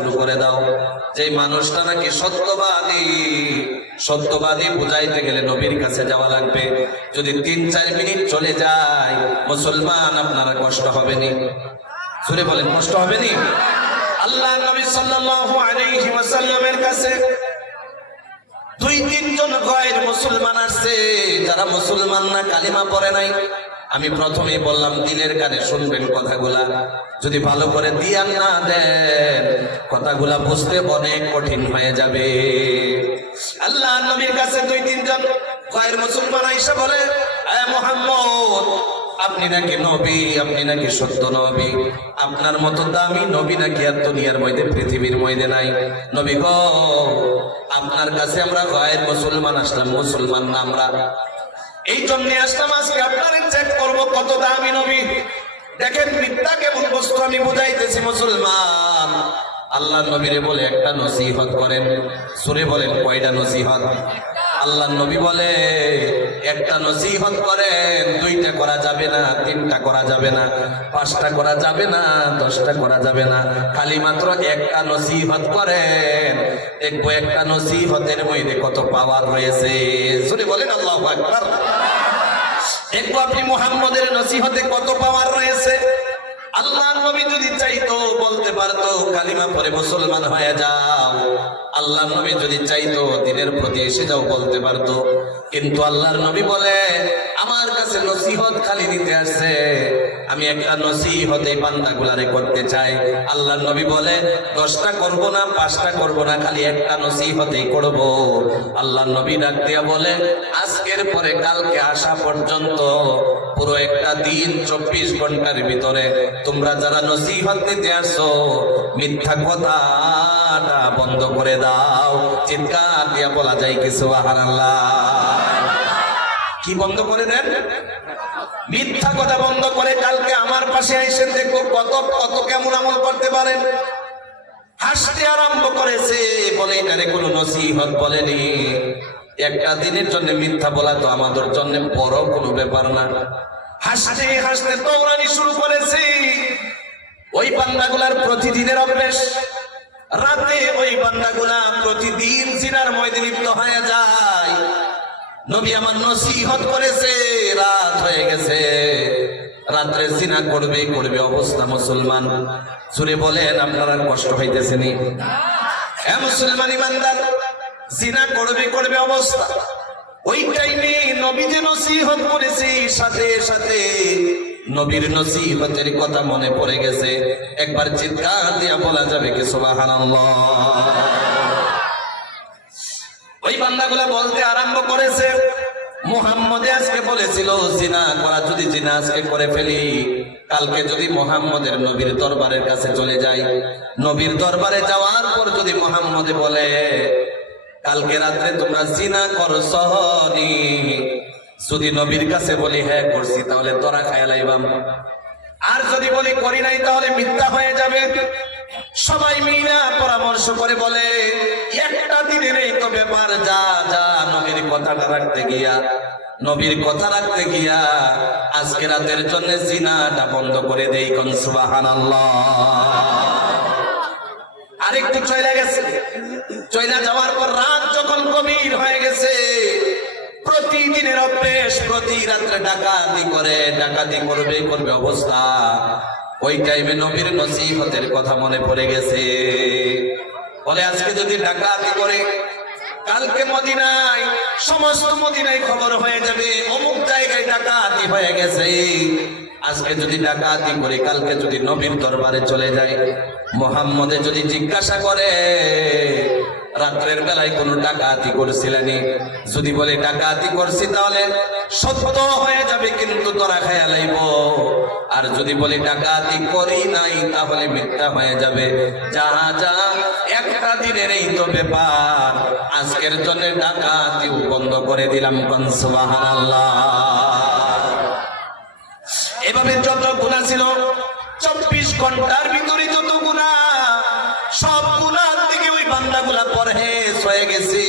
শুরু করে দাও। যে মানুষটা নাকি সত্যবাদী বুঝাইতে গেলে নবীর কাছে যাওয়া লাগবে। যদি 3-4 মিনিট চলে যায় মুসলমান আপনারা কষ্ট হবে নি? জোরে বলেন, কষ্ট হবে নি? আল্লাহ নবী সাল্লাল্লাহু আলাইহি ওয়াসাল্লামের কাছে 2-3 জন গয়ের মুসলমান আসছে, যারা মুসলমান না, কালিমা পড়ে নাই। আমি প্রথমেই বললাম দিলের কানে শুনবেন কথাগুলা, যদি ভালো করে দিয়ান না দেন কথাগুলা বুঝতে অনেক কঠিন হয়ে যাবে। আল্লাহ নবীর কাছে 2-3 জন গয়ের মুসলমান আইসা বলে, আয় মুহাম্মদ, আপনি নাকি নবী, আপনি নাকি সত্য নবী, আপনার মতো দামি নবী নাকি আর দুনিয়ার মধ্যে, পৃথিবীর মধ্যে নাই। নবী গো, আপনার কাছে আমরা গয়ের মুসলমান আসলাম, মুসলমান না আমরা, এই জন্য আসলাম আজকে আপনার চেক করবো কত দামি নবী। দেখেন মিথ্যা কেমন বস্তু আমি বুঝাইতেছি মুসলমান। আল্লাহ নবীরে বলে একটা নসিহত করেন। সুরে বলেন কয়টা নসিহত? আল্লাহ নবী বলে একটা নসিহত করেন, 2টা করা যাবে না, 3টা করা যাবে না, 5টা করা যাবে না, 10টা করা যাবে না, খালি মাত্র একটা নসিহত করেন। দেখবো একটা নসিহতের মধ্যে কত পাওয়ার রয়েছে। সুরে বলেন আল্লাহু আকবার। দেখবো আপনি মুহাম্মদের নসিহতে কত পাওয়ার রয়েছে। আল্লাহ নবী যদি চাইতো বলতে পারতো কালিমা পড়ে মুসলমান হয়ে যাও। আল্লাহ নবী যদি চাইতো দিনের প্রতি এসে যাও বলতে পারতো। কিন্তু আল্লাহর নবী বলে আমার কাছে নসিহত খালি নিতে আসছে, আমি একটা নসিহত এই বান্দাগুলারে করতে চাই। আল্লাহর নবী বলে 10টা করব না, 5টা করব না, খালি একটা নসিহতই করব। আল্লাহর নবী ডাক দিয়া বলে আজকের পরে কালকে আসা পর্যন্ত পুরো একটা দিন 24 ঘন্টার ভিতরে তোমরা যারা নসিহত নিতে আসো মিথ্যা কথাটা বন্ধ করে দাও। চিৎকার দিয়া বলা যায় কি সুবহানাল্লাহ? কি বন্ধ করে দেন? মিথ্যা কথা বন্ধ করে কালকে আমার পাশে আইসেন, দেখো কত কত কেমন আমল করতে পারেন। হাসতে আরম্ভ করেছে, বলে এটারে কোনো নসিহত বলেনি। একটা দিনের জন্য মিথ্যা বলা তো আমাদের জন্য বড় কোনো ব্যাপার না। হাসতে হাসতে দৌড়ানি শুরু করেছে। ওই বান্দাগুলার প্রতিদিনের অভ্যাস, রাতে ওই বান্দাগুলা প্রতিদিন জিনার মধ্যে লিপ্ত হয়ে যায়। নবী আমার নসিহত করেছে, রাত হয়ে গেছে, রাত্রে জিনা করবে করবে অবস্থা মুসলমান। সুরে বলেন আপনারা কষ্ট হইতেছে নি? হ্যাঁ মুসলমান ইমানদার, জিনা করবে করবে অবস্থা। ওই টাইমে নবী যে নসিহত করেছে, সাথে সাথে নবীর নসিহতের কথা মনে পড়ে গেছে। একবার চিৎকার দিয়া বলা যাবে কি সুবহানাল্লাহ? ওই বান্দাগুলা বলতে আরম্ভ করেছে, মুহাম্মদ আজকে বলেছিল জিনা করা, যদি জিনা আজকে করে ফেলি, কালকে যদি মুহাম্মদের নবীর দরবারের কাছে চলে যাই, নবীর দরবারে যাওয়ার পর যদি মুহাম্মদে বলে কালকে রাত্রে তোমরা জিনা করছো নি, যদি নবীর কাছে বলি হ্যাঁ করছি, তাহলে তোরা খায়া লাইবাম। আর যদি বলি করি নাই তাহলে মিথ্যা হয়ে যাবে। সবাই মিলে পরামর্শ করে বলে একটা দিনের এই তো ব্যাপার, যা যা নবীর কথাটা রাখতে গিয়া, নবীর কথা রাখতে গিয়া আজকে রাতের জন্য জিনাটা বন্ধ করে দেই। কোন সুবহানাল্লাহ? আরেকটু চলে গেছে, চলে যাওয়ার পর রাত যখন গভীর হয়ে গেছে, প্রতিদিনের অভ্যেস, প্রতি রাত্রে ডাকাতি করে, ডাকাতি করবে করবে অবস্থা। ওই টাইমে নবীর নসিহতের কথা মনে পড়ে গেছে। বলে আজকে যদি ডাকাতি করে, কালকে মদিনায়, সমস্ত মদিনায় খবর হয়ে যাবে অমুক জায়গায় ডাকাতি হয়ে গেছে। আজকে যদি ডাকাতি করে, কালকে যদি নবীর দরবারে চলে যায়, মুহাম্মদে যদি জিজ্ঞাসা করে রাত্রের বেলায় কোনো ডাকাতি করছিলেনি, যদি বলে ডাকাতি করছি তাহলে সত্য হয়ে যাবে, কিন্তু তোরা খায়া লাইব। আর যদি বলি ডাকাতি করি নাই তাহলে মিথ্যা হয়ে যাবে। যা যা একটা দিনের এই তো ব্যাপার, আজকের জন্য ডাকাতিও বন্ধ করে দিলাম। কোন সুবহানাল্লাহ? এভাবে যত গুনাহ ছিল 24 ঘন্টার ভিতরে যত গুনাহ, সব গুনাহ থেকে ওই বান্দাগুলা পরহেজ হয়ে গেছে।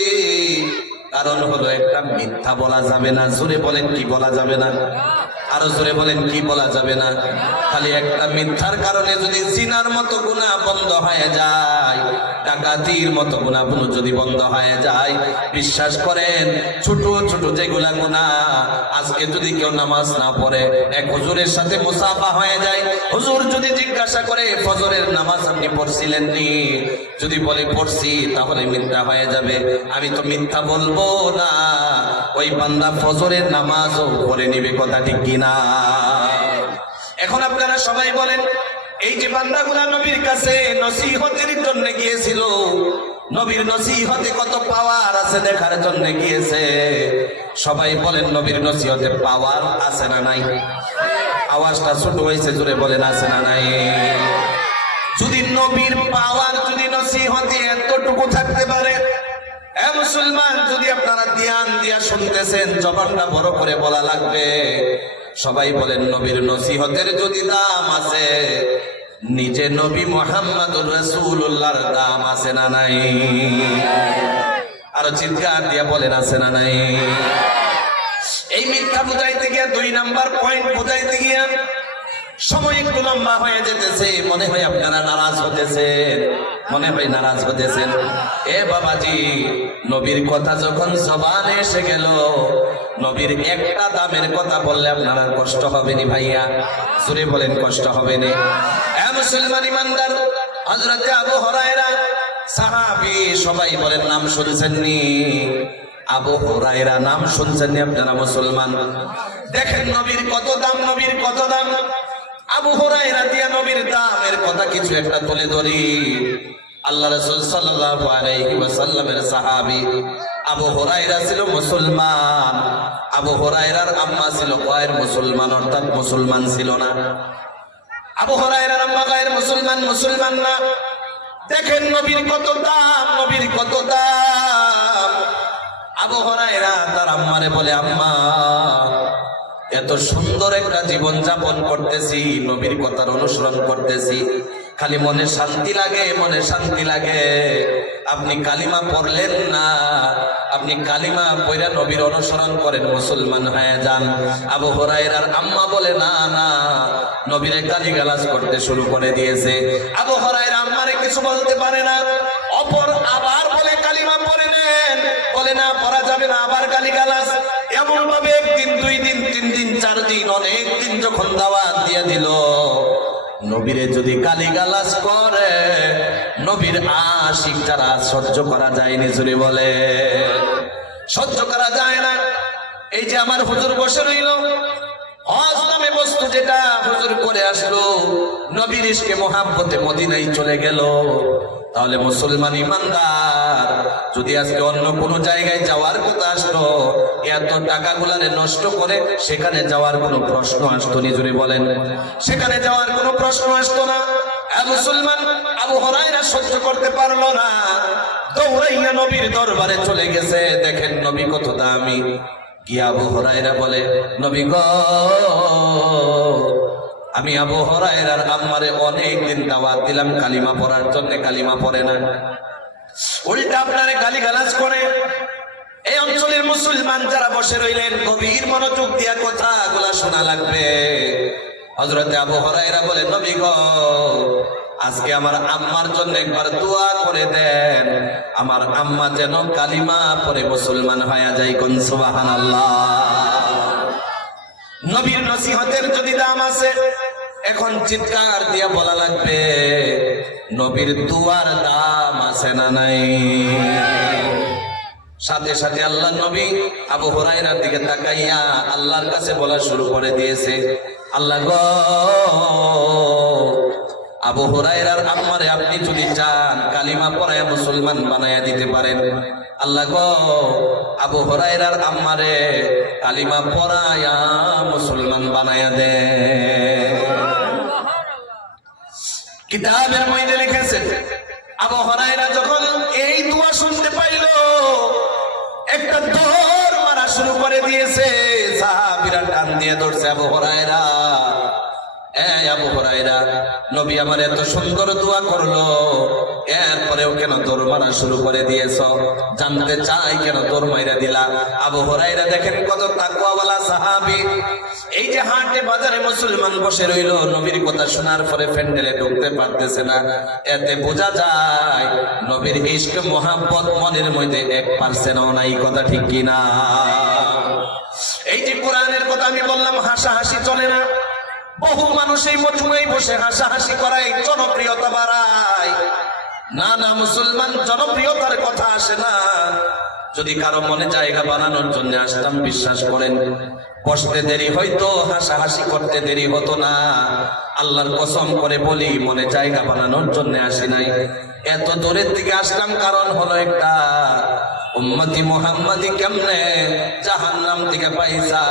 কারণ হলো একটা মিথ্যা বলা যাবে না। জোরে বলেন কি বলা যাবে না? আরো জোরে বলেন কি বলা যাবে না? খালি একটা মিথ্যার কারণে যদি জিনার মতো গুনাহ বন্ধ হয়ে যায়, ডাকাতির মতো গুনাহগুলো যদি বন্ধ হয়ে যায়, বিশ্বাস করেন ছোট ছোট যেগুলা গুনাহ, আজকে যদি কেউ নামাজ না পড়ে এক হুজুরের সাথে মুসাফা হয়ে যায়, হুজুর যদি জিজ্ঞাসা করে ফজরের নামাজ আপনি পড়ছিলেন নি, যদি বলে পড়ছি, তাহলে মিথ্যা হয়ে যাবে। আমি তো মিথ্যা বলবো না, ওই বান্দা ফজরের নামাজও পড়ে নিবে, কথা ঠিক কিনা? এখন আপনারা সবাই বলেন, এই যে বান্দাগুলা নবীর কাছে নসিহতের জন্য গিয়েছিল, নবীর নসিহতে কত পাওয়ার আছে দেখার জন্য গিয়েছে। সবাই বলেন নবীর নসিহতে পাওয়ার আছে না নাই? আওয়াজটা ছোট হয়েছে, জোরে বলেন আছে না নাই? যদি নবীর পাওয়ার যদি নসিহতে এতটুকু থাকতে পারে, এ মুসলমান, যদি আপনারা ধ্যান দিয়া শুনতেছেন, জবানটা বড় করে বলা লাগবে। সবাই বলেন নবীর নসিহতের যদি দাম আছে, নিজে নবী মুহাম্মদুর রাসূলুল্লাহর দাম আছে না নাই? আরো চিৎকার দিয়া বলেন আছে না নাই? এই মিথ্যা বুঝাইতে গিয়া 2 নাম্বার পয়েন্ট বুঝাইতে গিয়া সময় একটু লম্বা হয়ে যেতেছে। মনে হয় আপনারা নারাজ হতেছেন, মনে হয় নারাজ হতেছেন। এ বাবাজি, নবীর কথা যখন জবানে এসে গেল, নবীর একটা দামের কথা বললে আপনারা কষ্ট হবে নি ভাইয়া? জোরে বলেন কষ্ট হবে নি? এ মুসলমান ইমানদার, হযরতে আবু হুরায়রা সাহাবী, সবাই বলেন নাম শুনছেন নি? আবু হুরায়রা নাম শুনছেন নি আপনারা মুসলমান? দেখেন নবীর কত দাম, নবীর কত দাম। আবু হুরায়রা দিয়া নবীর দামের কথা কিছু একটা তুলে ধরি। আল্লাহ রাসূল সাল্লাল্লাহু আলাইহি ওয়াসাল্লামের সাহাবী আবু হুরায়রা ছিল মুসলমান। আবু হুরায়রার আম্মা ছিল গায়ের মুসলমান, অর্থাৎ মুসলমান ছিল না। আবু হুরায়রার আম্মা গায়ের মুসলমান, মুসলমান না। দেখেন নবীর কত দাম, নবীর কত দাম। আবু হুরায়রা তার আম্মারে বলে, আম্মা, এত সুন্দর একটা জীবন যাপন করতেছি, নবীর কথার অনুসরণ করতেছি, খালি মনে শান্তি লাগে, মনে শান্তি লাগে। আপনি কালিমা পড়লেন না, আপনি কালিমা পড়া নবীর অনুসরণ করেন, মুসলমান হয়ে যান। আবু হুরায়রার আম্মা বলে, না না, নবীরে গালিগালাজ করতে শুরু করে দিয়েছে। আবু হুরায়রা আম্মারে কিছু বলতে পারে না, অপর আবার বলে কালিমা পড়ে নেন, বলে না পড়া যাবে না, আবার গালিগালাজ। এমন ভাবে 1 দিন 2 দিন 3 দিন 4 দিন অনেক দিন যখন দাওয়াত দিয়ে দিল, নবীরে যদি গালিগালাজ করে, নবীর আশিক যারা সহ্য করা যায়নি, জুড়ে বলে সহ্য করা যায় না। এই যে আমার হুজুর বসে রইল, হজ নামে বস্তু যেটা হুজুর করে আসলো, নবীর ইশকে মোহাব্বতে মদিনায় চলে গেল। তাহলে মুসলমান ইমানদার, যদি আজকে অন্য কোনো জায়গায় যাওয়ার কথা আসতো, এত টাকাগুলারে নষ্ট করে সেখানে যাওয়ার কোনো প্রশ্ন আসতো নি? জুড়ে বলেন, সেখানে যাওয়ার কোনো প্রশ্ন আসতো না। মুসলমান আবু হুরায়রা সহ্য করতে পারলো না, দৌড়াইয়া নবীর দরবারে চলে গেছে। দেখেন নবী কত দামি। গিয়া আবু হুরায়রা বলে, নবী গো, আমি আবু হুরায়রার আম্মারে অনেক দিন দাওয়াত দিলাম কালিমা পড়ার জন্য, কালিমা পড়ে না, উল্টা আপনারে গালিগালাজ করে। এই অঞ্চলের মুসলমান যারা বসে রইলেন, গভীর মনোযোগ দিয়া কথাগুলা শোনা লাগবে। হযরতে আবু হুরায়রা বলে, নবী গো, আজকে আমার আম্মার জন্য একবার দোয়া করে দেন, আমার আম্মা যেন কালিমা পড়ে মুসলমান হয়ে যায়। কোন সুবহানাল্লাহ। নবীর নসিহতের যদি দাম আছে, এখন চিৎকার দিয়া বলা লাগবে, নবীর দুয়ার দাম আছে না নাই? সাথে সাথে আল্লাহ নবী আবু হুরায়রার দিকে তাকাইয়া আল্লাহর কাছে বলা শুরু করে দিয়েছে, আল্লাহ গো, আবু হুরায়রার আম্মারে আপনি যদি চান কালিমা পড়ায়া মুসলমান বানায়া দিতে পারেন। আল্লাহ গো, আবু হুরায়রার আম্মারে কালিমা পড়ায়া মুসলমান বানায়া দে। কিতাবের মধ্যে লিখেছে, আবু হুরায়রা যখন এই দোয়া শুনতে পাইল, একটা দৌড় মারা শুরু করে দিয়েছে। সাহাবীরা টান দিয়ে ধরছে, আবু হুরায়রা, আবু হুরায়রা, নবী আমার এত সুন্দর দোয়া করলো, এরপরেও কেন দৌড় মারা শুরু করে দিয়েছ? জানতে চাই কেন দৌড় মাইরা দিলা? আবু হুরায়রা দেখেন কত তাকওয়াওয়ালা সাহাবী। এই যে হাটে বাজারে মুসলমান বসে রইল, নবীর কথা শোনার পরে প্যান্ডেলে ঢুকতে পারতেছে না। এতে বোঝা যায় নবীর ইশক মোহাব্বত মনের মধ্যে 1% নাই, কথা ঠিক কিনা? এই যে কোরআনের কথা আমি বললাম, হাসাহাসি চলে না। বহু মানুষ এই মজমুয়ে বসে হাসাহাসি করায়, জনপ্রিয়তা বাড়ায়। না না, মুসলমান জনপ্রিয়তার কথা আসে না। যদি কারো মনে জায়গা বানানোর জন্য আসতাম, বিশ্বাস করেন বসতে দেরি হয়তো, হাসাহাসি করতে দেরি হতো না। আল্লাহর কসম করে বলি, মনে জায়গা বানানোর জন্য আসি নাই। এত দূরের দিকে আসলাম, কারণ হলো একটা, উম্মতি মুহাম্মাদি কেমনে জাহান্নাম থেকে পাইসা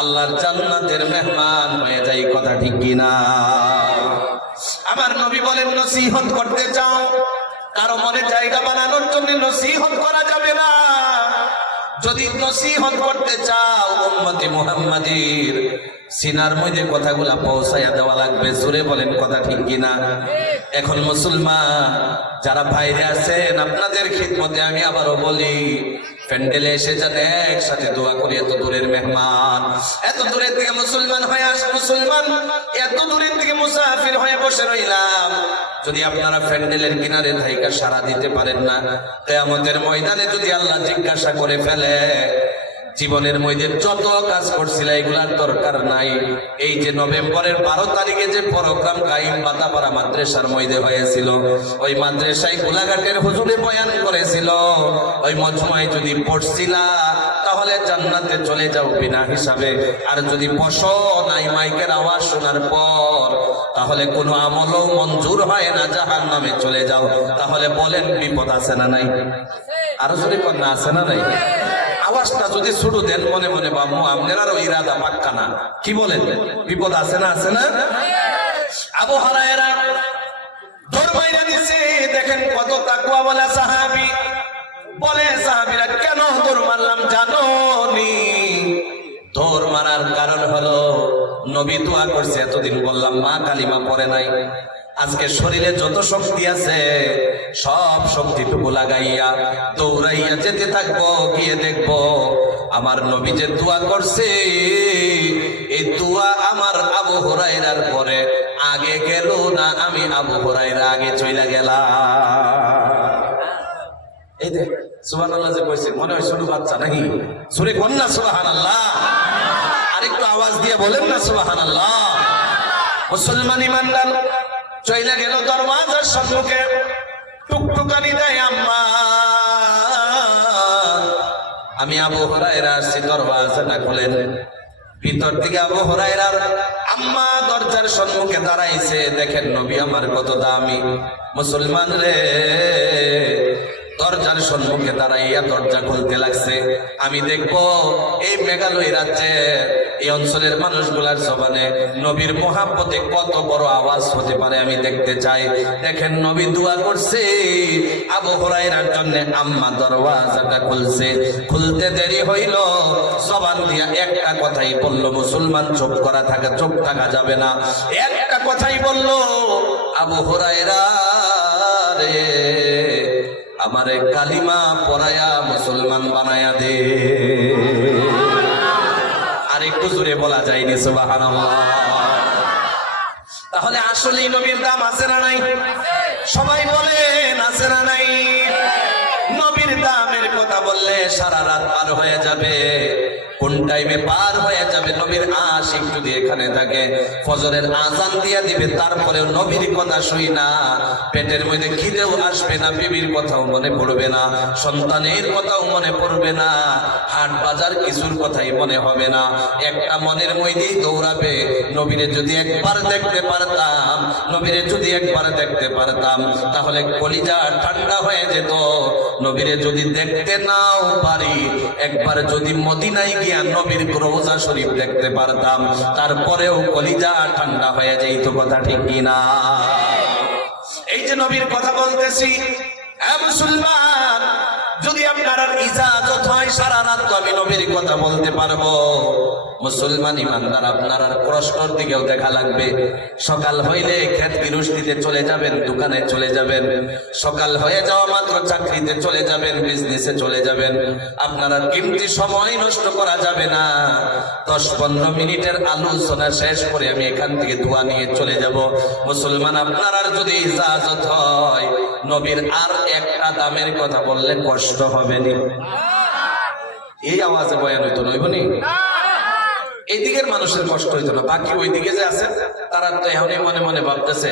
আল্লাহর জান্নাতের মেহমান হয়ে যায়, কথা ঠিক কিনা? আমার নবী বলেন, নসিহত করতে চাও, কারো মনে জায়গা বানানোর জন্য নসিহত করা যাবে না। যদি নসিহত করতে চাও, উম্মতি মুহাম্মাদির সিনার মধ্যে কথাগুলা পৌঁছাইয়া দেওয়া লাগবে। জোরে বলেন, কথা ঠিক কিনা? এখন মুসলমান যারা বাইরে আছেন, আপনাদের খিদমতে আমি আবারও বলি, প্যান্ডেলে এসে যান, একসাথে দোয়া করি। এত দূরের মেহমান, এত দূরের থেকে মুসলমান হয়ে আস, মুসলমান এত দূরের থেকে মুসাফির হয়ে বসে রইলাম। যদি আপনারা প্যান্ডেলের কিনারে থাইকা সারা দিতে পারেন না, কিয়ামতের ময়দানে যদি আল্লাহ জিজ্ঞাসা করে ফেলে, জীবনের মধ্যে যত কাজ করছিল এগুলার দরকার নাই। এই যে নভেম্বরের 12 তারিখে যে প্রোগ্রাম কাইম বাতাপাড়া মাদ্রাসার মধ্যে হয়েছিল, ওই মাদ্রাসায় গোলাঘাটের হুজুরে বয়ান করেছিল, ওই মজমুয়ায় যদি পড়ছিলা তাহলে জান্নাতে চলে যাও বিনা হিসাবে। আর যদি বসো নাই মাইকের আওয়াজ শোনার পর, তাহলে কোনো আমলও মঞ্জুর হয় না, জাহান্নামে চলে যাও। তাহলে বলেন বিপদ আছে না নাই? আরো যদি কন্যা আছে না নাই? আওয়াজটা যদি ছুটু দেন মনে মনে, বাবু আপনারও ইরাদা পাক্কা না, কি বলেন? বিপদ আছে না? আছে না? আবু হুরায়রা দৌড় মাইরা দিছে। দেখেন কত তাকওয়াওয়ালা সাহাবী। বলে সাহাবীরা, কেন দৌড় মারলাম জানো নি? দৌড় মারার কারণ হলো, নবী দোয়া করছে। এতদিন বললাম মা কালিমা পড়ে নাই। আজকে শরীরে যত শক্তি আছে সব শক্তিটুকু লাগাইয়া দৌড়াইয়া যেতে থাকবো, গিয়ে দেখবো আমার নবী যে দোয়া করছে, এই দোয়া আমার আবু হুরায়রার পরে আগে গেল না, আমি আবু হুরায়রা আগে চইলা গেলাম। এই দেখ সুবহানাল্লাহ যে কইছে, মনে হয় ছোট বাচ্চা নাকি? সুরে কোন না সুবহানাল্লাহ? আরেকটু আওয়াজ দিয়ে বলেন না সুবহানাল্লাহ। মুসলমান ইমানদার চইলা গেল দরওয়াজার সম্মুখে, টুকটুকানি দেয়, আম্মা আমি আবু হুরায়রা আসছি, দরওয়াজাটা খুলেন। ভিতর থেকে আবু হুরায়রার আম্মা দরজার সম্মুখে দাঁড়াইছে। দেখেন নবী আমার কত দামি। মুসলমান রে, দরজার সম্মুখে দাঁড়াইয়া দরজা খুলতে লাগছে। আমি দেখবো এই মেঘালয় রাজ্যের এই অঞ্চলের মানুষগুলার জবানে নবীর মোহাব্বতে কত বড় আওয়াজ হতে পারে, আমি দেখতে চাই। দেখেন নবী দোয়া করছে আবু হুরায়রার জন্য, আম্মা দরওয়াজাটা খুলছে। খুলতে দেরি হইল, জবান দিয়া একটা কথাই বলল, মুসলমান চুপ থাকা যাবে না। একটা কথাই বলল, আবু হুরায়রা রে, আমারে কালিমা পড়ায়া মুসলমান বানায়া দে। আর একটু জোরে বলা যায়নি সুবহানাল্লাহ। তাহলে আসলেই নবীর দাম আছে না নাই? সবাই বলেন আছে না নাই? নবীর দামের কথা বললে সারা রাত পার হয়ে যাবে। কোন টাইমে পার হয়ে যাবে? নবীর আশিক যদি এখানে থাকে, ফজরের আজান দিয়ে দিবে, তারপরেও নবীর কথা শুই না, পেটের মধ্যে খিদেও আসবে না, বিবির কথাও মনে পড়বে না, সন্তানের কথাও মনে পড়বে না, হাট বাজার কিছুর কথাই মনে হবে না। একটা মনের মধ্যেই দৌড়াবে, নবীরে যদি একবার দেখতে পারতাম, নবীরে যদি একবার দেখতে পারতাম, তাহলে কলিজা ঠান্ডা হয়ে যেত। নবীরে যদি দেখতে নাও পারি, একবার যদি মদিনায় গিয়া নবীর রওজা শরীফ দেখতে পারতাম, তারপরেও কলিজা ঠান্ডা হয়ে যাইত, কথা ঠিক কিনা? এই যে নবীর কথা বলতেছি, মুসলমান যদি আপনার ইজাজত হয় সারা রাত তো আমি নবীর কথা বলতে পারবো। মুসলমান ইমানদার আপনার আর কষ্টর দিকেও দেখা লাগবে। সকাল হইলে ক্ষেত গৃহস্থিতে চলে যাবেন, দোকানে চলে যাবেন, সকাল হয়ে যাওয়া মাত্র চাকরিতে চলে যাবেন, বিজনেসে চলে যাবেন। আপনার আর কিমতি সময় নষ্ট করা যাবে না। 10-15 মিনিটের আলোচনা শেষ করে আমি এখান থেকে দোয়া নিয়ে চলে যাব। মুসলমান আপনার আর যদি ইজাজত হয়, নবীর আর একটা দামের কথা বললে কষ্ট হবে না। এই আওয়াজে বয়ান হইতো নইবনি, এইদিকের মানুষের কষ্ট হইতো না, বাকি ওইদিকে যে আছে তারা তো এখনই মনে মনে ভাবতেছে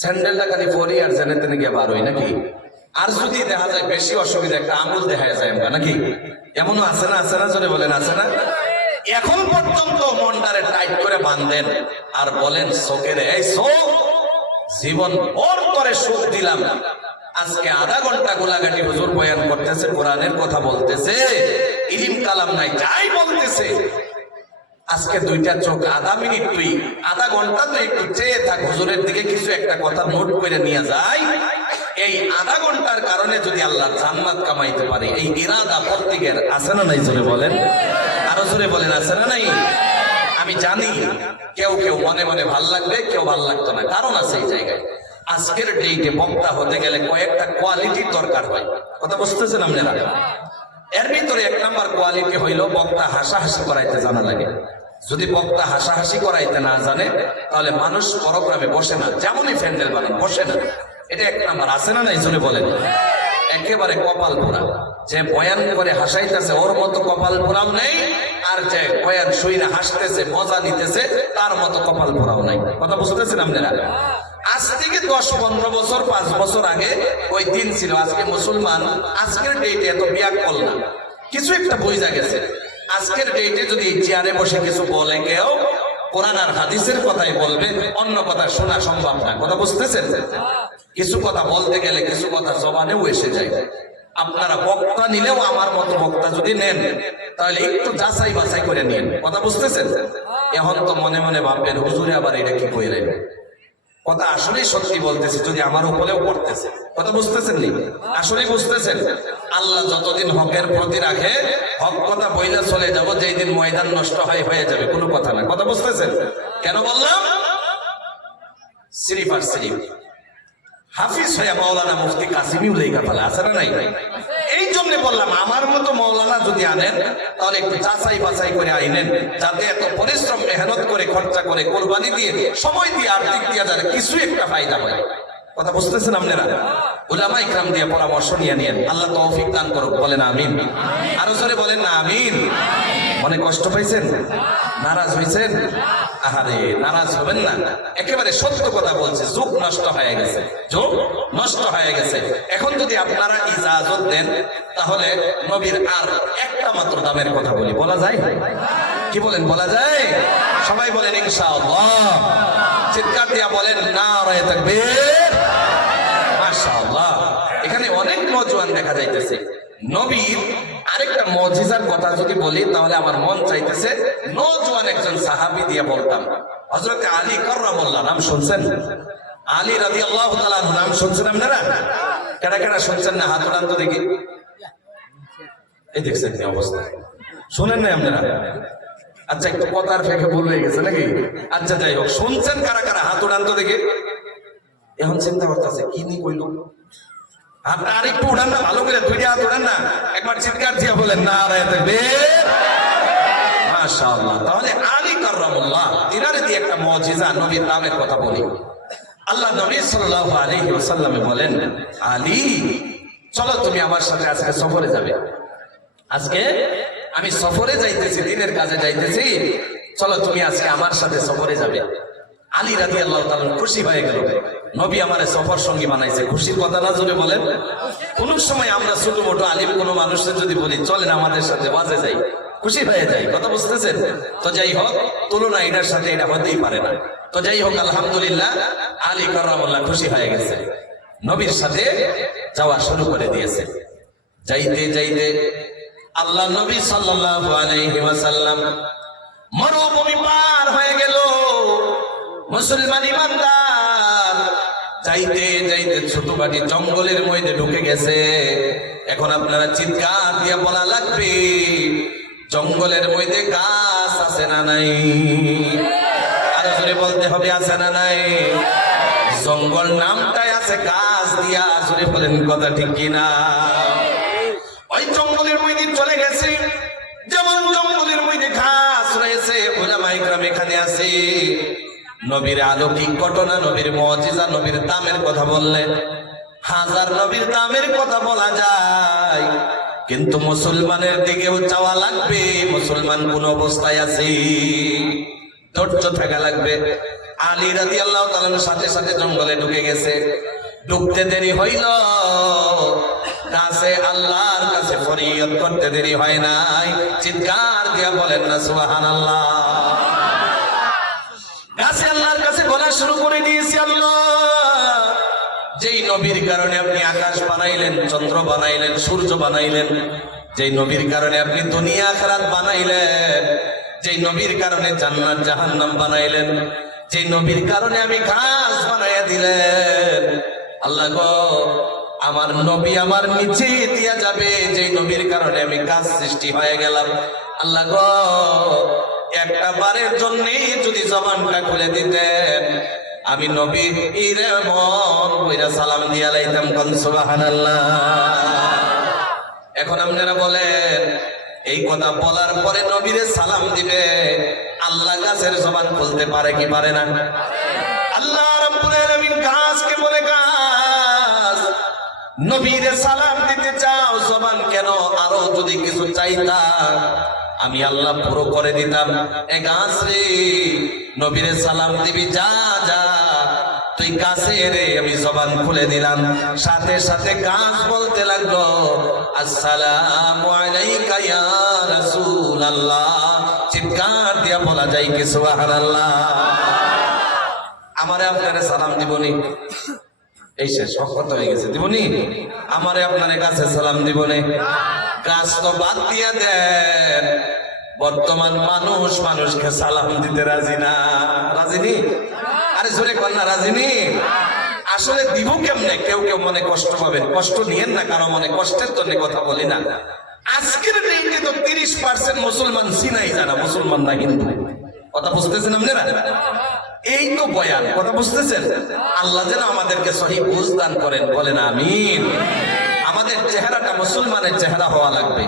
স্যান্ডেলটা খালি পরি আর জেনে তেনে গিয়ে বার হই নাকি। আর যদি দেখা যায় বেশি অসুবিধা একটা আঙুল দেখা যায় আমরা নাকি, এমনও আছে না, আছে না, জোরে বলেন আছে না। এখন পর্যন্ত মনটারে টাইট করে বাঁধেন আর বলেন চোখের এই চোখ জীবন ওর করে সুখ দিলাম, আজকে আধা ঘন্টা গোলাঘাটি হুজুর বয়ান করতেছে, কোরআনের কথা বলতেছে, ইলিম কালাম নাই যাই বলতেছে, আজকে দুইটা চোখ আধা মিনিট তুই আধা ঘন্টা তুই একটু চেয়ে থাক হুজুরের দিকে, কিছু একটা কথা নোট করে নিয়ে যায়, এই আধা ঘন্টার কারণে যদি আল্লাহ জান্নাত কামাইতে পারে, এই ইরাদা প্রত্যেকের আছে না নাই, জোরে বলেন, আরো জোরে বলেন আছে না নাই। আমি জানি কেউ কেউ মনে মনে ভাল লাগবে, কেউ ভাল লাগতো না, কারণ আছে এই জায়গায়। আজকের ডেটে বক্তা হতে গেলে কয়েকটা কোয়ালিটির দরকার হয়, কথা বুঝতেছেন আপনারা। এর ভিতরে এক নাম্বার কোয়ালিটি হইল বক্তা হাসাহাসি করাইতে জানা লাগে। যদি বক্তা হাসাহাসি করাইতে না জানে তাহলে মানুষ প্রোগ্রামে বসে না, যেমনই প্যান্ডেল বানান বসে না, এটা এক নাম্বার আছে না নাই, জোরে বলেন। একেবারে কপাল পোড়া, যে বয়ান করে হাসাইতেছে ওর মতো কপাল পোড়াও নেই, আর যে বয়ান শুইনা হাসতেছে মজা নিতেছে তার মতো কপাল পোড়াও নাই, কথা বুঝতেছেন আপনারা। আজ থেকে 10-15 বছর 5 বছর আগে ওই দিন ছিল, আজকে মুসলমান আজকের ডেটে এত বিয়াক্কল না, কিছু একটা বুঝা গেছে। আজকের ডেটে যদি চেয়ারে বসে কিছু বলে কেউ, কোরআন আর হাদিসের কথাই বলবে, অন্য কথা শোনা সম্ভব না, কথা বুঝতেছেন। কিছু কথা বলতে গেলে কিছু কথা জবানেও এসে যায়। আপনারা বক্তা নিলেও আমার মতো বক্তা যদি নেন তাহলে একটু যাচাই বাছাই করে নিন, কথা বুঝতেছেন। এখন তো মনে মনে ভাববেন হুজুরে আবার এটা কি কইলেন, কথা আসলেই সত্যি বলতেছে, যদি আমার উপরেও পড়তেছে, কথা বুঝতেছেন নি, আসলেই বুঝতেছেন। আল্লাহ যতদিন হকের প্রতি রাখে, হক কথা বইলে চলে যাব, যেই দিন ময়দান নষ্ট হয়ে যাবে কোনো কথা না, কথা বুঝতেছেন। কেন বললাম সিরিফ আর সিরিফ হাফিজ হয়ে মাওলানা মুফতি কাসিমিও লেখা ফেলা আছে না নাই। এই জন্য বললাম আমার মতো মাওলানা যদি আনেন তাহলে একটু যাচাই বাছাই করে আইনেন, যাতে এত পরিশ্রম মেহনত করে খরচা করে কোরবানি দিয়ে সময় দিয়ে আর্থিক দিয়ে যাতে কিছু একটা ফায়দা হয়, কথা বুঝতেছেন আপনারা। উলামা ইকরাম দিয়ে পরামর্শ নিয়ে নিয়েন, আল্লাহ তৌফিক দান করুক, বলেন আমিন। আরো জোরে বলেন না আমিন। মনে কষ্ট পাইছেন, নারাজ হয়েছেন, আহারে নারাজ হবেন না, একেবারে সত্য কথা বলছে, যুগ নষ্ট হয়ে গেছে, যুগ নষ্ট হয়ে গেছে। এখন যদি আপনারা ইজাজত দেন তাহলে নবীর আর একটা মাত্র দামের কথা বলি, বলা যায় কি বলেন, বলা যায়? সবাই বলেন ইনশাআল্লাহ, চিৎকার দিয়া বলেন নারায়ে তাকবীর, মাশাআল্লাহ। এখানে অনেক নওজোয়ান দেখা যাইতেছে। নবীর আরেকটা মুজিজার কথা যদি বলি তাহলে আমার মন চাইতেছে নওজোয়ান একজন সাহাবী দিয়ে বলতাম, হযরত আলী কাররামাল্লাহ, নাম শুনছেন? আলী রাদিয়াল্লাহু তাআলা নাম শুনছেন আপনারা? কেডা কেডা শুনছেন না হাত উঠান তো দেখি। এই দেখছেন কি অবস্থা, শুনেন না আপনারা? আচ্ছা একটু কথার ফেঁকে ভুল হয়ে গেছে নাকি? আচ্ছা যাই হোক, শুনছেন কারা কারা হাত উঠান তো দেখি। এখন চিন্তা করতেছে কি নি কইল, হাতটা আরেকটু উঠান না, ভালো করে দুইটা হাত উঠান না, একবার চিৎকার দিয়ে বলেন নারায়ে তাকবীর, মাশাআল্লাহ। তাহলে আলী কাররামাল্লাহ তিনারে দিয়ে একটা মুজিজা নবীর নামের কথা বলি। আল্লাহ নবী সাল্লাল্লাহু আলাইহি ওয়াসাল্লাম বলেন, আলী চলো তুমি আমার সাথে আজকে সফরে যাবে, আজকে আমি সফরে যাইতেছি, দিনের কাজে যাইতেছি, চলো তুমি আজকে আমার সাথে সফরে যাবে। আলী রাদিয়াল্লাহু তাআলা খুশি হয়ে গেল, নবী আমারে সফর সঙ্গী বানাইছে, খুশির কথা না জোরে বলেন। কোন সময় আমরা ছোট মোটো আলিম কোন মানুষের যদি বলি চলেন আমাদের সাথে বাজে যাই, খুশি হয়ে যায়, কথা বুঝতেছেন। তো যাই হোক, তুলনা এটার সাথে এটা হতেই পারে না। তো যাই হোক, আলহামদুলিল্লাহ আলী কাররামাল্লাহ খুশি হয়ে গেছে, নবীর সাথে যাওয়া শুরু করে দিয়েছে। যাইতে যাইতে আল্লাহ নবী সাল্লাল্লাহু আলাইহি ওয়াসাল্লাম মরুভূমি পার হয়ে গেল। মুসলমান ইমানদার যাইতে যাইতে ছোটখাটো জঙ্গলের মধ্যে ঢুকে গেছে। এখন আপনারা চিৎকার দিয়ে বলা লাগবে, জঙ্গলের মধ্যে গাছ আছে না নাই? আরো জোরে বলতে হবে, আছে না নাই? জঙ্গল নামটাই আছে গাছ দিয়া, জোরে বলেন কথা ঠিক কিনা? ওই জঙ্গলের মধ্যে চলে গেছে, যেমন জঙ্গলের মধ্যে ঘাস রয়েছে, উলামা ইকরাম এখানে আছে। নবীর অলৌকিক ঘটনা, নবীর মুজিজা, নবীর দামের কথা বললেন। হাজার নবীর নামের কথা বলা যায়, কিন্তু মুসলমানের দিকেও চাওয়া লাগবে। মুসলমান কোন অবস্থায় আছে, ধৈর্য থাকা লাগবে। আলী রাদিয়াল্লাহু তাআলার সাথে সাথে জঙ্গলে ঢুকে গেছে। ঢুকতে দেরি হইল, কাছে আল্লাহর কাছে ফরিয়াদ করতে দেরি হয় নাই। চিৎকার দিয়া বলেন না সুবহানাল্লাহ। কাছে আল্লাহর কাছে বলা শুরু করে দিয়েছি, আল্লাহ যেই নবীর কারণে আপনি আকাশ বানাইলেন, চন্দ্র বানাইলেন, সূর্য বানাইলেন, যেই নবীর কারণে আপনি দুনিয়া আখিরাত বানাইলেন, যেই নবীর কারণে জান্নাত জাহান্নাম বানাইলেন, যেই নবীর কারণে আমি ঘাস বানাইয়া দিলেন, আল্লাহ গো আমার নবী আমার নিচে দিয়া যাবে, যেই নবীর কারণে আমি গাছ সৃষ্টি হয়ে গেলাম, আল্লাহ গো একটা বারের জন্য যদি জবানটা খুলে দিতেন, আমি নবী ইরে মন কইরা সালাম দিয়া লাইতাম। কোন সুবহানাল্লাহ। এখন আপনারা বলেন, এই কথা বলার পরে নবীরে সালাম দিবে, আল্লাহ গাছের জবান খুলতে পারে কি পারে না? আল্লাহ রাব্বুল আলামিন গাছকে বলে, গাছ নবীরে সালাম দিতে চাও, জবান কেন? আরো যদি কিছু চাইতা আমি আল্লাহ পুরো করে দিতাম। এ গাছ রে, নবীরে সালাম দিবি, যা যা তুই গাছে রে, আমি জবান খুলে দিলাম। সাথে সাথে গাছ বলতে লাগলো, আসসালামু আলাইকা ইয়া রাসূলুল্লাহ। চিৎকার দিয়া বলা যায় কি সুবহানাল্লাহ। আমারে আপনারে সালাম দিবনি, এই শেষ কথা হয়ে গেছে, দিবনি আমারে আপনারে গাছে সালাম দিবনি। গাছ তো বাদ দিয়া দেন, বর্তমান মানুষ মানুষকে সালাম দিতে রাজি না। রাজি নি? আরে জোরে কন্যা রাজি নি? আসলে দিব কেমনে? কেউ কেউ মনে কষ্ট পাবেন, কষ্ট নিয়েন না, কারো মনে কষ্টের জন্য কথা বলি না। আজকের দিনে তো 30% মুসলমান চিনাই জানা মুসলমান না হিন্দু। কথা বুঝতেছেন আপনারা? এই তো বয়ান, কথা বুঝতেছেন? আল্লাহ যেন আমাদেরকে সহি বুঝ দান করেন, বলেন আমিন। আমাদের চেহারাটা মুসলমানের চেহারা হওয়া লাগবে,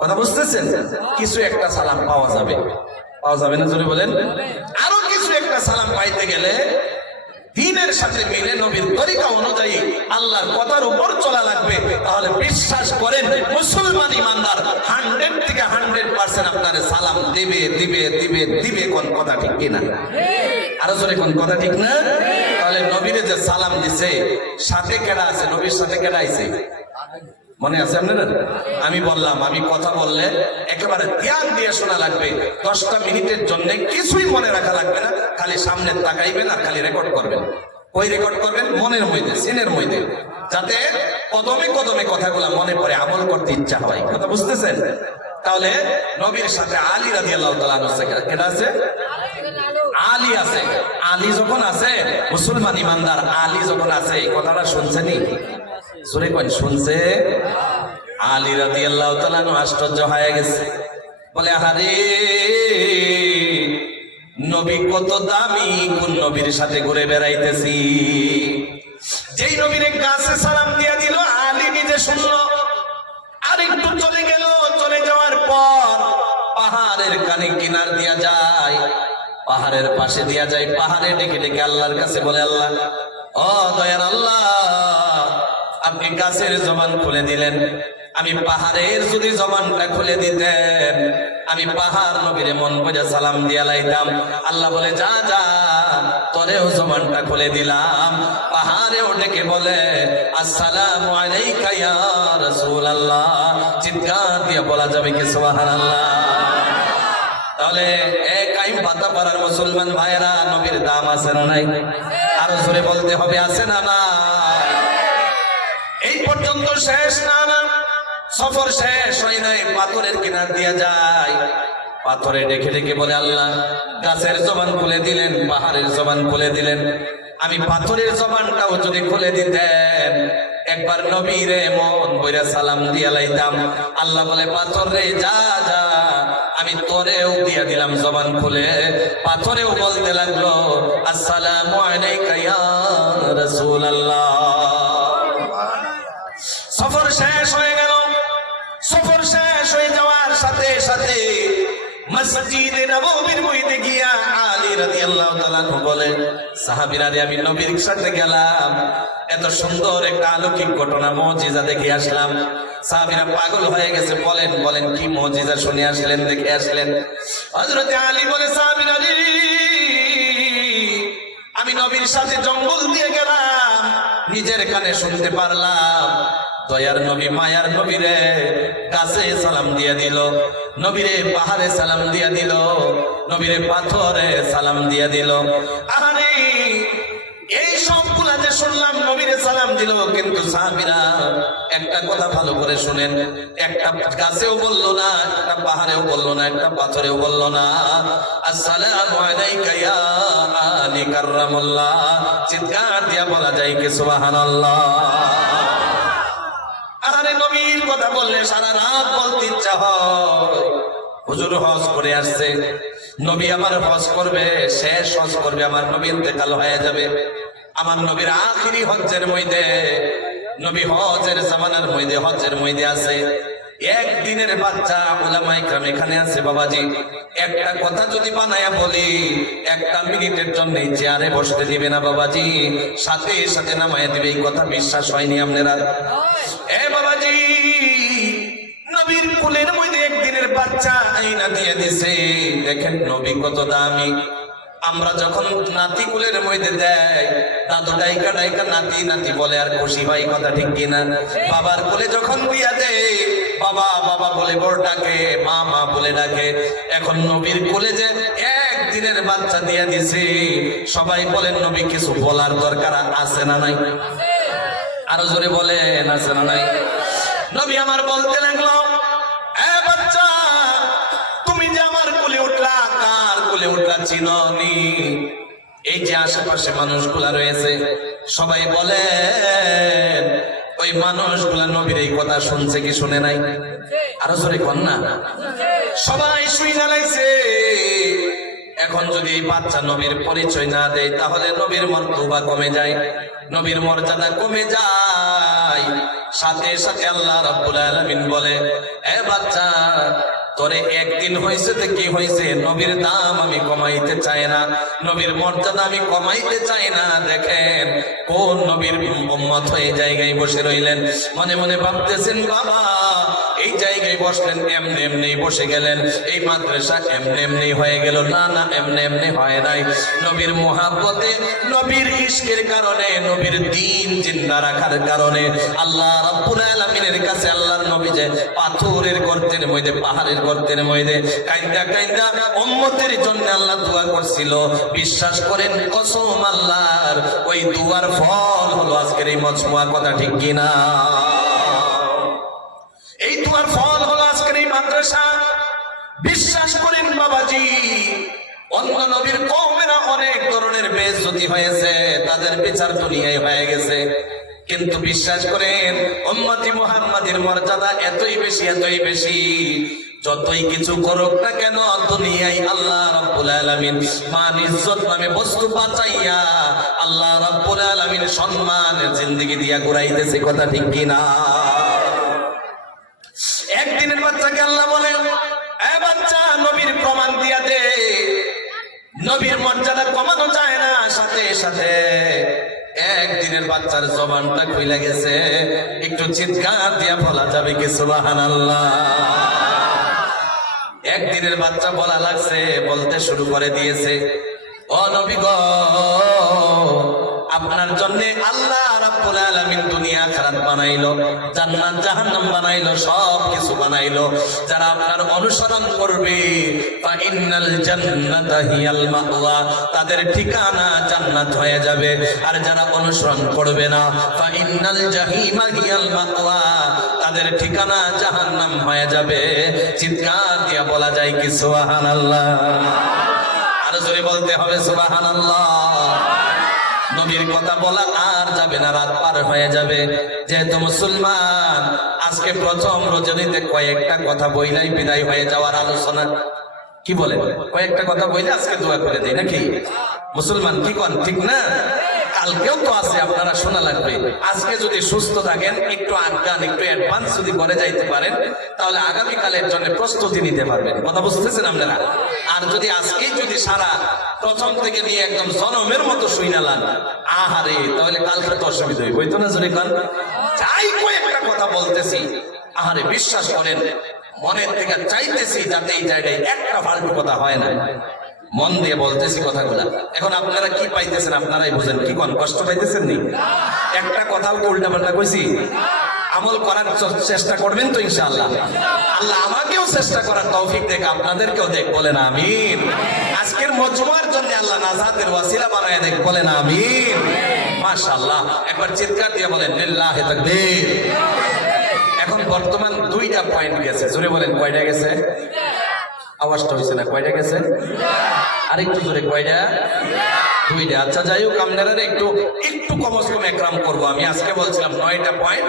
কথা বুঝতেছেন? কিছু একটা সালাম পাওয়া যাবে, পাওয়া যাবে না জোরে বলেন? আরো কিছু একটা সালাম পাইতে গেলে দ্বীনের সাথে মিলে নবীর তরিকা অনুযায়ী আল্লাহর কথার উপর চলা লাগবে। তাহলে বিশ্বাস করেন মুসলমান ইমানদার 100 থেকে 100% আপনারে সালাম দিবে দিবে দিবে দিবে। কোন কথা ঠিক কিনা? আরো জোরে কোন কথা ঠিক না? তাহলে নবীরে যে সালাম দিছে, সাথে কেডা আছে? নবীর সাথে কেডা আইছে? মনে আছে আপনারা? আমি বললাম, আমি কথা বললে একেবারে ধ্যান দিয়ে শোনা লাগবে। 10টা মিনিটের জন্য কিছুই মনে রাখা লাগবে না, খালি সামনে তাকাইবেন আর খালি রেকর্ড করবেন। ওই রেকর্ড করবেন মনের মধ্যে, সিনের মধ্যে, যাতে কদমে কদমে কথাগুলো মনে পড়ে, আমল করতে ইচ্ছা হয়। কথা বুঝতেছেন? তাহলে নবীর সাথে আলী রাদিয়াল্লাহু তাআলা আছে, কেডা আছে? আলী আছে। আলী যখন আছে, মুসলমান ইমানদার আলী যখন আছে, এই কথাটা শুনছেনি? জোরে কই শুনছে? আলী রাদিয়াল্লাহু তাআলা আশ্চর্য হয়ে গেছে, বলে আরে নবী কত দামি, কোন নবীর সাথে ঘুরে বেড়াইতেছি। যেই নবীর গাছে সালাম দিয়া দিল, আলী নিজে শুনলো, আর একটু চলে গেল। চলে যাওয়ার পর পাহাড়ের কানে কিনার দিয়া যায়, পাহাড়ের পাশে দিয়া যায়, পাহাড়ে ডেকে ডেকে আল্লাহর কাছে বলে, আল্লাহ ও দয়ার আল্লাহ, আপনি গাছের জবান খুলে দিলেন, আমি পাহাড়ের যদি জবানটা খুলে দিতেন, আমি পাহাড় নবীরে মন বুঝে সালাম দিয়া লাইতাম। আল্লাহ বলে, যা যা তোরেও জবানটা খুলে দিলাম। পাহাড়েও ডেকে বলে, আসসালামু আলাইকা ইয়া রাসূলুল্লাহ। চিৎকার দিয়ে বলা যাবে কি সুবহানাল্লাহ? তাহলে এক আইম পাতা পাড়ার মুসলমান ভাইরা, নবীর দাম আছে না নাই? আরো জোরে বলতে হবে, আছে না না? এই পর্যন্ত শেষ না, না সফর শেষ হয় নাই। পাথরের কিনার দিয়া যায়, পাথরে ডেকে ডেকে বলে, আল্লাহ গাছের জবান খুলে দিলেন, পাহাড়ের জবান খুলে দিলেন, আমি পাথরের জবানটাও যদি খুলে দিতেন, একবার নবীরে মন বইরা সালাম দিয়া লাইতাম। আল্লাহ বলে, পাথর রে যা যা, আমি তোরেও দিয়া দিলাম জবান খুলে। পাথরেও বলতে লাগলো, আসসালামু আলাইকা ইয়া রাসূলুল্লাহ। সফর শেষ হয়ে গেল। সফর শেষ হয়ে যাওয়ার সাথে সাথে মসজিদে নববীর মধ্যে গিয়া আলী রাদিয়াল্লাহু তাআলা বলেন, সাহাবীরা রে, আমি নবীর সাথে গেলাম, এত সুন্দর একটা অলৌকিক ঘটনা মুজিজা দেখে আসলাম। সাহাবীরা পাগল হয়ে গেছে। বলেন বলেন কি মুজিজা শুনে আসলেন, দেখে আসলেন? হযরত আলী বলে, সাহাবীরা রে, আমি নবীর সাথে জঙ্গল দিয়ে গেলাম, নিজের কানে শুনতে পারলাম দয়ার নবী মায়ার নবীরে গাছে সালাম দিয়া দিল, নবীরে পাহাড়ে সালাম দিয়া দিল, নবীরে পাথরে সালাম দিয়া দিল। আরে এই সবগুলা যে শুনলাম, নবীরে সালাম দিল, কিন্তু সাহাবীরা একটা কথা ভালো করে শুনেন, একটা গাছেও বললো না, একটা পাহাড়েও বললো না, একটা পাথরেও বললো না, আসসালামু আলাইকা ইয়া আলী কাররামাল্লাহ। চিৎকার দিয়া বলা যায় কি সুবহানাল্লাহ? আরে নবীর কথা বললে সারা রাত বলতে ইচ্ছা হয়। হুজুর হজ করে আসছে, নবী আমার হজ করবে, শেষ হজ করবে, আমার নবী ইন্তেকাল হয়ে যাবে। আমার নবীর আখিরি হজ্জের মধ্যে, নবী হজের জামানার মধ্যে, হজ্জের মধ্যে আছে একদিনের বাচ্চা। উলামায়ে কেরাম এখানে আছে বাবাজি, একটা কথা যদি বানায়া বলি, একটা মিনিটের জন্য চেয়ারে বসতে দিবে না বাবাজি, সাথে সাথে নামায়া দিবে। এই কথা বিশ্বাস হয়নি আপনারা? এ বাবাজি, নবীর কোলের মধ্যে একদিনের বাচ্চা আইনা দিয়ে দিছে। দেখেন নবী কত দামি। আমরা যখন নাতি কুলের মধ্যে দেয়, দাদু ডাইকা ডাইকা নাতি নাতি বলে আর খুশি হয়, কথা ঠিক কিনা? বাবার কোলে যখন দিয়া দেয়, বাবা বাবা বলে বড় ডাকে, মা মা বলে ডাকে। এখন নবীর কোলে যে একদিনের বাচ্চা দিয়া দিছে, সবাই বলেন নবী কিছু বলার দরকার আছে না নাই? আরো জোরে বলেন, আছে না নাই? নবী আমার বলতে লাগলো, এ বাচ্চা, তুমি যে আমার কোলে উঠলা, কার কোলে উঠলা চিননি? এই যে আশেপাশে মানুষগুলা রয়েছে, সবাই বলেন ওই মানুষগুলা নবীর এই কথা শুনছে কি শুনে নাই? আরো জোরে কন না। সবাই শুই জানাইছে। এখন যদি এই বাচ্চা নবীর পরিচয় না দেয়, তাহলে নবীর মর্তবা কমে যায়, নবীর মর্যাদা কমে যায়। সাথে সাথে আল্লাহ রাব্বুল আলামিন বলে, এ বাচ্চা, তোরে একদিন হয়েছে তো কি হয়েছে, নবীর দাম আমি কমাইতে চাই না, নবীর মর্যাদা আমি কমাইতে চাই না। দেখেন কোন নবীর উম্মত হয়ে জায়গায় বসে রইলেন, মনে মনে ভাবতেছেন বাবা এই জায়গায় বসলেন, এমনি এমনি বসে গেলেন, এই মাদ্রাসা এমনি এমনি হয়ে গেল। না না, এমনি এমনি হয় নাই। নবীর মুহাব্বতে, নবীর ইশকের কারণে, নবীর দ্বীন জিন্দা রাখার কারণে আল্লাহ রাব্বুল আলামিনের কাছে আল্লাহর নবী যে পাথরের গর্তের মধ্যে, পাহাড়ের গর্তের মধ্যে কাইন্দা কাইন্দা উম্মতের জন্য আল্লাহ দোয়া করছিল। বিশ্বাস করেন, কসম আল্লাহর, ওই দুয়ার ফল হলো আজকের এই মজমুয়া, কথা ঠিক কিনা? এই দুয়ার ফল হলো আজকের এই মাদ্রাসা। বিশ্বাস করেন বাবাজি, অন্য নবীর কওমেরা অনেক ধরনের বেইজ্জতি হয়েছে, তাদের বিচার দুনিয়ায় হয়ে গেছে, কিন্তু বিশ্বাস করেন উম্মতি মুহাম্মাদের মর্যাদা এতই বেশি, এতই বেশি। যতই কিছু করুক না কেন, দুনিয়ায় আল্লাহ রাব্বুল আলামিন মান ইজ্জত নামে বস্তু বাঁচাইয়া আল্লাহ রাব্বুল আলামিন সম্মান জিন্দেগি দিয়া ঘুরাইতেছে, কথা ঠিক কিনা? একদিনের বাচ্চাকে আল্লাহ বলে, এ বাচ্চা, নবীর প্রমাণ দিয়া দে। নবীর মর্যাদা কমানো যায় না। সাথে সাথে একদিনের বাচ্চার জবানটা খুইলা গেছে, একটু চিৎকার দিয়া বলা যাবে কি সুবহানাল্লাহ? একদিনের বাচ্চা বলা লাগছে, বলতে শুরু করে দিয়েছে, ও নবী গো, আপনার জন্য আল্লাহ রাব্বুল আলামিন দুনিয়া আখিরাত বানাইলো, জান্নাত জাহান্নাম বানাইলো, সব কিছু বানাইলো। যারা আপনার অনুসরণ করবে, ফা ইন্নাল জান্নাতা হিয়াল মাওয়া, তাদের ঠিকানা জান্নাত হয়ে যাবে। আর যারা অনুসরণ করবে না, ফা ইন্নাল জাহিমা হিয়াল মাওয়া, তাদের ঠিকানা জাহান্নাম হয়ে যাবে। চিৎকার দিয়া বলা যায় কি সুবহানাল্লাহ? আরো জোরে বলতে হবে সুবহানাল্লাহ। নবীর কথা বলা আর যাবে না, রাত পার হয়ে যাবে। যেহেতু মুসলমান, আজকে প্রথম রজনীতে কয়েকটা কথা বইলাই বিদায় হয়ে যাওয়ার আলোচনা। কি বলে? কয়েকটা কথা বইলে আজকে দোয়া করে দেই নাকি? মুসলমান কি কন, ঠিক না? কালকেও তো আছে, আপনারা শোনা লাগবে। আজকে যদি সুস্থ থাকেন, একটু আজ্ঞান একটু অ্যাডভান্স যদি করে যাইতে পারেন, তাহলে আগামীকালের জন্য প্রস্তুতি নিতে পারবেন। কথা বুঝতেছেন আপনারা? আর যদি আজকেই যদি সারা প্রথম থেকে নিয়ে একদম জনমের মতো শুইনালান, আহারে, তাহলে কালকে তো অসুবিধা হইব, হইতো না? যদি কান যাই কয়েকটা কথা বলতেছি, আহারে বিশ্বাস করেন, মনের থেকে চাইতেছি যাতে এই জায়গায় একটা ফালতু কথা হয় না। মন দিয়ে বলতেছি কথাগুলা। এখন আপনারা কি পাইতেছেন আপনারাই বুঝেন। কি কোন কষ্ট পাইতেছেন নি? একটা কথা উল্টা পাল্টা কইছি? আমল করার চেষ্টা করবেন তো ইনশাআল্লাহ? আল্লাহ আমাকেও চেষ্টা করার তৌফিক দেখ, আপনাদেরকেও দেখ, বলেন আমিন। আজকের মজমার জন্য আল্লাহ নাজাতের ওয়াসিলা বানায় দেখ, বলেন আমিন। মাশাআল্লাহ, একবার চিৎকার দিয়ে বলেন লিল্লাহি তাকবীর। এখন বর্তমান 2টা পয়েন্ট গেছে, জোরে বলেন কয়টা গেছে? আওয়াজটা হয়েছে না, কয়টা গেছে? আরেকটু জোরে, কয়টা? 2টা। আচ্ছা যাই হোক, আপনারা একটু একটু কমস কম একরাম করবো। আমি আজকে বলছিলাম 9টা পয়েন্ট,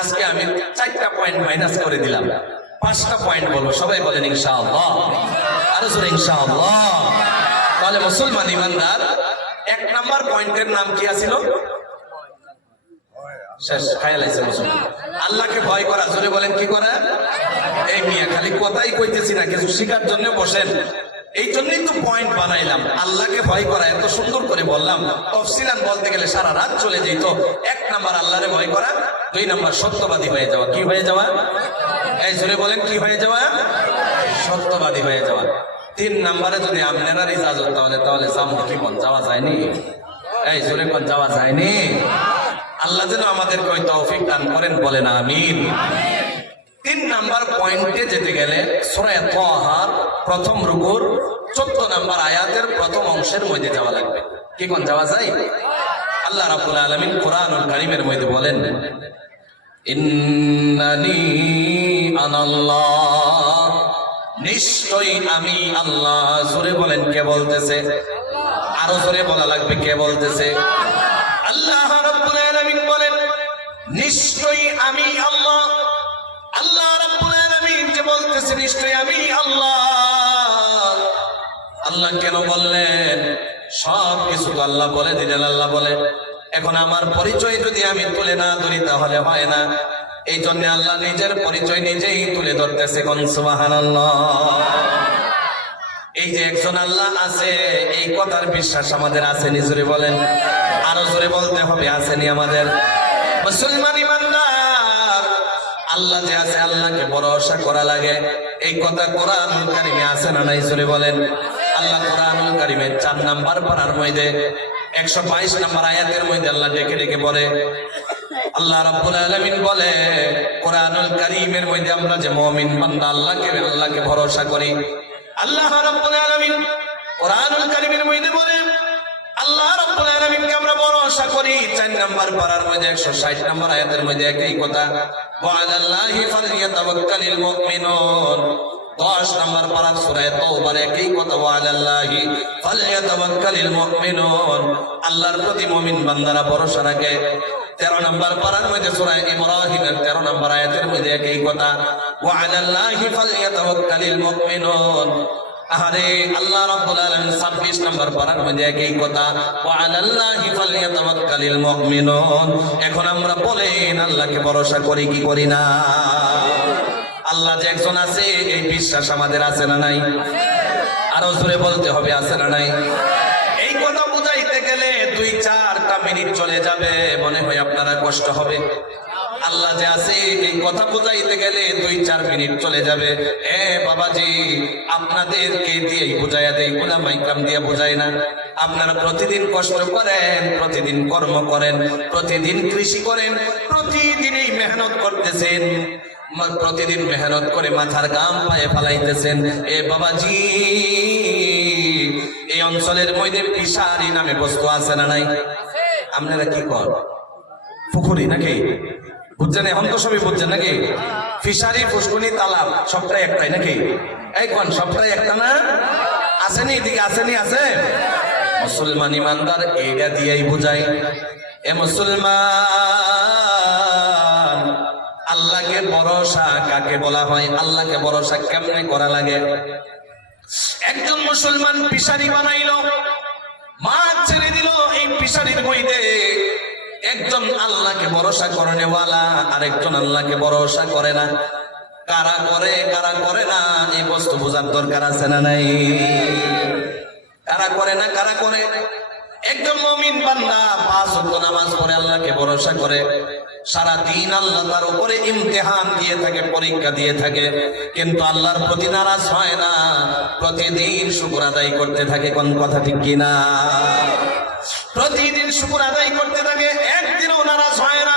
আজকে আমি 4টা পয়েন্ট মাইনাস করে দিলাম, 5টা পয়েন্ট বলবো। সবাই বলেন ইনশাআল্লাহ, আরো জোরে ইনশাআল্লাহ। তাহলে মুসলমান ইমানদার 1 নাম্বার পয়েন্টের নাম কি আছিল? শেষ খায়াল আছে মুসলমান, আল্লাহকে ভয় করা। জোরে বলেন কি করা? এই মিয়া খালি কথাই কইতেছি না, কিছু শিখার জন্য বসেন। এই জন্যই তো পয়েন্ট বানাইলাম, আল্লাহকে ভয় করা। এত সুন্দর করে বললাম, তফসিলান বলতে গেলে সারা রাত চলে যেত। 1 নাম্বার আল্লাহরে ভয় করা, 2 নাম্বার সত্যবাদী হয়ে যাওয়া। কি হয়ে যাওয়া? এই জোরে বলেন কি হয়ে যাওয়া? সত্যবাদী হয়ে যাওয়া। 3 নাম্বারে যদি আপনারা ইজাজত তাহলে সামনে কি কোন যাওয়া যায়নি? এই জোরে কোন যাওয়া যায়নি? আল্লাহ যেন আমাদেরকে ওই তৌফিক দান করেন, বলেন আমিন। 3 নাম্বার পয়েন্টে যেতে গেলে সূরা তাহার প্রথম রুকুর 14 নাম্বার আয়াতের প্রথম অংশের মধ্যে যাওয়া লাগবে। কি কোন যাওয়া যায়? আল্লাহ রাব্বুল আলামিন কোরআনুল কারীমের মধ্যে বলেন, ইন্নানি আনাল্লাহ, নিশ্চয়ই আমি আল্লাহ। জোরে বলেন কে বলতেছে? আরো জোরে বলা লাগবে, কে বলতেছে? আল্লাহ রাব্বুল আলামিন বলেন, নিশ্চয়ই আমি আল্লাহ। আল্লাহ রাব্বুল আলামিন যে বলতেছে নিশ্চয়ই আমি আল্লাহ। আল্লাহ কেন বললেন? সব কিছু তো আল্লাহ বলে দিলেন, আল্লাহ বলে। এখন আমার পরিচয় যদি আমি তুলে না ধরি তাহলে হয় না। এই জন্য আল্লাহ নিজের পরিচয় নিজেই তুলে ধরতেছে। কোন সুবহানাল্লাহ। এই যে একজন আল্লাহ আছে, এই কথার বিশ্বাস আমাদের আছে নি? জোরে বলেন, আরো জোরে বলতে হবে, আসেনি আমাদের? মুসলমান ইমানদার, আল্লাহ যে আছে, আল্লাহকে ভরসা করা লাগে। এই কথা কোরআনুল কারীমে আছে না নাই? জোরে বলেন। আল্লাহ কোরআনুল কারীমে 4 নাম্বার পারার মধ্যে 122 নাম্বার আয়াতের মধ্যে আল্লাহ ডেকে ডেকে বলে, আল্লাহ রাব্বুল আলামিন বলে কোরআনুল কারীমের মধ্যে আমরা যে মুমিন বান্দা আল্লাহকে ভরসা করি, আল্লাহ রাব্বুল আলামিন কোরআনুল কারীমের মধ্যে বলে আল্লাহ রাব্বুল আলামিনকে আমরা ভরসা করি। 4 নাম্বার পারার মধ্যে 160 নাম্বার আয়াতের মধ্যে একই কথা, ওয়া আলাল্লাহি ফালইয়াতাওয়াক্কালিল মুমিনুন। 10 নাম্বার পারা সূরা তাওবার একই কথা, ওয়া আলাল্লাহি ফালইয়াতাওয়াক্কালিল মুমিনুন। আল্লাহর প্রতি মুমিন বান্দারা ভরসা রাখে। 13 নাম্বার পারার মধ্যে সূরা ইব্রাহিমের 13 নাম্বার আয়াতের মধ্যে একই কথা, ওয়া আলাল্লাহি ফালইয়াতাওয়াক্কালিল মুমিনুন। আরে আল্লাহ রাব্বুল আলামিন 26 নাম্বার পারার মধ্যে একই কথা, ওয়া আলাল্লাহি ফালইয়াতাওয়াক্কালিল মুমিনুন। এখন আমরা বলেন আল্লাহকে ভরসা করি কি করি না? আল্লাহ যে একজন আছে, এই বিশ্বাস আমাদের আছে না নাই? আরো জোরে বলতে হবে, আছে না নাই? এই কথা বুঝাইতে গেলে 2-4টা মিনিট চলে যাবে, মনে হয় আপনারা কষ্ট হবে। আল্লাহ যে আছে এই কথা বুঝাইতে গেলে 2-4 মিনিট চলে যাবে। বাবাজি, আপনাদেরকে দিয়ে বুঝাইয়া দেয়, উলামায়ে কেরাম দিয়ে বুঝাই না। আপনারা প্রতিদিন কষ্ট করেন, প্রতিদিন কর্ম করেন, প্রতিদিন কৃষি করেন, প্রতিদিনই মেহনত করতেছেন, প্রতিদিন মেহনত করে মাথার ঘাম পায়ে ফালাইতেছেন। বাবাজি, এই অঞ্চলের মধ্যে ফিশারি নামে বস্তু আছে না নাই? আপনারা কি কর? পুকুরি নাকি? বুঝছেন? এখন তো সবই বুঝছেন নাকি? ফিশারি, পুষ্কুনি, তালাব সবটাই একটাই নাকি? এই কোন সবটাই একটা না? আসেনি এদিকে? আসেনি? আছে। মুসলমান ইমানদার এইটা দিয়েই বুঝাই, এ মুসলমান, আল্লাহকে ভরসা কাকে বলা হয়? আল্লাহকে ভরসা কেমনে করা লাগে? একজন মুসলমান ফিশারি বানাইলো, মাছ ছেড়ে দিল এই ফিশারির মধ্যে। একজন আল্লাহকে ভরসা করেনেওয়ালা আর একজন আল্লাহকে ভরসা করে না। কারা করে কারা করে না এই বস্তু বোঝার দরকার আছে না নাই? কারা করে না কারা করে? একজন মুমিন বান্দা 5 ওয়াক্ত নামাজ পড়ে আল্লাহকে ভরসা করে, সারা দিন আল্লাহ তার উপরে ইমতিহান দিয়ে থাকে, পরীক্ষা দিয়ে থাকে, কিন্তু আল্লাহর প্রতি নারাজ হয় না, প্রতিদিন শুকর আদায় করতে থাকে। কোন কথা ঠিক কিনা? প্রতিদিন শুকর আদায় করতে থাকে, একদিনও নারাজ হয় না।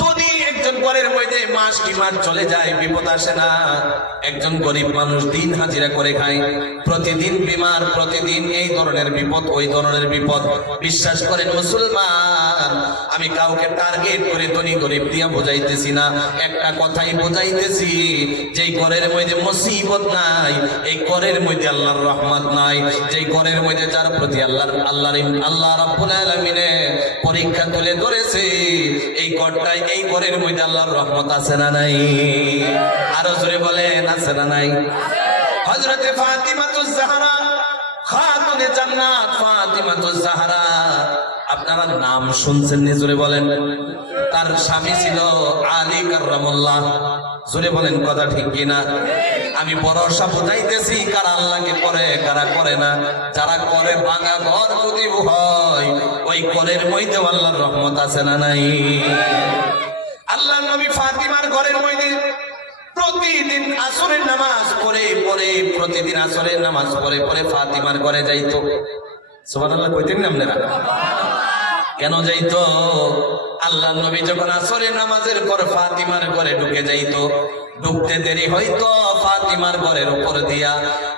যদি একজন ঘরের মধ্যে মাস কি মাস চলে যায়, বিপদ আসে না। একজন গরিব মানুষ দিন হাজিরা করে খায়, প্রতিদিন বিমার, প্রতিদিন এই ধরনের বিপদ ওই ধরনের বিপদ। বিশ্বাস করেন মুসলমান, আমি কাউকে টার্গেট করে ধনী গরিব দিয়া বোঝাইতেছি না, একটা কথাই বোঝাইতেছি, যেই ঘরের মধ্যে মুসিবত নাই এই ঘরের মধ্যে আল্লাহর রহমত নাই। যেই ঘরের মধ্যে যার প্রতি আল্লাহ রাব্বুল আলামিনে পরীক্ষা তুলে ধরেছে, এই ঘরটাই এই ঘরের মধ্যে আল্লাহর রহমত আছে না নাই? আরো জোরে বলেন আছে না নাই? হযরতে ফাতিমাতুজ জাহরা, খাতুনে জান্নাত ফাতিমাতুজ জাহরা, আপনারা নাম শুনছেন নি? জোরে বলেন। তার স্বামী ছিল আলী কাররামাল্লাহ। জোরে বলেন কথা ঠিক কিনা? আমি ভরসা বুঝাইতেছি, কারা আল্লাহকে করে কারা করে না। যারা করে ভাঙা ঘর যদি হয়, ওই ঘরের মধ্যে আল্লাহর রহমত আছে না নাই? আল্লাহর নবী ফাতিমার ঘরের মধ্যে প্রতিদিন আসরের নামাজ পড়ে পড়ে, প্রতিদিন আসরের নামাজ পড়ে পড়ে ফাতিমার ঘরে যাইতো। সুবহানাল্লাহ কইতেন না আপনারা? কেন যাইতো? আল্লাহর নবী যখন আসরের নামাজের পর ফাতিমার ঘরে ঢুকে যাইতো, ঢুকতে দেরি হইতো ফাতিমার ঘরের উপর দিয়া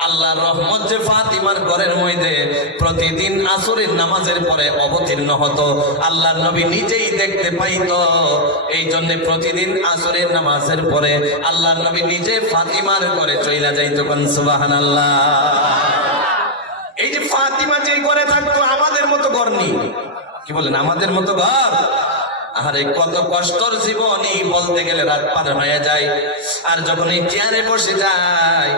আল্লাহর রহমত যে ফাতিমার ঘরের মধ্যে প্রতিদিন আসরের নামাজের পরে অবতীর্ণ হতো, আল্লাহর নবী নিজেই দেখতে পাইতো। এই জন্য প্রতিদিন আসরের নামাজের পরে আল্লাহর নবী নিজে ফাতিমার ঘরে চইলা যাইতো। কোন সুবহানাল্লাহ। এই যে ফাতিমা যে ঘরে থাকতো, আমাদের মতো ঘর নেই। কি বলেন? আমাদের মতো ঘর? আরে কত কষ্টর জীবনই বলতে গেলে রাত পার হয়ে যায়। আর যখন এই চেয়ারে বসে যায়,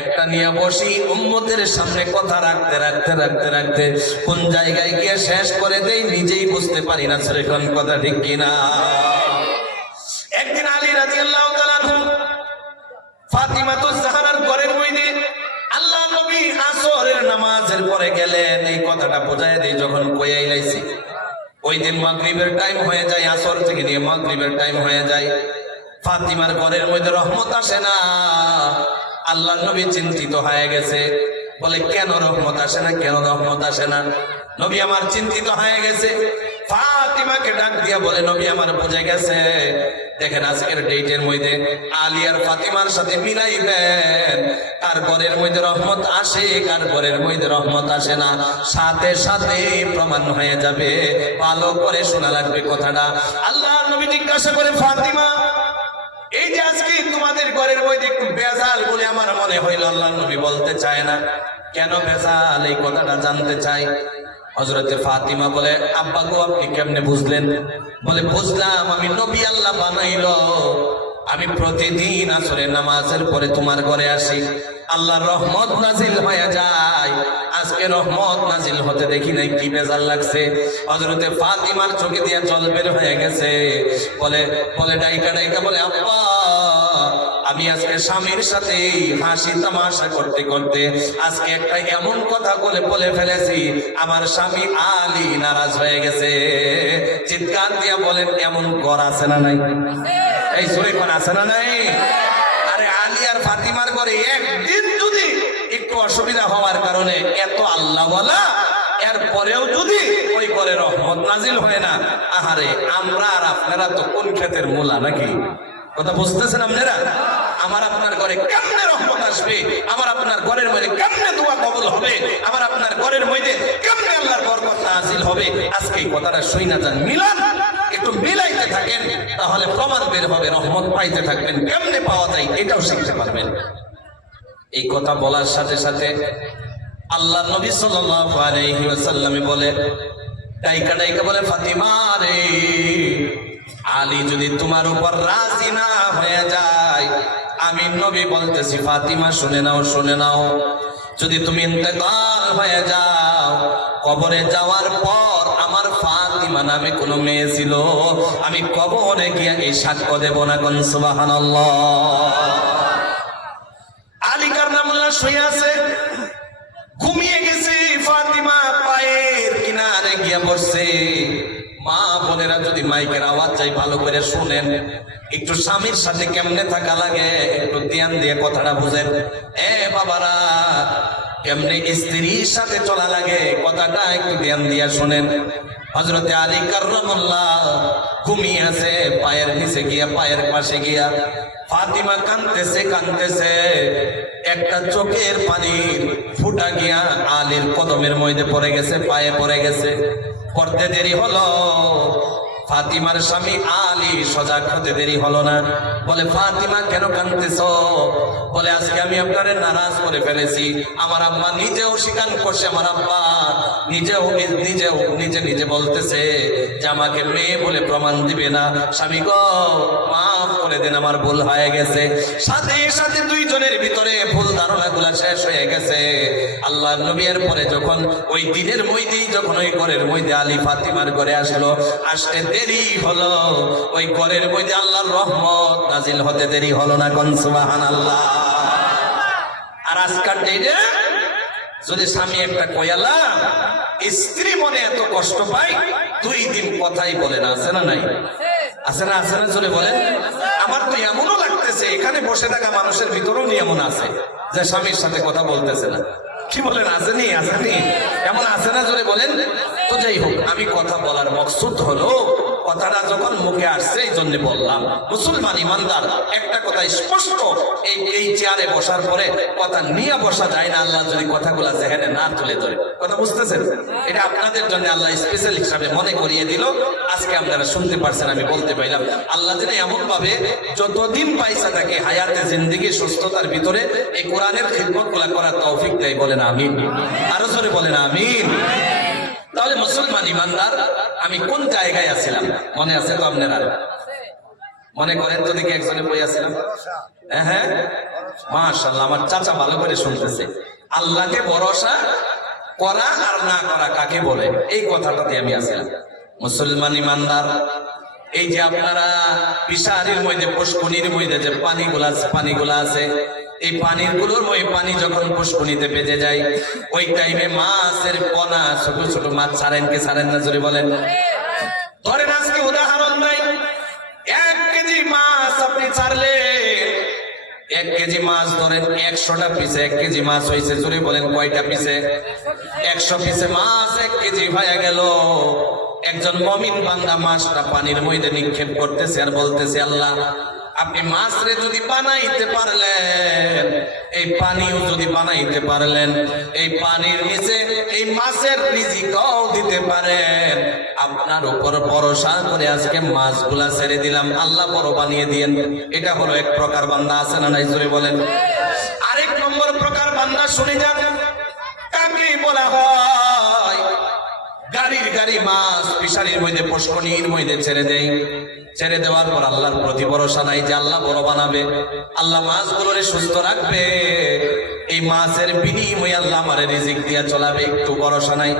একটা নিয়ে বসি, উম্মতের সামনে কথা রাখতে রাখতে রাখতে রাখতে কোন জায়গায় গিয়ে শেষ করে দেই নিজেই বুঝতে পারি না। সেরকম কথা ঠিক কিনা? একদিন আলী রাদিয়াল্লাহু তাআলা আনহু ফাতিমাতুজ জাহরার ঘরের মধ্যে আল্লাহ নবী আসরের নামাজের পরে গেলেন। এই কথাটা বোঝায় দেই, যখন কইয়াই লাইছি ওই দিন মাগরিবের টাইম হয়ে যায়, আসর থেকে নিয়ে মাগরিবের টাইম হয়ে যায়, ফাতিমার ঘরের মধ্যে রহমত আসে না। আল্লাহর নবী চিন্তিত হয়ে গেছে, বলে কেন রহমত আসে না, কেন রহমত আসে না? নবী আমার চিন্তিত হয়ে গেছে। ফাতিমাকে ডাক দিয়া বলে, নবী আমার বুঝে গেছে, দেখেন আজকের ডেটের মধ্যে আলী আর ফাতিমার সাথে মিলাই দেন, কার ঘরের মধ্যে রহমত আসে কার ঘরের মধ্যে রহমত আসে না, সাথে সাথে প্রমাণ হয়ে যাবে। ভালো করে শোনা লাগবে কথাটা। আল্লাহর নবী জিজ্ঞাসা করে, ফাতিমা এই যে আজকে তোমাদের ঘরের মধ্যে একটু বেজাল বলে আমার মনে হইল। আল্লাহর নবী বলতে চায় না, কেন বেজাল এই কথাটা জানতে চাই। হযরতে ফাতিমা বলে, আব্বা গো আপনি কেমনে বুঝলেন? বলে, বুঝলাম, আমি নবী আল্লাহ বানাইলো, আমি প্রতিদিন আসরের নামাজের পরে তোমার ঘরে আসি, আল্লাহর রহমত নাজিল হয়ে যায়। আজকে রহমত নাজিল হতে দেখি নাই, কি বেজাল লাগছে। হযরতে ফাতিমার চোখে দিয়ে জল বের হয়ে গেছে। বলে বলে ডাইকা ডাইকা বলে, আব্বা আমি আজকে স্বামীর সাথে হাসি তামাশা করতে করতে আজকে একটা এমন কথা বলে ফেলেছি, আমার স্বামী আলী নারাজ হয়ে গেছে। চিৎকার দিয়া বলেন, এমন ঘর আছে না নাই? এই সুরে কোন আছে না নাই? আরে আলী আর ফাতিমার ঘরে একদিন যদি একটু অসুবিধা হওয়ার কারণে এত আল্লাহ বলা, এরপরেও যদি ওই ঘরে রহমত নাজিল হয় না, আহারে আমরা আর আপনারা তো কোন ক্ষেতের মূলা নাকি? কথা বুঝতেছেন আপনারা? আমার আপনার ঘরে কেমনে রহমত আসবে, আমার আপনার ঘরের মধ্যে কেমনে দোয়া কবুল হবে, আমার আপনার ঘরের মধ্যে কেমনে আল্লাহর বরকত নাজিল হবে, আজকে এই কথাটা শুই না যান, মিলান একটু মিলাইতে থাকেন, তাহলে প্রমাণ বের হবে, রহমত পাইতে থাকবেন। কেমনে পাওয়া যায় এটাও শিখতে পারবেন। এই কথা বলার সাথে সাথে আল্লাহ নবী সাল্লাল্লাহু আলাইহি ওয়াসাল্লাম বলে, ডাইকা ডাইকা বলে, ফাতিমা রে, আলী যদি তোমার উপর রাজি না হয়ে যায়, আমি নবী বলতেছি ফাতিমা শুনে নাও, শুনে নাও, যদি তুমি ইন্তেকাল হয়ে যাও, কবরে যাওয়ার পর আমার ফাতিমা নামে কোনো মেয়ে ছিল, আমি কবরে গিয়ে এই সাক্ষ্য দেব না। কোন সুবহানাল্লাহ। আলী কাররামুল্লাহ শুয়ে আছে, ঘুমিয়ে গেছে। ফাতিমা পায়ের কিনারে গিয়ে বসছে। মা বোনেরা যদি মাইকের আওয়াজ চাই ভালো করে শুনেন, একটু স্বামীর সাথে কেমনে থাকা লাগে একটু ধ্যান দিয়ে কথাটা বুঝেন। এ বাবারা, কেমনে স্ত্রীর সাথে চলা লাগে কথাটা একটু ধ্যান দিয়ে শুনেন। হযরতে আলী কাররামুল্লাহ ঘুমিয়ে আছে, পায়ের নিচে গিয়া পায়ের পাশে গিয়া ফাতিমা কাঁদতেছে কাঁদতেছে, একটা চোখের পানির ফুটা গিয়া আলীর কদমের মধ্যে পড়ে গেছে, পায়ে পড়ে গেছে। পড়তে দেরি হলো, ফাতিমার স্বামী আলী সজাগ হতে দেরি হলো না। বলে, ফাতিমা কেন কাঁদতেছো? বলে, আজকে আমি আপনারে নারাজ করে ফেলেছি। আমার আম্মা নিজেও স্বীকার করছে, আমার আব্বা নিজে নিজে বলতেছে যে আমাকে মেয়ে বলে প্রমাণ দিবে না। স্বামী গো, মাফ করে দেন, আমার ভুল হয়ে গেছে। সাথে সাথে দুইজনের ভিতরে ভুল ধারণাগুলা শেষ হয়ে গেছে। আল্লাহ নবীর পরে যখন ওই দিনের মধ্যেই যখন ওই ঘরের মধ্যে আলী ফাতিমার ঘরে আসলো, আসতে দেরি হলো, ওই ঘরের মধ্যে আল্লাহর রহমত নাজিল হতে দেরি হলো না। কোন সুবহানাল্লাহ। আর আজকাল ডেটে যদি স্বামী একটা কয়ালা, স্ত্রী মনে এত কষ্ট পায়, 2 দিন কথাই বলে না। আছে না নাই? আছে না? আছে না? জোরে বলেন। আমার তো এমনও লাগতেছে এখানে বসে থাকা মানুষের ভিতরেও এমন আছে যে স্বামীর সাথে কথা বলতেছে না। কি বলেন? আসেনি? আসেনি? এমন আছে না? জোরে বলেন। তো যাই হোক, আমি কথা বলার মকসুদ হলো, কথাটা যখন মুখে আসছে এই জন্য বললাম, মুসলমান ইমানদার একটা কথা স্পষ্ট, এই চেয়ারে বসার পরে কথা নিয়ে বসা যায় না আল্লাহ যদি কথাগুলা জেহেনে না তুলে ধরে। কথা বুঝতেছেন? এটা আপনাদের জন্য আল্লাহ স্পেশাল হিসাবে মনে করিয়ে দিল। আজকে আপনারা শুনতে পারছেন, আমি বলতে পাইলাম। আল্লাহ যেন এমন ভাবে যতদিন পয়সা থাকে হায়াতে জিন্দেগি সুস্থতার ভিতরে এই কোরআনের খিদমত গুলা করার তৌফিক দেয়। বলেন আমিন। আরো জোরে বলেন আমিন। তাহলে মুসলমান ইমানদার, আমি কোন জায়গায় আছিলাম মনে আছে তো আপনারা? মনে করেন তো দেখি, একজনে বই আছিলাম। হ্যাঁ, মাশাআল্লাহ, আমার চাচা ভালো করে শুনতেছে। আল্লাহকে ভরসা করা আর না করা কাকে বলে, এই কথাটাতে আমি আছিলাম। মুসলমান ইমানদার, এই যে আপনারা পিশারির মধ্যে পুষ্কনির মধ্যে যে পানিগুলা আছে, এই পানির গুলোর পানি যখন পুষ্কনিতে বেজে যায়, ওই টাইমে মাছের পোনা, ছোট ছোট মাছ ছাড়েন কি ছাড়েন না? জোরে বলেন। ধরেন আজকে উদাহরণ নাই, 1 কেজি মাছ আপনি ছাড়লে, 1 কেজি মাছ ধরেন 100টা পিসে 1 কেজি মাছ হয়েছে। জোরে বলেন কয়টা পিসে? 100 পিসে মাছ 1 কেজি হয়ে গেল। একজন মুমিন বান্দা মাছটা পানির মধ্যে নিক্ষেপ করতেছে আর বলতেছে, আল্লাহ আপনি মাছরে যদি বানাইতে পারলেন, এই পানিও যদি বানাইতে পারলেন, এই পানির নিচে এই মাছের রিজিকও দিতে পারেন, আপনার উপর ভরসা করে আজকে মাছগুলা ছেড়ে দিলাম, আল্লাহ বড় বানিয়ে দিয়েন। এটা হলো এক প্রকার বান্দা। আছে না নাই? জোরে বলেন। আরেক নম্বর প্রকার বান্দা শুনে যান, কাকে বলা হয়? গাড়ি মাছ ফিশারির মধ্যে পুষ্কনির মধ্যে ছেড়ে দেয়। ছেড়ে দেওয়ার পর আল্লাহর প্রতি ভরসা নাই যে আল্লাহ বড় বানাবে, আল্লাহ মাছগুলোরে সুস্থ রাখবে, এই মাছের বিনিময়ে আল্লাহ আমারে রিজিক দিয়া চলাবে, একটু ভরসা নাই।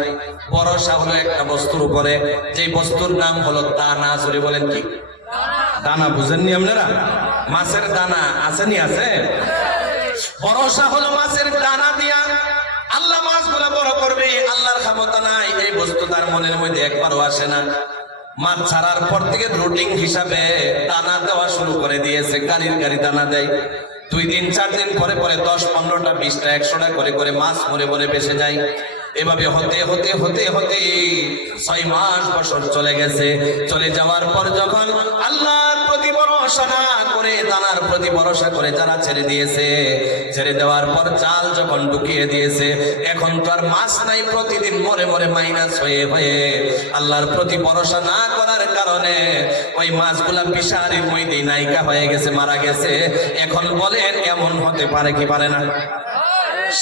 ভরসা হলো একটা বস্তুর উপরে, যে বস্তুর নাম হলো দানা। জোরে বলেন কি? দানা। বুঝেননি আপনারা? মাছের দানা আসেনি? আছে। ভরসা হলো মাছের দানা দিয়া আল্লাহ মাছগুলা বড় করবে। আল্লাহর ক্ষমতা নাই, এই বস্তু তার মনের মধ্যে একবারও আসে না। মাছ ছাড়ার পর থেকে রুটিন হিসাবে দানা দেওয়া শুরু করে দিয়েছে। গাড়ি দানা দেয়। 2 দিন 4 দিন পরে 10, 15টা, 20টা, 100টা করে মাছ মরে ভেসে যায়। এভাবে হতে 6 মাস বছর চলে গেছে। চলে যাওয়ার পর যখন আল্লাহর প্রতি ভরসা না করে, দানার প্রতি ভরসা করে যারা ছেড়ে দিয়েছে, ছেড়ে দেওয়ার পর জাল যখন ঢুকিয়ে দিয়েছে, এখন তো আর মাছ নাই। প্রতিদিন মরে মাইনাস হয়ে আল্লাহর প্রতি ভরসা না করার কারণে ওই মাছগুলা ফিশারির মধ্যে নাইকা হয়ে গেছে, মারা গেছে। এখন বলেন এমন হতে পারে কি পারে না?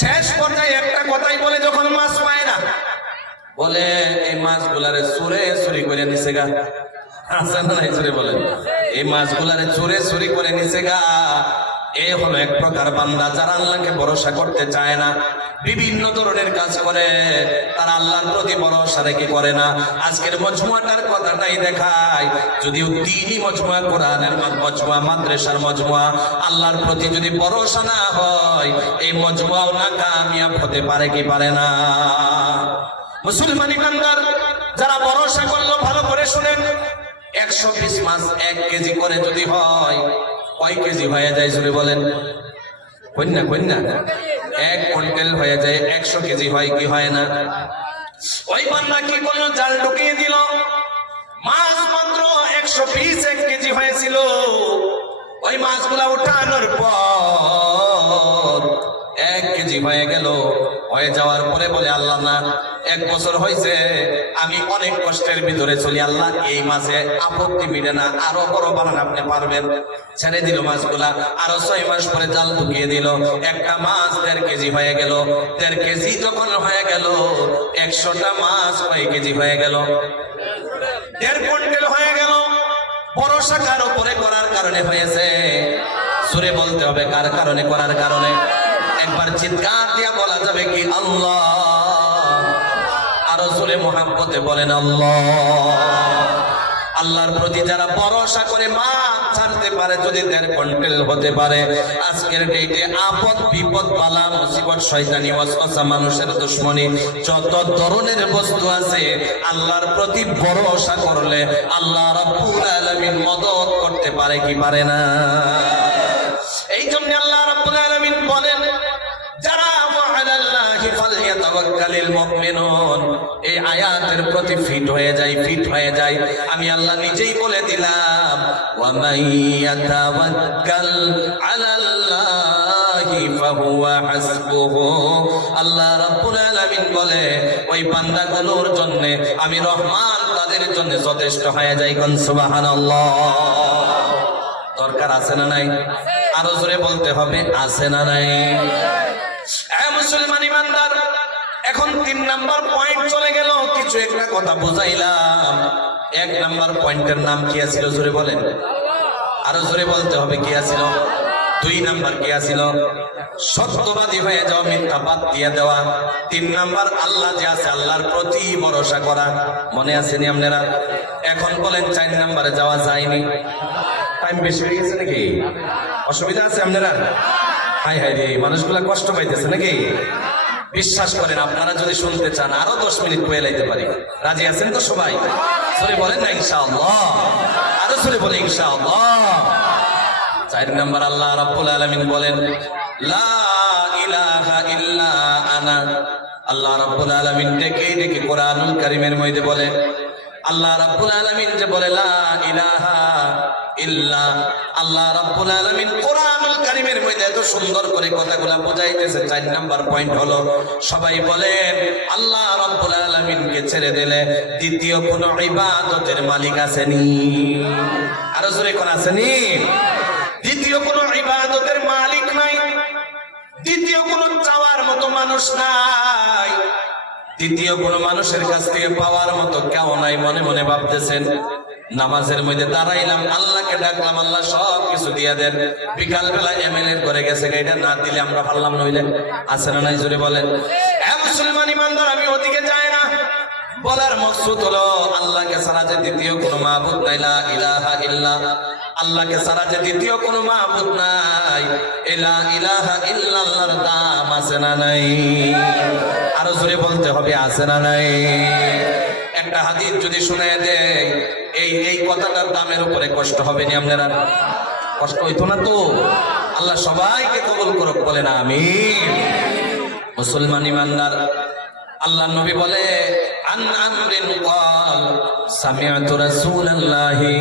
শেষ পর্যায়ে একটা কথাই বলে, যখন মাছ পায় না, বলে এই মাছগুলারে চুরি করে নিছে গা। আছে না নাই? চুরি বলেন। এই মাছগুলারে চুরি করে নিছে গা। এ হলো এক প্রকার বান্দা যারা আল্লাহকে ভরসা করতে চায় না। বিভিন্ন ধরনের কাজ করে, তারা আল্লাহর প্রতি ভরসা রেখে করে না। আজকের মজমুয়াটার কথাটাই দেখায়, যদিও দ্বীনি মজমুয়া, কোরআনের মজমুয়া, মাদ্রাসার মজমুয়া, আল্লাহর প্রতি যদি ভরসা না হয় এই মজমুয়াও না কামিয়াব হতে পারে কি পারে না? মুসলমান ইমানদার যারা ভরসা করলো, ভালো করে শুনেন, 120 মাছ 1 কেজি করে যদি হয়, কয় কেজি হয়ে যায় জুড়ে বলেন? কন্যা 1 কুইন্টাল হয়ে যায়, 100 কেজি হয় কি হয় না? ওই বান্দা কি করলো? জাল ঢুকিয়ে দিল, মাছ মাত্র 120 1 কেজি হয়েছিল। ওই মাছগুলা উঠানোর পর 1 কেজি হয়ে গেল। হয়ে যাওয়ার পরে বলে, আল্লাহ না, 1 বছর হয়েছে আমি অনেক কষ্টের ভিতরে চলি, আল্লাহ এই মাসে আপত্তি মিটে না, আরো বড় বানান আপনি পারবেন। ছেড়ে দিল মাছগুলা, আরো 6 মাস পরে জাল ঢুকিয়ে দিল, একটা মাছ 1.5 কেজি হয়ে গেল। 1.5 কেজি যখন হয়ে গেল, 100টা মাছ কয় কেজি হয়ে গেল? 1.5 কুইন্টাল হয়ে গেল। ভরসা কার উপরে করার কারণে হয়েছে? সুরে বলতে হবে, কার কারণে? করার কারণে। একবার চিৎকার দিয়া বলা যাবে কি আল্লাহ? আরো জোরে মুহাব্বতে বলেন আল্লাহ। আল্লাহর প্রতি যারা ভরসা করে মাছ ছাড়তে পারে, যদি 1.5 কুইন্টাল হতে পারে, আজকের ডেটে আপদ বিপদ বালা মুসিবত শয়তানি ওয়াসওয়াসা মানুষের দুশমনি যত ধরনের বস্তু আছে, আল্লাহর প্রতি ভরসা করলে আল্লাহ রাব্বুল আলামিন মদদ করতে পারে কি পারে না? এই জন্য আল্লাহ রাব্বুল আলামিন বলেন, যারা আলাল্লাহি ফালইয়াতাওয়াক্কালিল মুমিনুন, এই আয়াতের প্রতি ফিট হয়ে যায়। আমি আল্লাহ নিজেই বলে দিলাম, ওয়া মাইয়াতাওয়াক্কাল আলাল্লাহি ফাহুয়া হাসবুহু। আল্লাহ রাব্বুল আলামিন বলে, ওই বান্দাগুলোর জন্য আমি রহমান তাদের জন্য যথেষ্ট হয়ে যাই। কোন সুবহানাল্লাহ। দরকার আছে না নাই? আরো জোরে বলতে হবে, আছে না নাই? মুসলমান ইমানদার, এখন 3 নাম্বার পয়েন্ট চলে গেল। কিছু একটা কথা বুঝাইলাম। 1 নাম্বার পয়েন্টের নাম কি আছিল জোরে বলেন? আরো জোরে বলতে হবে, কি আছিল? 2 নাম্বার কি আছিল? সত্যবাদী হয়ে যাওয়া, মিথ্যা বাদ দিয়ে দেওয়া। 3 নাম্বার আল্লাহ যে আছে, আল্লাহর প্রতি ভরসা করা। মনে আছেনি আপনারা? এখন বলেন 4 নাম্বারে যাওয়া যায়নি? টাইম বেশি হয়ে গেছে নাকি? অসুবিধা আছে আপনারা? হাই হাই রে, মানুষগুলা কষ্ট পাইতেছে নাকি? বিশ্বাস করেন, আপনারা যদি শুনতে চান আরো 10 মিনিট কয়ে লাইতে পারি। রাজি আছেন তো সবাই? সরে বলেন না ইনশাআল্লাহ? আরো সরে বলে ইনশাআল্লাহ। 4 নাম্বার আল্লাহ রাব্বুল আলামিন বলেন, লা ইলাহা ইল্লা আনা। আল্লাহ রাব্বুল আলামিন ডেকে কোরআনুল কারীমের মধ্যে বলে, আল্লাহ রাব্বুল আলামিন যে বলে লা ইলাহা ইল্লা, আল্লাহ রাব্বুল আলামিন কোরআনুল কারীমের মধ্যে এত সুন্দর করে কথাগুলা বোঝাইতেছে। 4 নাম্বার পয়েন্ট হলো, সবাই বলেন আল্লাহ রাব্বুল আলামিনকে ছেড়ে দিলে দ্বিতীয় কোন ইবাদতের মালিক আছেনি? আরো জোরে কোন আছেনি? দ্বিতীয় কোন ইবাদতের মালিক নাই, দ্বিতীয় কোন চাওয়ার মতো মানুষ নাই, দ্বিতীয় কোন মানুষের কাছ থেকে পাওয়ার মতো কেউ নাই। মনে মনে ভাবতেছেন, নামাজের মধ্যে দাঁড়াইলাম, আল্লাহকে ডাকলাম, আল্লাহ সব কিছু দিয়ে দেন। বিকাল বেলা এমএলএ করে গেছে, এটা না দিলে আমরা পারলাম নইলে। আছে না নাই জোরে বলেন? মুসলমান ইমানদার, আমি ওদিকে যাই না। বলার মকসুদ হলো, আল্লাহকে ছাড়া যে দ্বিতীয় কোনো মাবুদ নাই, লা ইলাহা ইল্লা। আল্লাহকে ছাড়া যে দ্বিতীয় কোনো মাবুদ নাই, লা ইলাহা ইল্লাল্লাহর দাম আছে না নাই? আরো জোরে বলতে হবে, আছে না নাই? একটা হাদিস যদি শুনে দেয়, এই কথাটার দামের উপরে কষ্ট হবে না? আপনারা কষ্ট হইতো না তো? আল্লাহ সবাইকে কবুল করুক, বলে না আমিন। মুসলমান ইমানদার, আল্লাহ নবী বলে, আন আমরিন ক্বাল সামি'তু রাসূলাল্লাহি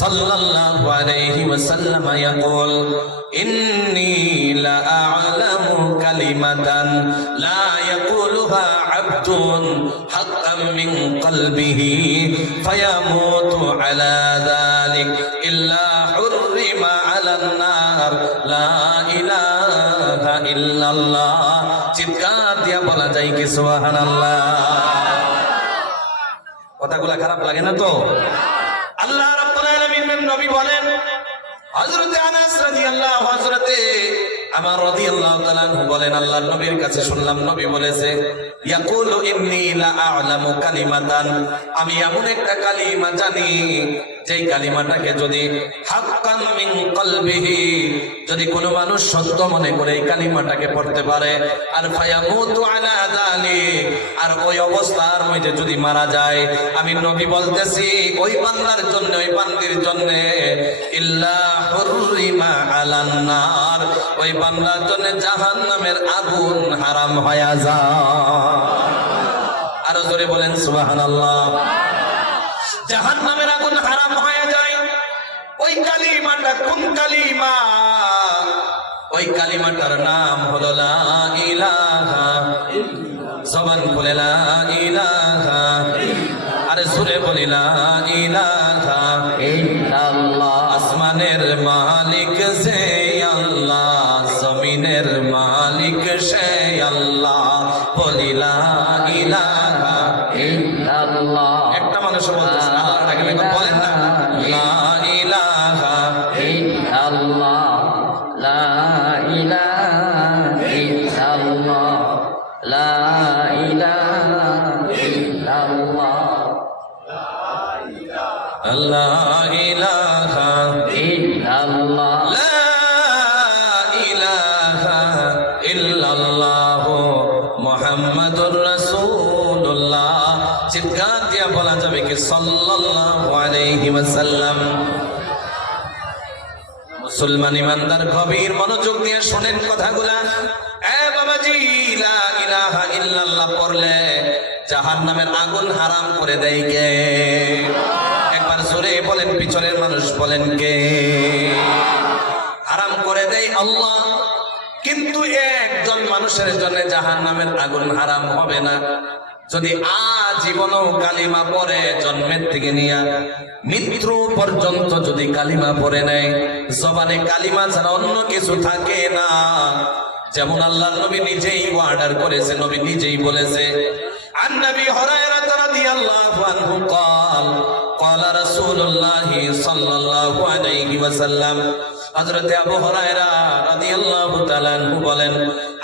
সাল্লাল্লাহু আলাইহি ওয়াসাল্লাম ইয়াকুল ইন্নী লা আ'লামু কালিমাতান লা ইয়াকুলুহা আবদুন হাক্কাম মিন কলবিহি ফায়ামুতু আলা যালিক ইল্লা হুররিমা আলান নার লা ইলাহা ইল্লাল্লাহ। চিৎকার দিয়া বলা যায় কি সুবহানাল্লাহ? কথাগুলা খারাপ লাগে না তো? আল্লাহ রাব্বুল আলামিন নবী বলেন, হযরতে আনাস রাদিয়াল্লাহু হযরতে আমার রাদিয়াল্লাহু তাআলা বলেন আল্লাহর নবীর কাছে শুনলাম নবী বলেছে ইয়াকুলু ইন্নী লা আ'লামু কালিমাতান, আমি এমন একটা কালিমা জানি যেই কালিমাটাকে যদি হাক্কান মিন কলবিহি, যদি কোনো মানুষ সত্য মনে করে এই কালিমাটাকে পড়তে পারে আর ফায়ামুতু আলা যালিক, আর ওই অবস্থার মধ্যে যদি মারা যায়, আমি নবী বলতেছি ওই বান্দার জন্য ওই বান্দির জন্য ইল্লা হুররিমা আলান নার, ওই বান্দার জন্য জাহান্নামের আগুন হারাম হয়ে যায়। আরো জোরে বলেন সুবহানাল্লাহ। জাহান্নামের আগুন হারাম হয়ে যায়। ওই কালিমাটা কোন কালিমা? ওই কালিমাটার নাম হলো লা ইলাহা ইল্লাল্লাহ। জবান খুলে লা ইলাহা ইল্লাল্লাহ, আরে সুরে বলি লা ইলাহা ইল্লাল্লাহ। আসমানের মালিক সে আল্লাহ, জমিনের মালিক সে আল্লাহ, বলি লা ইলাহা ইল্লাল্লাহ। একটা মানুষ বলতেছে আল্লাহটাকে বলেন না, লা ইলাহা ইল্লাল্লাহ, লা ইলাহা ইল্লাল্লাহ, লা ইলাহা ইল্লাল্লাহ, লা ইলাহা ইল্লাল্লাহ, লা ইলাহা ইল্লাল্লাহ মুহাম্মাদুর রাসূলুল্লাহ। চিৎকার দিয়ে বলা যাবে কি সাল্লাল্লাহু আলাইহি ওয়াসাল্লাম। মুসলমান ইমানদার গভীর মনোযোগ দিয়ে শোনেন কথাগুলা। এ বাবাজি, লা ইলাহা ইল্লাল্লাহ পড়লে জাহান্নামের আগুন হারাম করে দেয় কে? একবার জোরে বলেন, পিছনের মানুষ বলেন কে? হারাম করে দেয় আল্লাহ। কিন্তু একজন মানুষের জন্য জাহান্নামের আগুন হারাম হবে না যদি আজীবনও কালিমা পড়ে, জন্মের থেকে নিয়ে মৃত্যু পর্যন্ত যদি কালিমা পড়ে নেয়। জবানে কালিমা ছাড়া অন্য কিছু থাকে না। যেমন আল্লাহর নবী নিজেই অর্ডার করেছে, নবী নিজেই বলেছে, আন নবী হুরায়রা রাদিয়াল্লাহু আনহু قال قال رسول الله صلى الله عليه وسلم। হযরত আবু হুরায়রা রাদিয়াল্লাহু তাআলা আনহু বলেন,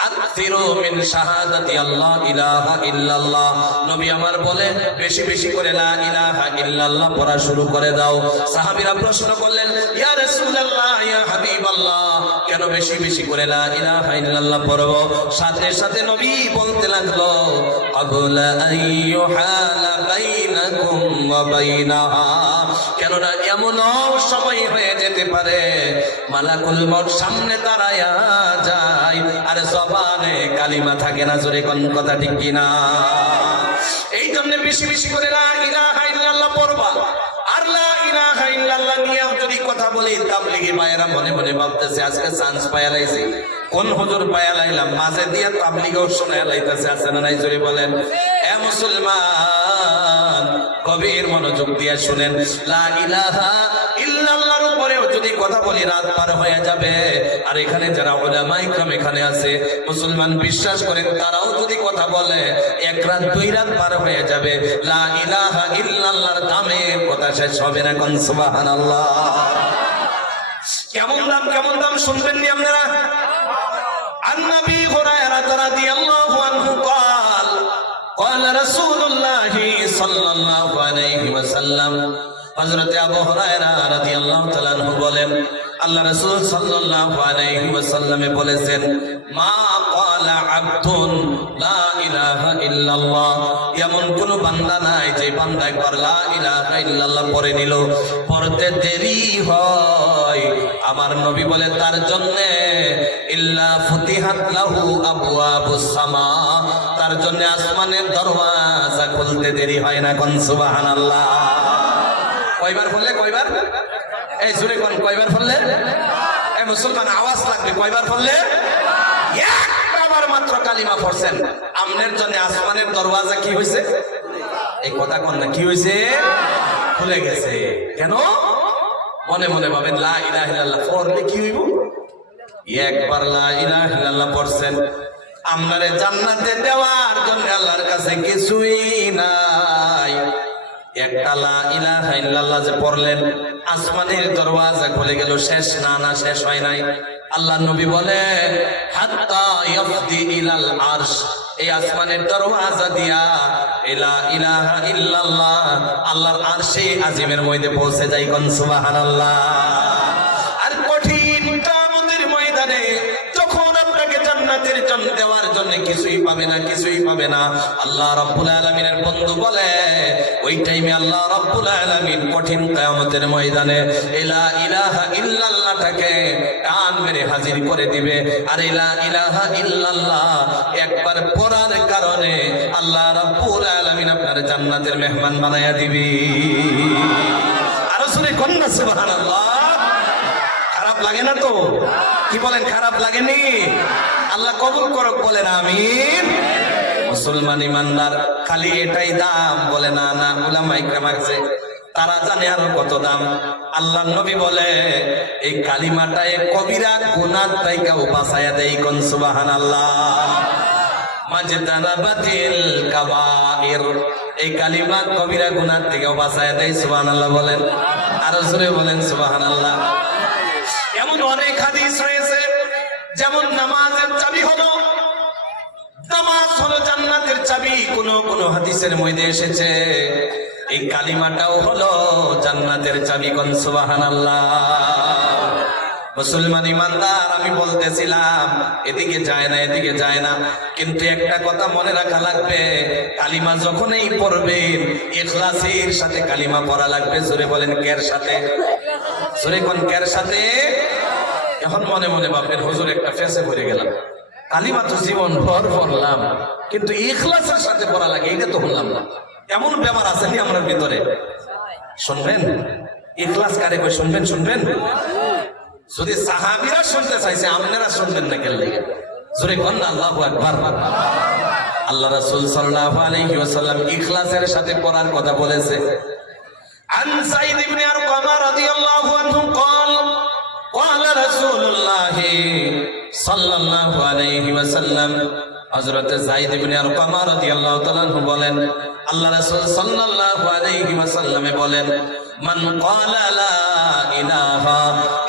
আকসিরু মিন শাহাদাতি আল্লাহ ইলাহা ইল্লাল্লাহ। নবী আমার বলে বেশি বেশি করে লা ইলাহা ইল্লাল্লাহ পড়া শুরু করে দাও। সাহাবীরা প্রশ্ন করলেন, ইয়া রাসূলুল্লাহ, ইয়া হাবিবাল্লাহ, কেন বেশি বেশি করে লা ইলাহা ইল্লাল্লাহ পড়ব? সাথে সাথে নবী বলতে লাগলো, আবলা আইয়ুহালা বাইনাকুম ওয়া বাইনাহা, কেননা এমন সময় হয়ে যেতে পারে মালাকুল মউত সামনে দাঁড়ায়া যায় আর জবানে কালিমা থাকে না। জোরে কোন কথা ঠিক কিনা? এই জন্য বেশি বেশি করে লা ইলাহা ইল্লাল্লাহ পড়বা। আর লা ইলাহা ইল্লাল্লাহ নিয়ে যদি কথা বলি, তাবলীগী ভাইয়েরা মনে মনে ভাবতেছে আজকে চান্স পায়া লাইছি। কোন হুজুর পায়া লাইলাম? মাঝে দিয়ে তাবলীগও শোনায়া লাইতেছে, আছে না নাই? জোরে বলেন। এ মুসলমান, গভীর মনোযোগ দিয়ে শুনেন, লা ইলাহা ইল্লাল্লাহর উপরেও যদি কথা বলি রাত পার হয়ে যাবে। আর এখানে যারা উলামায়ে কিরাম এখানে আছে, মুসলমান বিশ্বাস করেন, তারাও যদি কথা বলে এক রাত দুই রাত পার হয়ে যাবে। লা ইলাহা ইল্লাল্লাহর দামে কথা শেষ হবে না। কোন সুবহানাল্লাহ। কেমন দাম, কেমন দাম শুনবেন নি আপনারা? আন নবী হুরায়রা রাদিয়াল্লাহু আনহু قال قال رسول الله صلى الله عليه وسلم। হযরত আবু হুরায়রা রাদিয়াল্লাহু তাআলা আনহু বলেন, আল্লাহ রাসূল সাল্লাল্লাহু আলাইহি ওয়াসাল্লামে বলেছেন, মা ক্বালা আবদুন লা ইলাহা ইল্লাল্লাহ, এমন কোন বান্দা নাই যে বান্দা একবার লা ইলাহা ইল্লাল্লাহ পড়ে নিল, পড়তে দেরি হয়, আমার নবী বলে তার জন্য ইল্লা ফুতিহাত লাহু আবওয়াবুস সামা, তার জন্য আসমানের দরওয়াজা খুলতে দেরি হয় না। কোন সুবহানাল্লাহ। কয়বার বললে? কয়বার? এই জোরে কোন কয়বার বললে? এই মুসলমান আওয়াজ লাগবে। কয়বার বললে? একবার মাত্র কালিমা পড়ছেন, আমনের জন্য আসমানের দরওয়াজা কি হয়েছে? এই কথা কোন না, কি হয়েছে? খুলে গেছে। কেন? মনে মনে ভাবেন লা ইলাহা ইল্লাল্লাহ পড়লে কি হইব? একবার লা ইলাহা ইল্লাল্লাহ পড়ছেন, আপনারে জান্নাতে দেওয়ার জন্য আল্লাহর কাছে কিছুই নাই। একটা লা ইলাহা ইল্লাল্লাহ যে পড়লেন, আসমানের দরওয়াজা খুলে গেল। শেষ না, না শেষ হয় নাই। আল্লাহ নবী বলে হাত্তা ইয়াফদি ইলাল আরশ, এই আসমানের দরওয়াজা দিয়া লা ইলাহা ইল্লাল্লাহ আল্লাহর আরশে আজিমের মধ্যে পৌঁছে যায়। কোন সুবহানাল্লাহ। আর কঠিন কিয়ামতের ময়দানে যখন আপনাকে জান্নাতের জন্য দেওয়ার জন্য কিছুই পাবে না, কিছুই পাবে না, আল্লাহ রাব্বুল আলামিনের বন্ধু বলে ওই টাইমে আল্লাহ রাব্বুল আলামিন কঠিন কিয়ামতের ময়দানে লা ইলাহা ইল্লাল্লাহটাকে কান মেরে হাজির করে দিবে। আর লা ইলাহা ইল্লাল্লাহ একবার পড়ার কারণে আল্লাহ রাব্বুল আলামিন আপনার জান্নাতের মেহমান বানায়া দিবে। আর শুনে কন্যা সুবহানাল্লাহ। খারাপ লাগে না তো? কি বলেন, খারাপ লাগেনি? আল্লাহ কবুল করুক, বলেন আমিন। মুসলমান ইমানদার খালি এটাই দাম? বলে না, না, উলামা ইকরাম আছে তারা জানে আরো কত দাম। আল্লাহ নবী বলে এই কালিমাটায় কবিরা গুনাহ থেকে বাঁচায়া দেয়। কোন সুবহানাল্লাহ। মাজতানাবাতিল কাবাইর, এই কালিমা কবিরা গুনাহ থেকে বাঁচায়া দেয়। সুবহানাল্লাহ বলেন, আরো জোরে বলেন সুবহানাল্লাহ। এমন অনেক হাদিস রয়েছে, যেমন নামাজের চাবি হলো, নামাজ হলো জান্নাতের চাবি। কোন কোন হাদিসের মধ্যে এসেছে এই কালিমাটাও হলো জান্নাতের চাবি। কোন সুবহানাল্লাহ। মুসলমান ইমানদার, আমি বলতেছিলাম এদিকে যায় না, এদিকে যায় না, কিন্তু একটা কথা মনে রাখা লাগবে, কালিমা যখনই পড়বেন ইখলাসের সাথে কালিমা পড়া লাগবে। জোরে বলেন কের সাথে? জোরে কোন কের সাথে? এখন মনে মনে ভাববেন হুজুর একটা ফেসে পড়ে গেলাম, কালিমা তো জীবন ভর পড়লাম, কিন্তু ইখলাসের সাথে পড়া লাগে, এটা তো বললাম না। এমন ব্যাপার আছে নি আমার ভিতরে? শুনবেন ইখলাস কারে কই? শুনবেন, শুনবেন। যদি সাহাবীরা শুনতে চাইছে, আপনারা শুনবেন না কেন? জোরে কোন আল্লাহু আকবার। আল্লাহ রাসূল সাল্লাল্লাহু আলাইহি ওয়াসাল্লাম ইখলাসের সাথে পড়ার কথা বলেছে। আন সাইদ ইবনে আরকাম রাদিয়াল্লাহু আনহু قال قال رسول الله সাল্লাল্লাহু আলাইহি ওয়াসাল্লাম, হযরত যায়েদ ইবনে আরকাম রাদিয়াল্লাহু তাআলা আনহু বলেন আল্লাহ রাসূল সাল্লাল্লাহু আলাইহি ওয়াসাল্লামে বলেন মান ক্বালা লা ইলাহা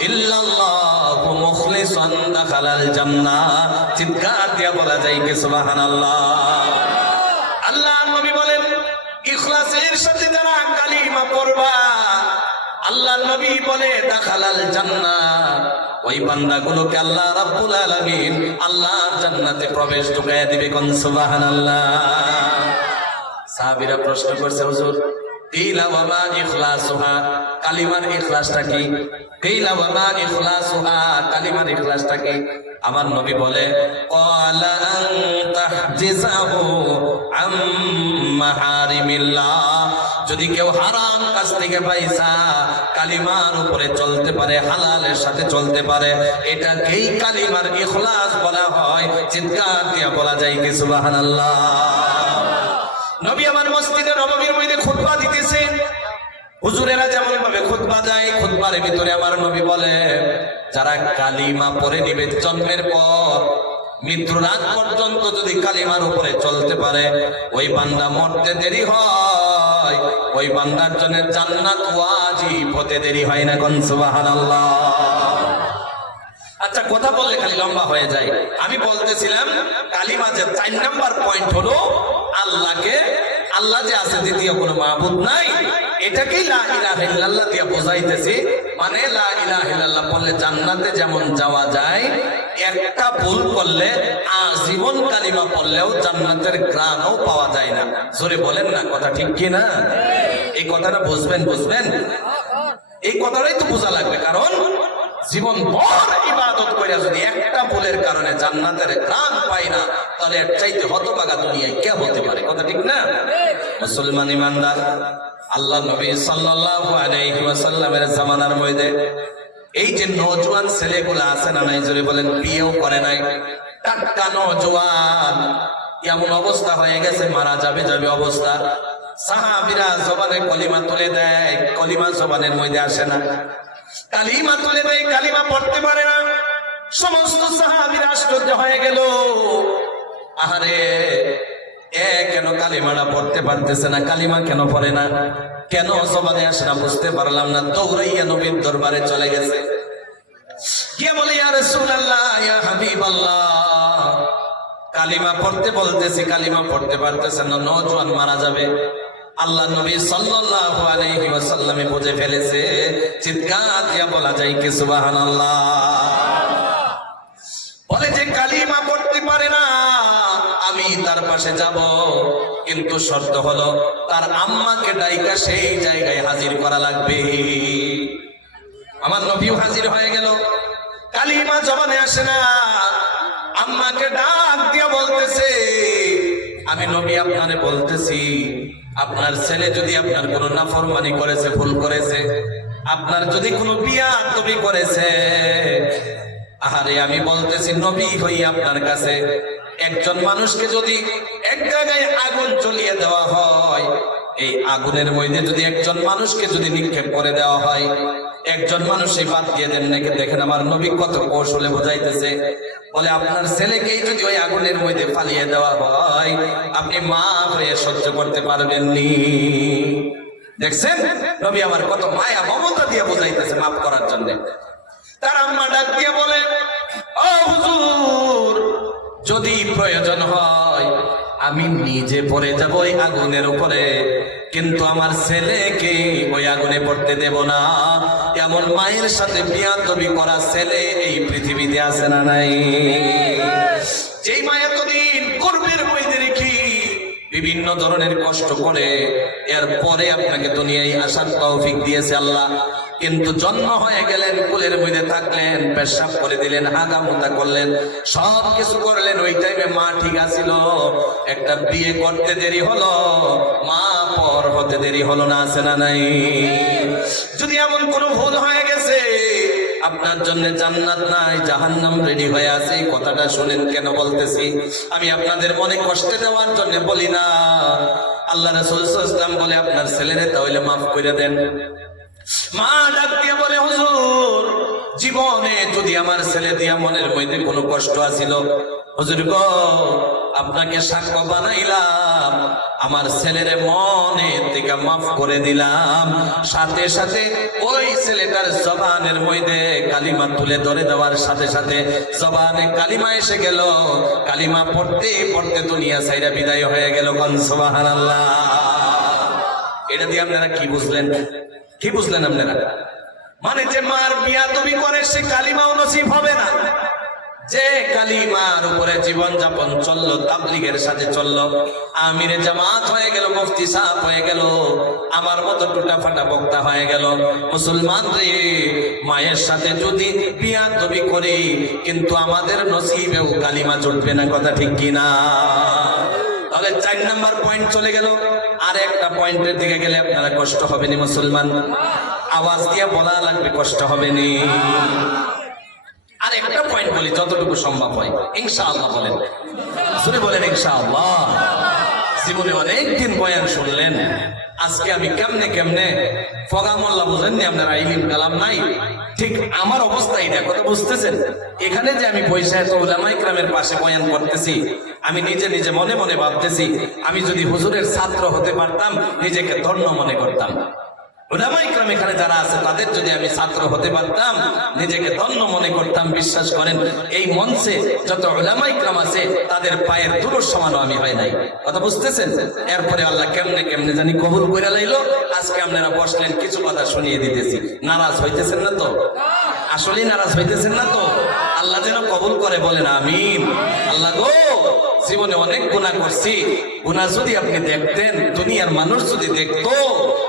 ইল্লাল্লাহু মুখলিসান দাখালাল জান্নাহ। চিৎকার দিয়ে বলা যায় কি সুবহানাল্লাহ। আল্লাহ নবী বলেন ইখলাসের সাথে যারা কালিমা পড়বা, আল্লাহ নবী বলে দাখালাল জান্নাহ, ওই বান্দাগুলোকে আল্লাহ রাব্বুল আলামিন আল্লাহর জান্নাতে প্রবেশ ঢুকাইয়া দিবে। কোন সুবহানাল্লাহ। সাহাবীরা প্রশ্ন করছে হুজুর কিলা ওয়া মা ইখলাসুহা, কালিমার ইখলাসটা কি? কিলা ওয়া মা ইখলাসুহা, কালিমার ইখলাসটা কি? আমার নবী বলে ক্বালা আন তাহজিসাহু আম মাহারিমিল্লাহ, যদি কেউ হারাম কাজ থেকে পয়সা কালিমার উপরে চলতে পারে, হালালের সাথে চলতে পারে, এটাকেই কালিমার ইখলাস বলা হয়। চিৎকার দিয়ে বলা যায় কি সুবহানাল্লাহ। নবী আমার মসজিদে নববীর মধ্যে খুতবা দিতেছে, হুজুরেরা যেমন ভাবে খুতবা দেয়, খুতবার ভিতরে আমার নবী বলে যারা কালিমা পড়ে নিবে জন্মের পর মৃত্যুর আগ পর্যন্ত যদি কালিমার উপরে চলতে পারে, ওই বান্দা মরতে দেরি হয়, ওই বান্দার জন্য জান্নাত ওয়াজিব হতে দেরি হয় না। কোন সুবহানাল্লাহ। আচ্ছা, কথা বললে খালি লম্বা হয়ে যায়। আমি বলতেছিলাম কালিমা যে 4 নাম্বার পয়েন্ট হলো আল্লাহকে, আল্লাহ যে আছে দ্বিতীয় কোনো মাবুদ নাই, এটাকেই লা ইলাহা ইল্লাল্লাহ দিয়ে বোঝাইতেছি। মানে লা ইলাহা ইল্লাল্লাহ বললে জান্নাতে যেমন যাওয়া যায়, একটা ভুল করলে আজীবন কালিমা পড়লেও জান্নাতের ঘ্রাণও পাওয়া যায় না। জোরে বলেন না, কথা ঠিক কি না? এই কথাটা বুঝবেন, বুঝবেন, এই কথাটাই তো বোঝা লাগবে। কারণ জীবন ভর ইবাদত করে যদি একটা ভুলের কারণে জান্নাতের ঘ্রাণ পাই না, তাহলে এর চাইতে হতভাগা দুনিয়ায় কে হতে পারে? কথা ঠিক না? মুসলমান ইমানদার, আল্লাহ নবী সাল্লাল্লাহু আলাইহি ওয়াসাল্লামের জামানার মধ্যে এই যে নওজোয়ান ছেলেগুলো আছে না নাই, জোরে বলেন, বিয়েও করে নাই, টাটকা নওজোয়ান, এমন অবস্থা হয়ে গেছে মারা যাবে যাবে অবস্থা। সাহাবীরা জবানে কলিমা তুলে দেয়, কলিমা জবানের মধ্যে আসে না, কালিমা তুলে দেয়, কালিমা পড়তে পারে না। সমস্ত সাহাবীরা আশ্চর্য হয়ে গেল, আহারে কেন কালিমাটা পড়তে পারতেছে না, কালিমা কেন পড়ে না, কেন জবানে আসে না, বুঝতে পারলাম না। দৌড়াইয়া নবীর দরবারে চলে গেছে, গিয়ে বলে ইয়া রাসূলুল্লাহ, ইয়া হাবিবাল্লাহ, কালিমা পড়তে বলতেছি, কালিমা পড়তে পারতেছেন না, নওজোয়ান মারা যাবে। আল্লাহ নবী সাল্লাল্লাহু আলাইহি ওয়াসাল্লামে বুঝে ফেলেছে, চিৎকার দিয়া বলা যায় কি সুবহানাল্লাহ। বলে যে কালিমা পড়তে পারে না, আমি তার পাশে যাব, কিন্তু শর্ত হলো তার আম্মাকে ডাইকা সেই জায়গায় হাজির করা লাগবে। আমার নবীও হাজির হয়ে গেল, কালিমা জবানে আসে না, আম্মাকে ডাক দিয়া বলতেছে, আমি নবী আপনারে বলতেছি, আপনার ছেলে যদি আপনার কোনো নাফরমানি করেছে, ভুল করেছে, আপনার যদি কোনো বিয়াদবি করেছে, আহারে আমি বলতেছি নবী হই আপনার কাছে, একজন মানুষকে যদি এক জায়গায় আগুন জ্বলিয়ে দেওয়া হয়, এই আগুনের মধ্যে যদি একজন মানুষকে যদি নিক্ষেপ করে দেওয়া হয়, একজন মানুষই বাদ দিয়ে দেন নাকি। দেখেন আমার নবী কত কৌশলে বোঝাইতেছে। বলে আপনার ছেলেকেই যদি ওই আগুনের মধ্যে ফালিয়ে দেওয়া হয়, আপনি মা হয়ে সহ্য করতে পারবেননি। দেখছেন নবী আমার কত মায়া মমতা দিয়ে বোঝাইতেছে মাফ করার জন্য। তার আম্মা ডাক দিয়ে বলে, ও হুজুর, যদি প্রয়োজন হয় আমি নিজে পড়ে যাব ওই আগুনের উপরে, কিন্তু আমার ছেলেকে ওই আগুনে পড়তে দেব না। এমন মায়ের সাথে বিয়াদবি করা ছেলে এই পৃথিবীতে আছে না নাই? যেই মা এতদিন গর্ভের মধ্যে রেখে বিভিন্ন ধরনের কষ্ট করে এরপরে আপনাকে দুনিয়ায় আসার তৌফিক দিয়েছে আল্লাহ, কিন্তু জন্ম হয়ে গেলেন, কোলের মধ্যে থাকলেন, পেশাব করে দিলেন, হাগামুতা করলেন, সব কিছু করলেন, ওই টাইমে মা ঠিক আছিল। একটা বিয়ে করতে দেরি হলো, মা পর হতে দেরি হলো না, আছে না নাই? যদি এমন কোনো ভুল হয়ে গেছে, আপনার জন্য জান্নাত নাই, জাহান্নাম রেডি হয়ে আছে। এই কথাটা শুনেন কেন বলতেছি, আমি আপনাদের মনে কষ্ট দেওয়ার জন্য বলি না। আল্লাহ রাসূল সাল্লাল্লাহু আলাইহি ওয়াসাল্লাম বলে আপনার ছেলেরে তাহলে মাফ করে দেন। মা ডাক দিয়ে বলে, হুজুর, জীবনে যদি আমার ছেলে দিয়া মনের মধ্যে কোনো কষ্ট আছিল, হুজুর গো, আপনাকে সাক্ষ্য বানাইলাম, আমার ছেলের মনে থেকে মাফ করে দিলাম। সাথে সাথে ওই ছেলেটার জবানের মধ্যে কালিমা তুলে ধরে দেওয়ার সাথে সাথে জবানে কালিমা এসে গেল। কালিমা পড়তে পড়তে দুনিয়া ছাইরা বিদায় হয়ে গেল। সুবহানাল্লাহ। এটা দিয়ে আপনারা কি বুঝলেন? কি বুঝলেন আপনারা? মানে যে মার বিয়াদবি করে সে কালিমাও নসিব হবে না। যে কালিমার উপরে জীবন যাপন চললো, তাবলীগের সাথে চললো, আমিরে জামাত হয়ে গেল, মুফতি সাহেব হয়ে গেল, আমার মতো টুটা ফাটা বক্তা হয়ে গেল, মুসলমান রে, মায়ের সাথে যদি বিয়াদবি করি কিন্তু আমাদের নসিবেও কালিমা জুটবে না। কথা ঠিক কিনা? তাহলে 4 নাম্বার পয়েন্ট চলে গেল। আর একটা পয়েন্টের দিকে গেলে আপনারা কষ্ট হবে নি মুসলমান? আওয়াজ দিয়ে বলা লাগবে, কষ্ট হবে নি? আর একটা পয়েন্ট বলি যতটুকু সম্ভব হয় ইনশাআল্লাহ। বলেন, শুনে বলেন ইনশাআল্লাহ। জীবনে অনেকদিন বয়ান শুনলেন, আজকে আমি কেমনে কেমনে ফগা মোল্লা, বুঝেননি আপনারা, ইলম কালাম নাই, ঠিক আমার অবস্থা এটা। কথা বুঝতেছেন? এখানে যে আমি পয়সা এত উলামায়ে কেরামের পাশে বয়ান করতেছি, আমি নিজে নিজে মনে মনে ভাবতেছি, আমি যদি হুজুরের ছাত্র হতে পারতাম নিজেকে ধন্য মনে করতাম। উলামায়ে কেরাম এখানে যারা আছে তাদের যদি আমি ছাত্র হতে পারতাম নিজেকে ধন্য মনে করতাম। বিশ্বাস করেন এই মঞ্চে যত উলামায়ে কেরাম আছে তাদের পায়ের ধুলোর সমানও আমি হয় নাই। কথা বুঝতেছেন? এরপরে আল্লাহ কেমনে কেমনে জানি কবুল করে লাইলো। আজকে আপনারা বসলেন, কিছু কথা শুনিয়ে দিতেছি। নারাজ হইতেছেন না তো? আসলেই নারাজ হইতেছেন না তো? আল্লাহ যেন কবুল করে, বলেন আমিন। আল্লাহ গো, জীবনে অনেক গুনাহ করছি, গুনাহ যদি আপনি দেখতেন, দুনিয়ার মানুষ যদি দেখতো,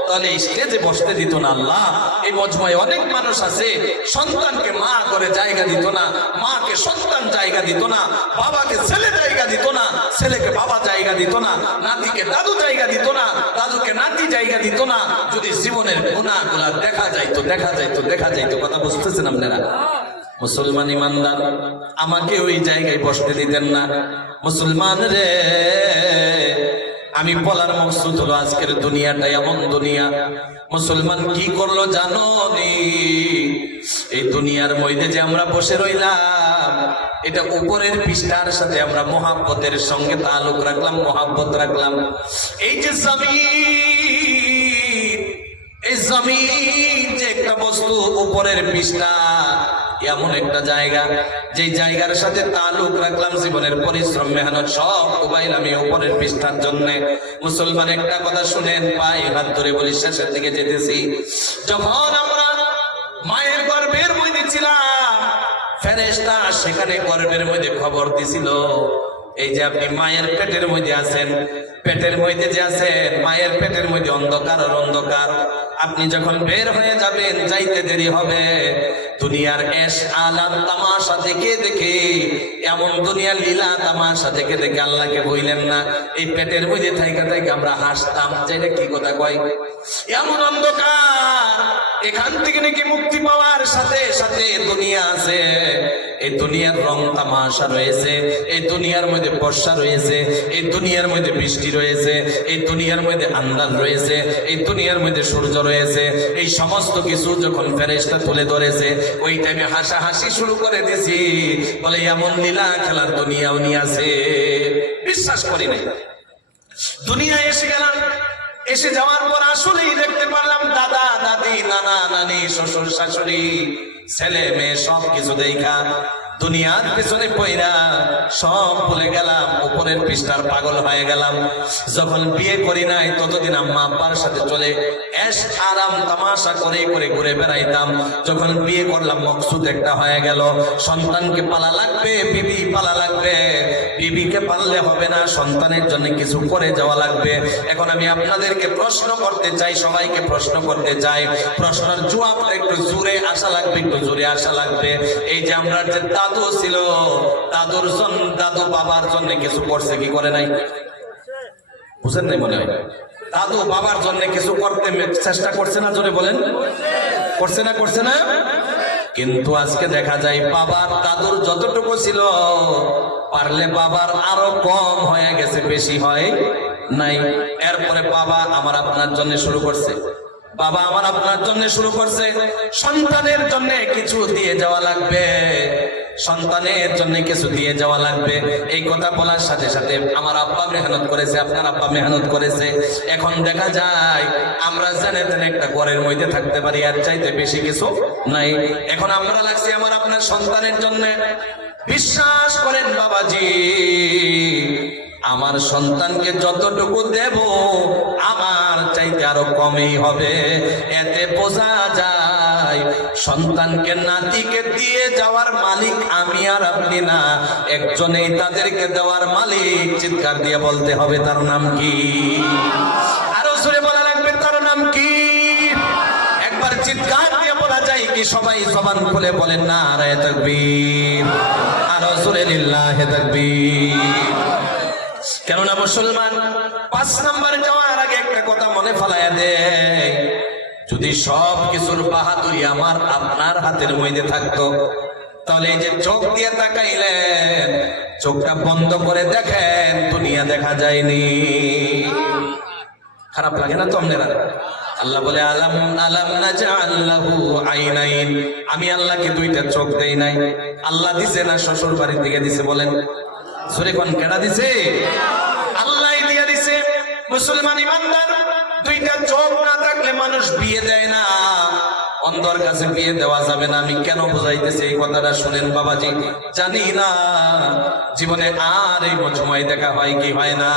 তাহলে স্টেজে বসতে দিত না আল্লাহ। এই মজমায় অনেক মানুষ আছে, সন্তানকে মা করে জায়গা দিত না, মাকে সন্তান জায়গা দিত না, বাবাকে ছেলে জায়গা দিত না, ছেলেকে বাবা জায়গা দিত না, নাতিকে দাদু জায়গা দিত না, দাদুকে নাতি জায়গা দিত না। যদি জীবনের গুনাহগুলা দেখা যাইতো, দেখা যাইতো, দেখা যাইতো। কথা বুঝতেছেন আপনারা? মুসলমান ইমানদার আমাকে ওই জায়গায় বসতে দিতেন না। মুসলমান রে, আমি বলার মকসুদ হলো আজকের দুনিয়াটা এমন দুনিয়া, মুসলমান কি করলো জানো নি? এই দুনিয়ার মধ্যে যে আমরা বসে রইলাম, এটা উপরের পৃষ্ঠার সাথে আমরা মোহাব্বতের সঙ্গে তালুক রাখলাম, মোহাব্বত রাখলাম। এই যে জমিন, এই জমিন যে একটা বস্তু, উপরের পৃষ্ঠা এমন একটা জায়গা, যে জায়গার সাথে তালুক রাখলাম, জীবনের পরিশ্রম মেহনত সব উবাইলাম আমি উপরের পৃষ্ঠার জন্য। মুসলমান একটা কথা শুনেন, পাই হাত ধরে বলি, শেষের দিকে যেতেছি। যখন আমরা মায়ের গর্ভের মধ্যে ছিলাম, ফেরেশতা সেখানে গর্ভের মধ্যে খবর দিছিল, এই যে আপনি মায়ের পেটের মধ্যে আছেন, পেটের মধ্যে যে আছেন, মায়ের পেটের মধ্যে অন্ধকার আর অন্ধকার। আপনি যখন বের হয়ে যাবেন, যাইতে দেরি হবে। দুনিয়ার এশ আলাম তামাশা দেখে দেখে, এমন দুনিয়ার লীলা তামাশা দেখে দেখে আল্লাহকে বইলেন না, এই পেটের মধ্যে থাইকা থাইকা আমরা হাসতাম যে এটা কি কথা কয়, এমন অন্ধকার। এখান থেকে নাকি মুক্তি পাওয়ার সাথে সাথে দুনিয়া আছে, এই দুনিয়ার রং তামাশা রয়েছে, এই দুনিয়ার মধ্যে বর্ষা রয়েছে, এই দুনিয়ার মধ্যে বৃষ্টি রয়েছে, এই দুনিয়ার মধ্যে আন্দাজ রয়েছে, এই দুনিয়ার মধ্যে সূর্য রয়েছে। এই সমস্ত কিছু যখন ফেরেশতা তুলে ধরেছে, ওই টাইমে হাসাহাসি শুরু করে দিয়েছি, বলে এমন লীলা খেলার দুনিয়াও নিয়ে আছে। বিশ্বাস করি নাই। দুনিয়ায় এসে গেলাম, এসে যাওয়ার পর আসলেই দেখতে পারলাম দাদা দাদি, নানা নানি, শ্বশুর শাশুড়ি, ছেলে মেয়ে সব কিছু দেখা দুনিয়ার পেছনে পয়রা সব ভুলে গেলাম, উপরের পৃষ্ঠার পাগল হয়ে গেলাম। যখন বিয়ে করি নাই ততদিন আম্মা আব্বার সাথে চলে এশ আরাম তামাশা করে করে ঘুরে বেড়াইতাম। যখন বিয়ে করলাম মকসুদ একটা হয়ে গেল, সন্তানকে পালা লাগবে, বিবি পালা লাগবে, বিবিকে পাললে হবে না, সন্তানের জন্য কিছু করে যাওয়া লাগবে। এখন আমি আপনাদেরকে প্রশ্ন করতে চাই, সবাইকে প্রশ্ন করতে চাই, প্রশ্নের জবাবটা একটু জোরে আসা লাগবে, একটু জোরে আসা লাগবে। এই যে আমরা যে দাদু ছিল, দাদুর জন্য, দাদু বাবার জন্য কিছু করছে কি করে নাই? বুঝেন নাই মনে হয়? দাদু বাবার জন্য কিছু করতে চেষ্টা করছে না? জোরে বলেন, করছে না? করছে না? কিন্তু আজকে দেখা যায় বাবার দাদুর যতটুকু ছিল, পারলে বাবার আরো কম হয়ে গেছে, বেশি হয় নাই। এরপরে বাবা আমার আপনার জন্য শুরু করছে, বাবা আমার আপনার জন্য শুরু করছে, সন্তানের জন্য কিছু দিয়ে যাওয়া লাগবে, সন্তানের জন্য কিছু দিয়ে যাওয়া লাগবে। এই কথা বলার সাথে সাথে আমার আব্বা মেহনত করেছে, আপনার আব্বা মেহনত করেছে। এখন দেখা যায় আমরা জানে তেনে একটা ঘরের মধ্যে থাকতে পারি, আর চাইতে বেশি কিছু নাই। এখন আমরা লাগছি আমার আপনার সন্তানের জন্য। বিশ্বাস করেন বাবাজি, আমার সন্তানকে যতটুকু দেব আমার চাইতে আরো কমই হবে। এতে বোঝা যায় সন্তানকে নাতিকে দিয়ে যাওয়ার মালিক আমি আর আপনি না, একজনেই তাদেরকে দেওয়ার মালিক। চিৎকার দিয়ে বলতে হবে তার নাম কি? আরো জোরে বলা লাগবে, তার নাম কি? একবার চিৎকার দিয়ে বলা যায় কি? সবাই জবান খুলে বলেন নারায়ে তাকবীর, আরো জোরে লিল্লাহি তাকবীর। কেননা মুসলমান 5 নাম্বার যাওয়ার আগে একটা কথা মনে ফেলাইয়া দেয়, যদি সব কিছুর বাহাদুরি আমার আপনার হাতের মধ্যে থাকতো, তাহলে এই যে চোখ দিয়ে তাকাইলেন, চোখটা বন্ধ করে দেখেন, দুনিয়া দেখা যায়নি। খারাপ লাগে না তো আপনারা? আল্লাহ বলে আলাম আলাম নাজআল লাহু আইনাইন, আমি আল্লাহকে দুইটা চোখ দেই নাই। আল্লাহ দিছে না শ্বশুর বাড়ি থেকে দিছে? বলেন সরে কোন কেডা দিছে? আল্লাহ দিয়া দিছে। মুসলমান ইমানদার, দুইটা চোখ না থাকলে মানুষ বিয়ে দেয় না, অন্ধর কাছে বিয়ে দেওয়া যাবে না। আমি কেন বুঝাইতেছি এই কথাটা শুনেন বাবাজি, জানি না জীবনে আর এই সময় দেখা হয় কি হয় না।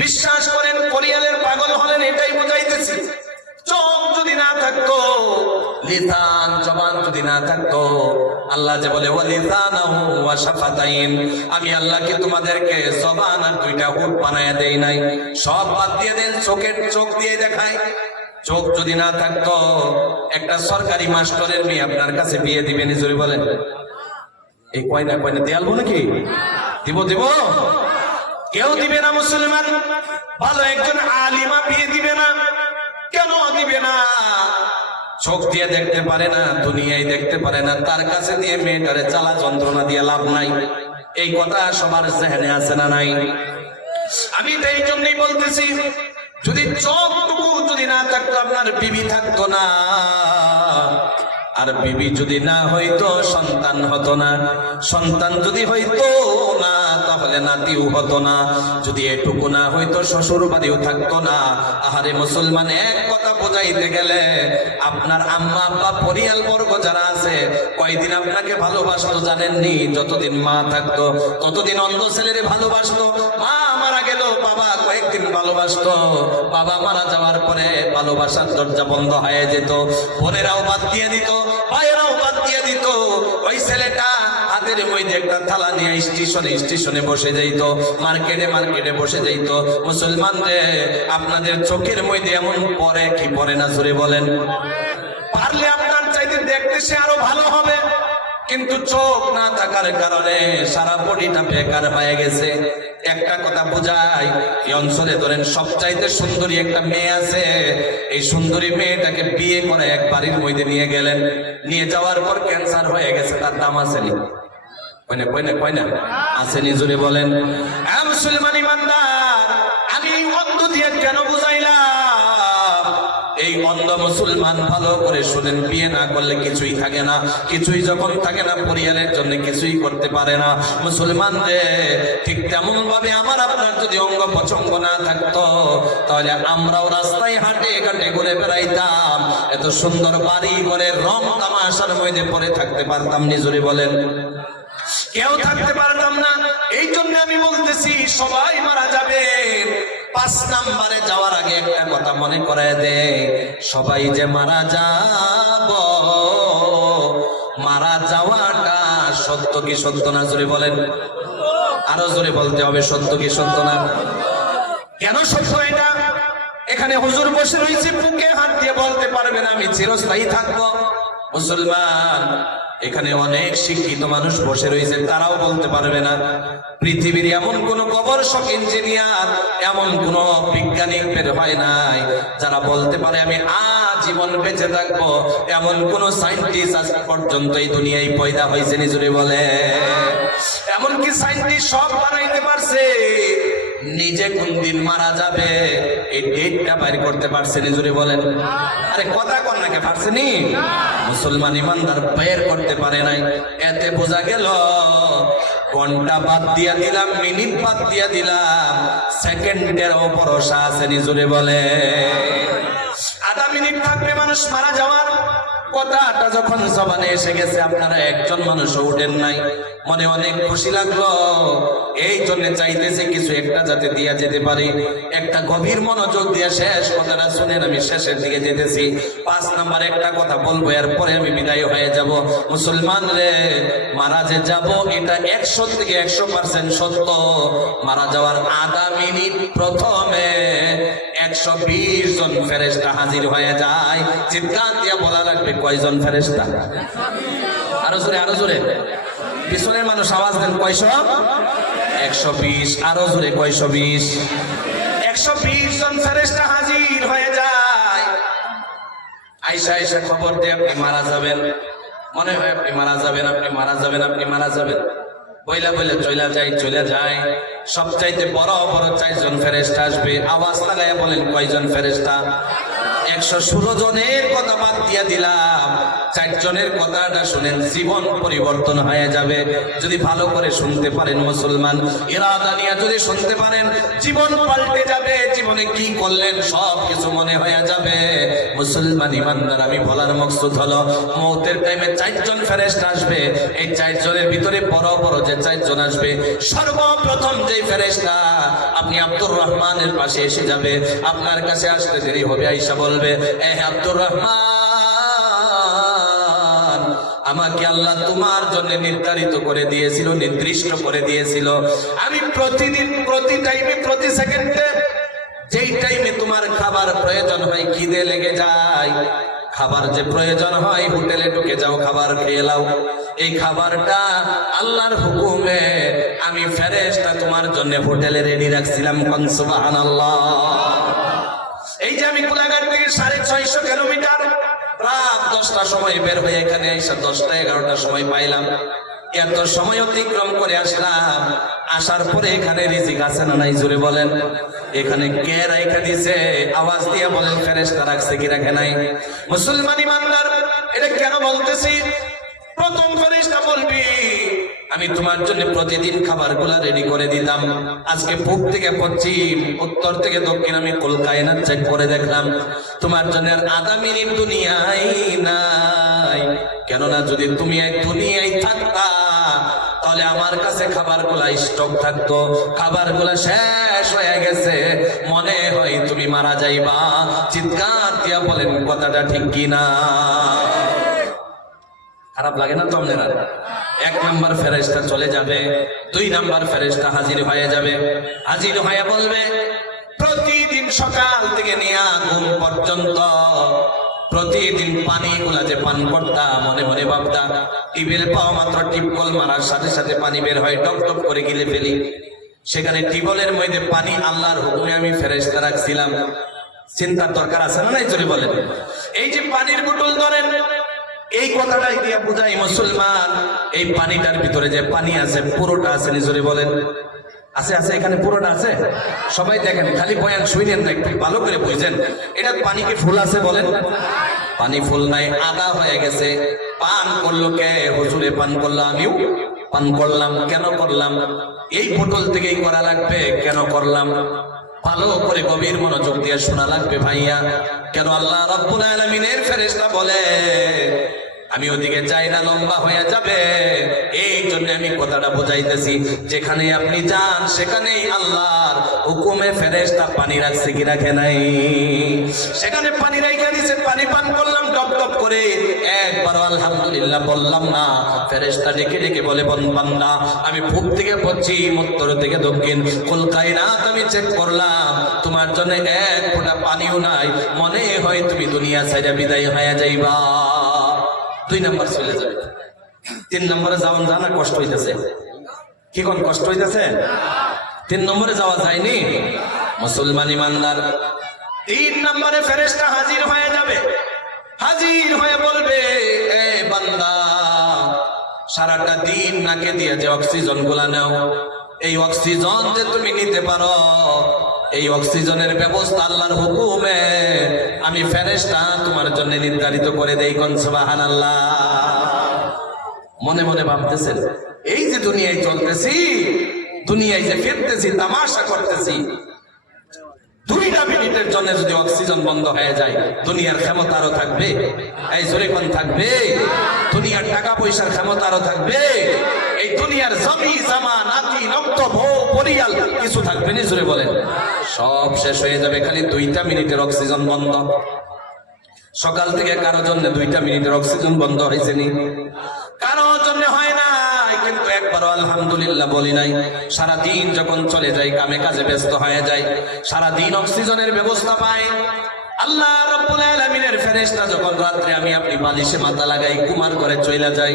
বিশ্বাস করেন, কোরিয়ালের পাগল হলেন, এটাই বুঝাইতেছি। চোখ যদি না থাকতো, লিসান জবান যদি না থাকতো, আল্লাহ যে বলে ওয়ালিসানাহু ওয়া শাফাতাইন, আমি আল্লাহকে তোমাদেরকে জবান আর দুইটা ঠোঁট বানায়া দেই নাই, সব বাদ দিয়ে দেন, চোখের চোখ দিয়ে দেখাই। চোখ যদি না থাকতো, একটা সরকারি মাস্টারের মেয়ে আপনার কাছে বিয়ে দিবে নি? জোরে বলেন। এই কয়না কয়না দিয়ে আলবো নাকি? দিব দিব? কেউ দিবে না মুসলমান। ভালো একজন আলিমা বিয়ে দিবে না। কেন দিবে না? চোখ দিয়ে দেখতে পারে না, দুনিয়ায় দেখতে পারে না, তার কাছে দিয়ে মেয়েটারে জ্বালা যন্ত্রণা দিয়ে লাভ নাই। এই কথা সবার জেহেনে আছে না নাই? আমি তো এই জন্যই বলতেছি, যদি চোখটুকু যদি না থাকতো, আপনার বিবি থাকতো না, আর বিবি যদি না হইতো সন্তান হতো না, সন্তান যদি হইতো না তাহলে নাতিও হতো না, যদি এটুকু না হইতো শ্বশুর বাড়িও থাকতো না। আহারে মুসলমান, এক কথা বোঝাইতে গেলে আপনার আম্মা আব্বা পরিয়াল বর্গ যারা আছে কয়দিন আপনাকে ভালোবাসতো জানেননি? যতদিন মা থাকতো ততদিন অন্ধ ছেলেরে ভালোবাসতো। মা মারা গেল, বাবা কয়েকদিন ভালোবাসতো, বাবা মারা যাওয়ার পরে ভালোবাসার দরজা বন্ধ হয়ে যেত, বোনেরাও বাদ দিয়ে দিত, ভাইয়েরাও বাদ দিয়ে দিত। ওই ছেলেটা হাতের মধ্যে একটা থালা নিয়ে স্টেশনে বসে যাইতো, মার্কেটে বসে যাইতো। মুসলমান রে, আপনাদের চোখের মধ্যে এমন পরে কি পরে না জোরে বলেন? পারলে আপনার চাইতে দেখতে সে আরো ভালো হবে, কিন্তু চোখ না থাকার কারণে সারা বডিটা বেকার হয়ে গেছে। একটা কথা বোঝাই, এই অঞ্চলে ধরেন সবচাইতে সুন্দরী একটা মেয়ে আছে, এই সুন্দরী মেয়েটাকে বিয়ে করে এক বাড়ির মধ্যে নিয়ে গেলেন, নিয়ে যাওয়ার পর ক্যান্সার হয়ে গেছে, তার দাম আসেনি? কয়না আসেনি? জোরে বলেন। মুসলমান ইমানদার, আমি অন্ধ দিয়ে কেন বুঝাইলাম? এই অন্ধ মুসলমান ভালো করে শুনেন, বিয়ে না করলে কিছুই থাকে না, কিছুই যখন থাকে না পরিবারের জন্য কিছুই করতে পারে না। মুসলমান রে, ঠিক তেমন ভাবে আমার আপনার যদি অঙ্গ পছন্দ না থাকতো তাহলে আমরাও রাস্তায় হাঁটে ঘাটে ঘুরে বেড়াইতাম, এত সুন্দর বাড়ি ঘরের রং তামাশার মধ্যে পড়ে থাকতে পারতাম নিজরে বলেন? কেউ থাকতে পারতাম না। এই জন্য আমি বলতেছি, সবাই মারা যাবে। 5 নম্বরে যাওয়ার আগে একটা কথা মনে করায় দে, সবাই যে মারা যাব, মারা যাওয়াটা সত্য কি সত্য না? জোরে বলেন, আরো জোরে বলতে হবে, সত্য কি সত্য না? কেন সত্য এটা? এখানে হুজুর বসে রয়েছে, বুকে হাত দিয়ে বলতে পারবেন আমি চিরস্থায়ী থাকবো। মুসলমান, এখানে অনেক শিক্ষিত মানুষ বসে রয়েছে, তারাও বলতে পারবে না। পৃথিবীর এমন কোন গবেষক, ইঞ্জিনিয়ার, এমন কোন বিজ্ঞানী বের হয় নাই যারা বলতে পারে আমি আজীবন বেঁচে থাকবো। এমন কোন সায়েন্টিস্ট আজ পর্যন্ত এই দুনিয়ায় পয়দা হয়েছে নিজরে বলে? এমনকি সায়েন্টিস্ট সব বানাইতে পারছে, নিজে কোন দিন মারা যাবে এই ডেটটা বাইর করতে পারছে নিজরে বলেন? আরে কথা কন নাকি, পারছেনি? মুসলমান ইমানদার বের করতে পারে নাই। এতে বোঝা গেল ঘন্টা বাদ দিয়া দিলাম, মিনিট বাদ দিয়া দিলাম, সেকেন্ডেরও ভরসা আছে নিজরে বলে? আধা মিনিট থাকবে মানুষ মারা যাওয়ার। কথাটা যখন জবানে এসে গেছে, আপনারা একজন মানুষও উঠেন নাই, মনে অনেক খুশি লাগলো। এই জন্য চাইতেছে কিছু একটা যাতে দিয়া যেতে পারি। একটা গভীর মনোযোগ দিয়ে শেষ কথাটা শুনেন, আমি শেষের দিকে যেতেছি। 5 নম্বর একটা কথা বলবো, এরপরে আমি বিদায় হয়ে যাব। মুসলমান রে, মারা যে যাব এটা 100 থেকে 100% সত্য। মারা যাওয়ার আধা মিনিট প্রথমে 120 জন ফেরেশতা হাজির হয়ে যায়। চিৎকার দিয়ে বলা লাগবে, কয়জন ফেরেশতা? আরো জোরে, আরো জোরে। পিছনের মানুষ আওয়াজ দেন, কয়শো? 120। আরো জোরে, কয়শো 20? 120 জন ফেরেশতা হাজির হয়ে যায়। আইসা খবর দিয়ে আপনি মারা যাবেন, মনে হয় আপনি মারা যাবেন, আপনি মারা যাবেন, আপনি মারা যাবেন। বইলা চলে যায়। সবচাইতে বড় 4 জন ফেরেশতা আসবে। আওয়াজ লাগাইয়া বলেন, কয়জন ফেরেশতা? 116 জনের কথা বাদ দিয়া দিলাম, 4 জনের কথাটা শুনেন, জীবন পরিবর্তন হয়ে যাবে। যদি ভালো করে শুনতে পারেন মুসলমান, ইরাদা নিয়ে যদি শুনতে পারেন, জীবন পাল্টে যাবে। জীবনে কি করলেন সব কিছু মনে হয়ে যাবে। মুসলমান ইমানদার, আমি বলার মকসুদ হলো, মওতের টাইমে 4 জন ফেরেশতা আসবে। এই 4 জনের ভিতরে বড় যে 4 জন আসবে, সর্বপ্রথম যে ফেরেশতা আপনি আব্দুর রহমানের পাশে এসে যাবে, আপনার কাছে আসতে দেরি হবে, আয়েশা বলবে, এ আব্দুর রহমান, আমাকে আল্লাহ তোমার জন্য নির্ধারিত করে দিয়েছিল, নির্দিষ্ট করে দিয়েছিল। আমি প্রতিদিন, প্রতি টাইমে, প্রতি সেকেন্ডে, যেই টাইমে তোমার খাবার প্রয়োজন হয়, খিদে লেগে যায়, খাবার যে প্রয়োজন হয়, হোটেলে ঢুকে যাও, খাবার খেয়ে নাও। এই খাবারটা আল্লাহর হুকুমে আমি ফেরেশতা তোমার জন্য হোটেলে রেডি রাখছিলাম। কোন সুবহানাল্লাহ। এই যে আমি কোলাঘাট থেকে 650 কিলোমিটার রাত 10টার সময় বের হয়ে এখানে এসে 10টা 11টার সময় পাইলাম। এত সময় অতিক্রম করে আসলাম, আসার পরে এখানে রিজিক আছে না নাই জোরে বলেন? এখানে কে রাইখা দিছে? আওয়াজ দিয়ে বলেন ফেরেশতা রাখছে কি রাখে নাই? মুসলমান ইমানদার, এটা কেন বলতেছি? প্রথম ফেরেশতা বলবি আমি তোমার জন্য প্রতিদিন খাবারগুলা রেডি করে দিতাম। আজকে পূব থেকে পশ্চিম, উত্তর থেকে দক্ষিণ আমি কুল কায়নাত চেক করে দেখলাম, তোমার জন্য আর আধা মিনিট দুনিয়ায় নাই। কেননা যদি তুমি এই দুনিয়ায় থাকতা তাহলে আমার কাছে খাবারগুলা স্টক থাকতো, খাবারগুলা শেষ হয়ে গেছে, মনে হয় তুমি মারা যাইবা। চিৎকার দিয়া বলেন কথাটা ঠিক কিনা? খারাপ লাগে না তো আপনারা? এক নাম্বার ফেরেশতা চলে যাবে, দুই নাম্বার ফেরেশতা হাজির হয়ে যাবে। হাজির হয়ে বলবে প্রতিদিন সকাল থেকে নিয়ে ঘুম পর্যন্ত প্রতিদিন পানিগুলা যে পান করতাম, মনে মনে ভাবতাম টিবেল পাওয়া মাত্র টিপকল মারার সাথে সাথে পানি বের হয়, টপ টপ করে গিলে ফেলি। সেখানে টিবলের মধ্যে পানি আল্লাহর হুকুমে আমি ফেরেশতা রাখছিলাম। চিন্তার দরকার আছে না নাই জোরে বলেন? এই যে পানির বোতল ধরেন, এই কথাটাই দিয়ে বুঝাই মুসলমান, এই পানিটার ভিতরে যে পানি আছে পুরোটা আছে নিজরে বলেন? আছে আছে, এখানে পুরোটা আছে। সবাই দেখেন, খালি বয়ান শুনেন না, একটু ভালো করে বুঝেন। এটা পানি কি ফুল আছে বলেন? পানি ফুল নাই, আদা হয়ে গেছে। পান করলো কে? হুজুরে পান করলো, আমিও পান করলাম। কেন করলাম? এই বোতল থেকেই করা লাগবে। কেন করলাম? ভালো করে গভীর মনোযোগ দিয়ে শোনা লাগবে ভাইয়া। কেন আল্লাহ রাব্বুল আলামিনের ফেরেশতা বলে আমি ওদিকে যাই না, লম্বা হয়ে যাবে, এই জন্য আমি কথাটা বুঝাইতেছি। যেখানে আপনি যান সেখানেই আল্লাহর হুকুমে ফেরেশতা পানি রাখছে কি রাখে নাই? সেখানে পানি রাইখা দিছে, পানি পান করলাম টপ টপ করে, একবারও আলহামদুলিল্লাহ বললাম না। ফেরেশতা ডেকে ডেকে বলে বান্দা আমি পূব থেকে পশ্চিম, উত্তর থেকে দক্ষিণ, কুল কায়নাত আমি চেক করলাম, তোমার জন্য এক ফোঁটা পানিও নাই, মনে হয় তুমি দুনিয়া ছেড়ে বিদায় হয়ে যাইবা। দুই নাম্বার চলে যাবে। তিন নম্বরে যাওয়ান জানা কষ্ট হইতেছে, কি কোন কষ্ট হইতেছে? তিন নম্বরে যাওয়া যায়নি মুসলমান ইমানদার। তিন নম্বরে ফেরেশতা হাজির হয়ে যাবে। হাজির হয়ে বলবে এ বান্দা, সারাটা দিন নাকে দিয়ে যে অক্সিজেন গুলা নাও, এই অক্সিজেন যে তুমি নিতে পারো, এই অক্সিজেনের ব্যবস্থা আল্লাহর হুকুমে আমি ফেরেশতা তোমার জন্য নির্ধারিত করে দেই। কোন সুবহানাল্লাহ। মনে মনে ভাবতেছেন এই যে দুনিয়ায় চলতেছি, দুনিয়ায় যে ফিরতেছি, তামাশা করতেছি, 2টা মিনিটের জন্য যদি অক্সিজেন বন্ধ হয়ে যায়, দুনিয়ার ক্ষমতা আরো থাকবে? এই জোরে কোন থাকবে? দুনিয়ার টাকা পয়সার ক্ষমতা আরো থাকবে? এই দুনিয়ার জমি জামা নাতি রক্ত বউ পরিয়াল কিছু থাকবে না? জোরে বলেন। সব শেষ হয়ে যাবে, খালি 2টা মিনিটের অক্সিজেন বন্ধ। সকাল থেকে কারোর জন্য 2টা মিনিটের অক্সিজেন বন্ধ হয়েছে নি? কারোর জন্য হয় না, কিন্তু একবারও আলহামদুলিল্লাহ বলি নাই। সারাদিন যখন চলে যাই, কামে কাজে ব্যস্ত হয়ে যায়, সারাদিন অক্সিজেনের ব্যবস্থা পাই। আল্লাহ রাব্বুল আলামিনের ফেরেশতা যখন রাত্রে আমি আপনি বালিশে মাথা লাগাই ঘুমার করে চলে যাই,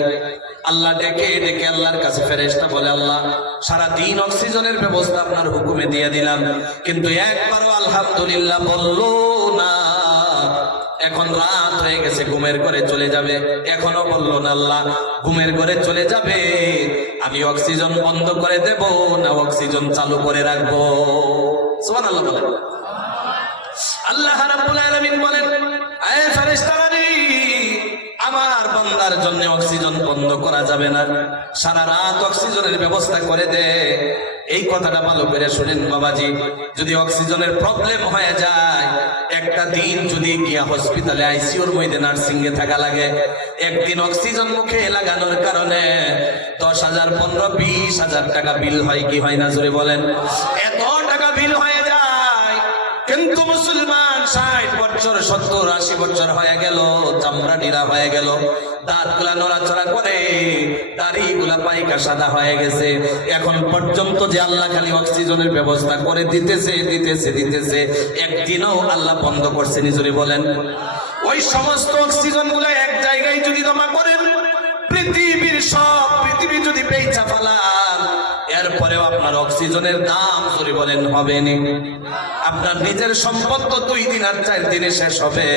আল্লাহ ডেকে ডেকে আল্লাহর কাছে ফেরেশতা বলে আল্লাহ সারাদিন অক্সিজেনের ব্যবস্থা আপনার হুকুমে দিয়ে দিলাম, কিন্তু একবারও আলহামদুলিল্লাহ বললো না। এখন রাত হয়ে গেছে, ঘুমের ঘরে চলে যাবে, এখনো বললো না। আল্লাহ ঘুমের ঘরে চলে যাবে, আমি অক্সিজেন বন্ধ করে দেব না অক্সিজেন চালু করে রাখবো? সুবহানাল্লাহ বলেন। আল্লাহ রাব্বুল আলামিন বলেন এ ফেরেশতারা, আমার বান্দার জন্য অক্সিজেন বন্ধ করা যাবে না, সারা রাত অক্সিজেনের ব্যবস্থা করে দে। এই কথাটা ভালো করে শুনেন বাবাজি, যদি অক্সিজেনের প্রবলেম হয়ে যায়, একটা দিন যদি গিয়া হসপিটালে আইসিইউর মধ্যে নার্সিং এ থাকা লাগে, একদিন অক্সিজেন মুখে লাগানোর কারণে 10,000, 15,000, 20,000 টাকা বিল হয় কি হয় না? জোরে বলেন। এত টাকা বিল হয়ে যায়, কিন্তু মুসলমান 60 বছর 70 80 বছর হয়ে গেল, চামড়া ঢিলা হয়ে গেল, দাঁত গুলা নড়াচড়া করে, দাড়ি গুলা পাইকা সাদা হয়ে গেছে, এখন পর্যন্ত যে আল্লাহ খালি অক্সিজেনের ব্যবস্থা করে দিতেছে দিতেছে দিতেছে, একদিনও আল্লাহ বন্ধ করছে নিজরে বলেন? ওই সমস্ত অক্সিজেন গুলা এক জায়গায় যদি জমা করেন, পৃথিবীর সব পৃথিবী যদি বেচা ফেলান, এর এরপরেও আপনার অক্সিজেনের দাম জোরে বলেন হবে নি? আপনার নিজের সম্পদ তো 2 দিন আর 4 দিনে শেষ হবে।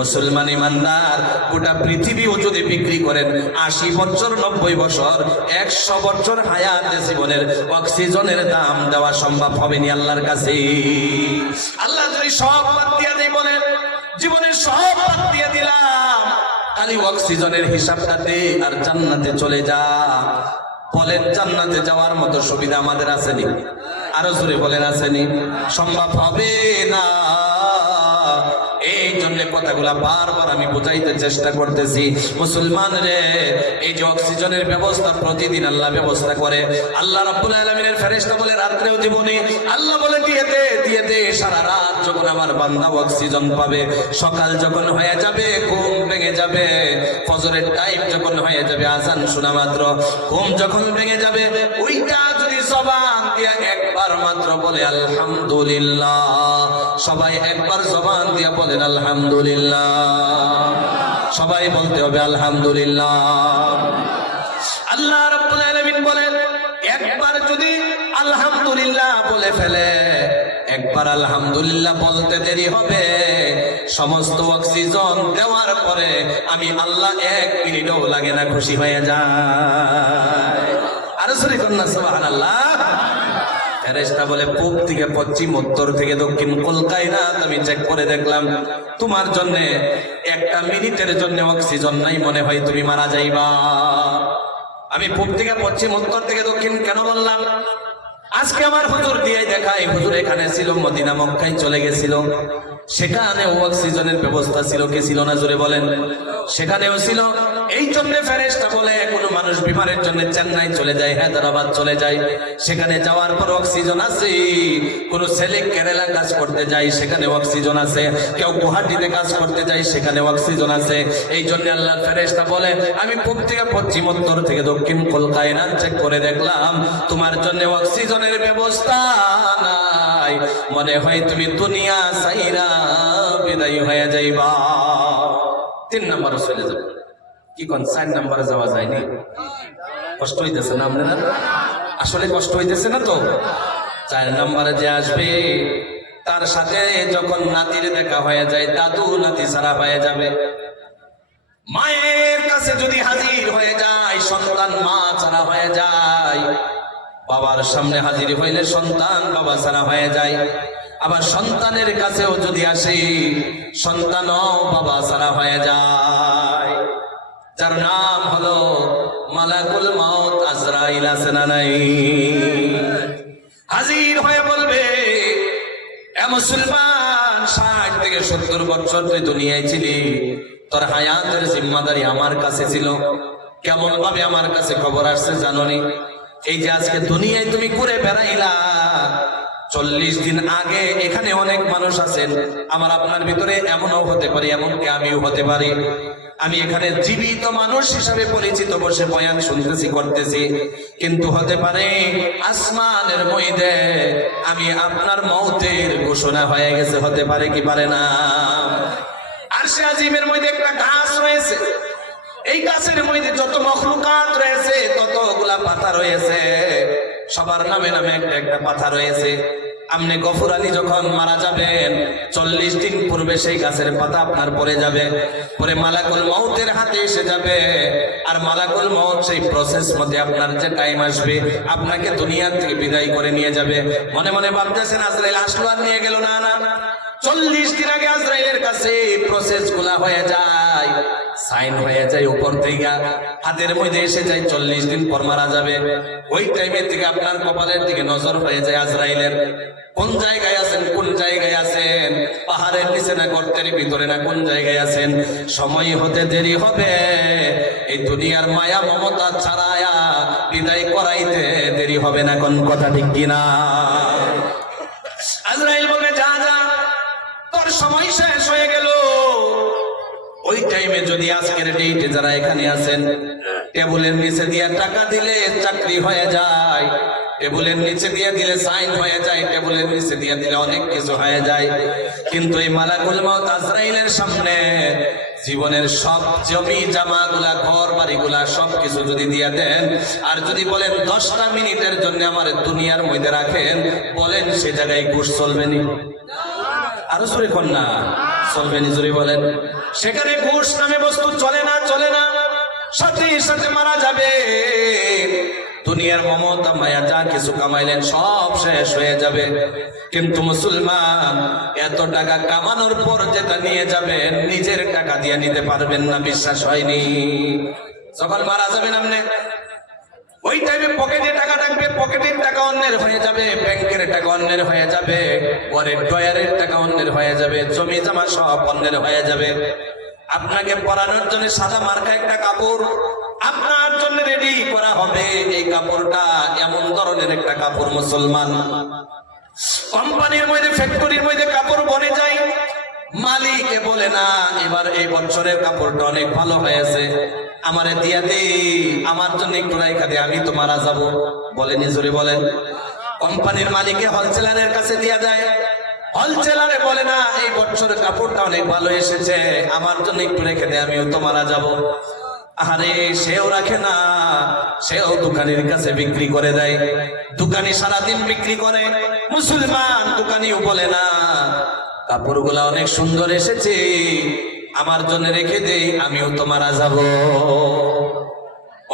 মুসলমান ইমানদার গোটা পৃথিবীও যদি বিক্রি করেন 80 বছর 90 বছর 100 বছর হায়াতে জীবনের অক্সিজেনের দাম দেওয়া সম্ভব হবে নি আল্লাহর কাছে। আল্লাহ যদি সব বাদ দিয়ে দেয়, বলেন জীবনের সব বাদ দিয়ে দিলাম, খালি অক্সিজেনের হিসাবটা দে আর জান্নাতে চলে যা। বলেন জান্নাতে যাওয়ার মতো সুবিধা আমাদের আসেনি? আরো জোরে বলেন আসেনি? সম্ভব হবে না। এই জন্য কথাগুলা বারবার আমি বোঝাইতে চেষ্টা করতেছি। মুসলমান রে, এই যে অক্সিজেনের ব্যবস্থা প্রতিদিন আল্লাহ ব্যবস্থা করে। আল্লাহ রাব্বুল আলামিনের ফেরেশতা বলে রাত্রেও জীবনী, আল্লাহ বলে দিয়ে দে সারা রাত যখন আমার বান্দা অক্সিজেন পাবে, সকাল যখন হয়ে যাবে ঘুম ভেঙে যাবে, ফজরের টাইম যখন হয়ে যাবে আজান শোনা মাত্র ঘুম যখন ভেঙে যাবে, ওইটা যদি জবান দিয়ে একবার মাত্র বলে আলহামদুলিল্লাহ, সবাই একবার জবান দিয়ে বলেন আলহামদুলিল্লাহ, সবাই বলতে হবে আলহামদুলিল্লাহ। আল্লাহ রাব্বুল আলামিন বলেন একবার যদি আলহামদুলিল্লাহ বলে ফেলে, একবার আলহামদুলিল্লাহ বলতে দেরি হবে, সমস্ত অক্সিজেন দেওয়ার পরে আমি আল্লাহ 1 মিনিটও লাগে না, খুশি হয়ে যায়। আর সরি কন্যা সুবহানাল্লাহ। ফেরেশতা বলে পূব থেকে পশ্চিম, উত্তর থেকে দক্ষিণ, কলকাইনাত আমি চেক করে দেখলাম, তোমার জন্য 1টা মিনিটের জন্য অক্সিজেন নাই, মনে হয় তুমি মারা যাইবা। আমি পূব থেকে পশ্চিম, উত্তর থেকে দক্ষিণ কেন বললাম? আজকে আমার হুজুর দিয়ে দেখায়, হুজুর এখানে ছিল, মদিনা মক্কায় চলে গেছিল, সেখানে অক্সিজেনের ব্যবস্থা ছিল কি ছিল না জোরে বলেন? সেখানেও ছিল। এই জন্য ফেরেশতা বলে কোনো মানুষ বিমারের জন্য চেন্নাই চলে যায়, হায়দ্রাবাদ চলে যায়, সেখানে যাওয়ার পর অক্সিজেন আছে। কোন ছেলে কেরালা কাজ করতে যায়, সেখানে অক্সিজেন আছে। কেউ গুয়াহাটিতে কাজ করতে যায়, সেখানে অক্সিজেন আছে। এই জন্য আল্লাহর ফেরেশতা বলে আমি পূব থেকে পশ্চিম, উত্তর থেকে দক্ষিণ, কলকাইনাত চেক করে দেখলাম, তোমার জন্য অক্সিজেনের ব্যবস্থা নাই, মনে হয় তুমি দুনিয়া সাইরা বিদায় হয়ে যাইবা। 3 নম্বরে চলে যাবে। কি কোন 4 নম্বরে যাওয়া যায়নি? কষ্ট হইতেছে না আপনারা? আসলে কষ্ট হইতেছে না তো? 4 নম্বরে যে আসবে তার সাথে যখন নাতির দেখা হয়ে যায়, দাদু নাতি ছাড়া হয়ে যাবে। মায়ের কাছে যদি হাজির হয়ে যায়, সন্তান মা ছাড়া হয়ে যায়। বাবার সামনে হাজির হইলে সন্তান বাবা ছাড়া হয়ে যায়। আবার সন্তানের কাছেও যদি আসে, সন্তানও বাবা ছাড়া হয়ে যায়। যার নাম হলো মালাকুল মউত আজরাইল, আছে না নাই? হাজির হয়ে বলবে, এ মুসলমান, 60 থেকে 70 বছর তুই দুনিয়ায় ছিলি, তোর হায়াতের জিম্মাদারি আমার কাছে ছিল। কেমন ভাবে আমার কাছে খবর আসছে জানোনি? এই যে আজকে দুনিয়ায় তুমি ঘুরে বেড়াইলা, 40 দিন আগে এখানে অনেক মানুষ আছেন, আমার আপনার ভিতরে এমনও হতে পারে, এমনকি আমিও হতে পারি। আমি এখানে জীবিত মানুষ হিসাবে পরিচিত, বসে বয়ান শুনতেছি, করতেছি, কিন্তু হতে পারে আসমানের মধ্যে আমি আপনার মওতের ঘোষণা হয়ে গেছে, হতে পারে কি পারে না? আরশে আজিমের মধ্যে একটা গাছ রয়েছে, এই গাছের মধ্যে যত মখলুকাত রয়েছে, ততগুলা পাতা রয়েছে, সবার নামে নামে একটা একটা পাতা রয়েছে। আপনি গফুর আলী যখন মারা যাবেন, 40 দিন পূর্বে সেই গাছের পাতা আপনার পড়ে যাবে, পরে মালাকুল মউতের হাতে এসে যাবে। আর মালাকুল মউত সেই প্রসেস মধ্যে আপনার যে টাইম আসবে, আপনাকে দুনিয়া থেকে বিদায় করে নিয়ে যাবে। মনে মনে ভাবতেছেন আজরাইল আসলো আর নিয়ে গেল, না না, 40 দিন আগে আজরাইলের কাছে প্রসেস গুলা হয়ে যায়, সাইন হয়ে যায় উপর থেকে, হাতের মধ্যে এসে যায়, 40 দিন পর মারা যাবে। ওই টাইমের থেকে আপনার কপালের দিকে নজর হয়ে যায় আজরাইলের। কোন জায়গায় আছেন, কোন জায়গায় আছেন, পাহাড়ের নিচে না গর্তের ভিতরে না কোন জায়গায় আছেন? সময় হতে দেরি হবে, এই দুনিয়ার মায়া মমতা ছাড়ায়া বিদায় করাইতে দেরি হবে না। কোন কথা ঠিক কিনা? আজরাইল বলে যা যা, তোর সময় শেষ হয়ে গেল। ওই টাইমে যদি আজকের ডেটে যারা এখানে আছেন, টেবিলের নিচে দিয়ে টাকা দিলে চাকরি হয়ে যায়, টেবিলের নিচে দিয়ে দিলে সাইন হয়ে যায়, টেবিলের নিচে দিয়ে দিলে অনেক কিছু হয়ে যায়। কিন্তু এই মালাকুল মউত আজরাইলের সামনে জীবনের সব জমি জামাগুলা ঘর বাড়িগুলা সবকিছু যদি দিয়ে দেন, আর যদি বলেন 10টা মিনিটের জন্য আমার দুনিয়ার মধ্যে রাখেন, বলেন সে জায়গায় ঘুষ চলবে নি? আরো জোরে কর না, চলবে নি? জোরে বলেন। সেখানে ঘুষ নামে বস্তু চলে না, চলে না। সাথে সাথে মারা যাবে। দুনিয়ার মমতা মায়া যা কিছু কামাইলেন সব শেষ হয়ে যাবে। কিন্তু মুসলমান এত টাকা কামানোর পর যেটা নিয়ে যাবেন নিজের টাকা দিয়ে নিতে পারবেন না, বিশ্বাস হয়নি? যখন মারা যাবেন আপনি ওই টাইমে পকেটে টাকা থাকবে, পকেটের টাকা অন্যের হয়ে যাবে, ব্যাংকের টাকা অন্যের হয়ে যাবে, ঘরের ডয়ারের টাকা অন্যের হয়ে যাবে, জমি জমা সব অন্যের হয়ে যাবে। আপনাকে পরানোর জন্য সাদা মার্কা একটা কাপড় আপনার জন্য রেডি করা হবে। এই কাপড়টা এমন ধরনের একটা কাপড় মুসলমান, কোম্পানির মধ্যে ফ্যাক্টরির মধ্যে কাপড় বনে যায়, মালিকে বলে না এবার এই বছরের কাপড়টা অনেক ভালো হয়েছে, আমারে দিয়া দে, আমার জন্য একটু রাইখা দে, আমি তো মারা যাবো। বলেন জোরে বলেন। কোম্পানির মালিকে হোলসেলারের কাছে দিয়া দেয়, হোলসেলারে বলে না এই বছরের কাপড়টা অনেক ভালো এসেছে, আমার জন্য একটু রেখে দে, আমিও তো মারা যাবো। আরে সেও রাখে না, সেও দোকানের কাছে বিক্রি করে দেয়। দোকানি সারাদিন বিক্রি করে, মুসলমান দোকানিও বলে না কাপড়গুলা অনেক সুন্দর এসেছে, আমার জন্য রেখে দে, আমিও তো মারা যাব।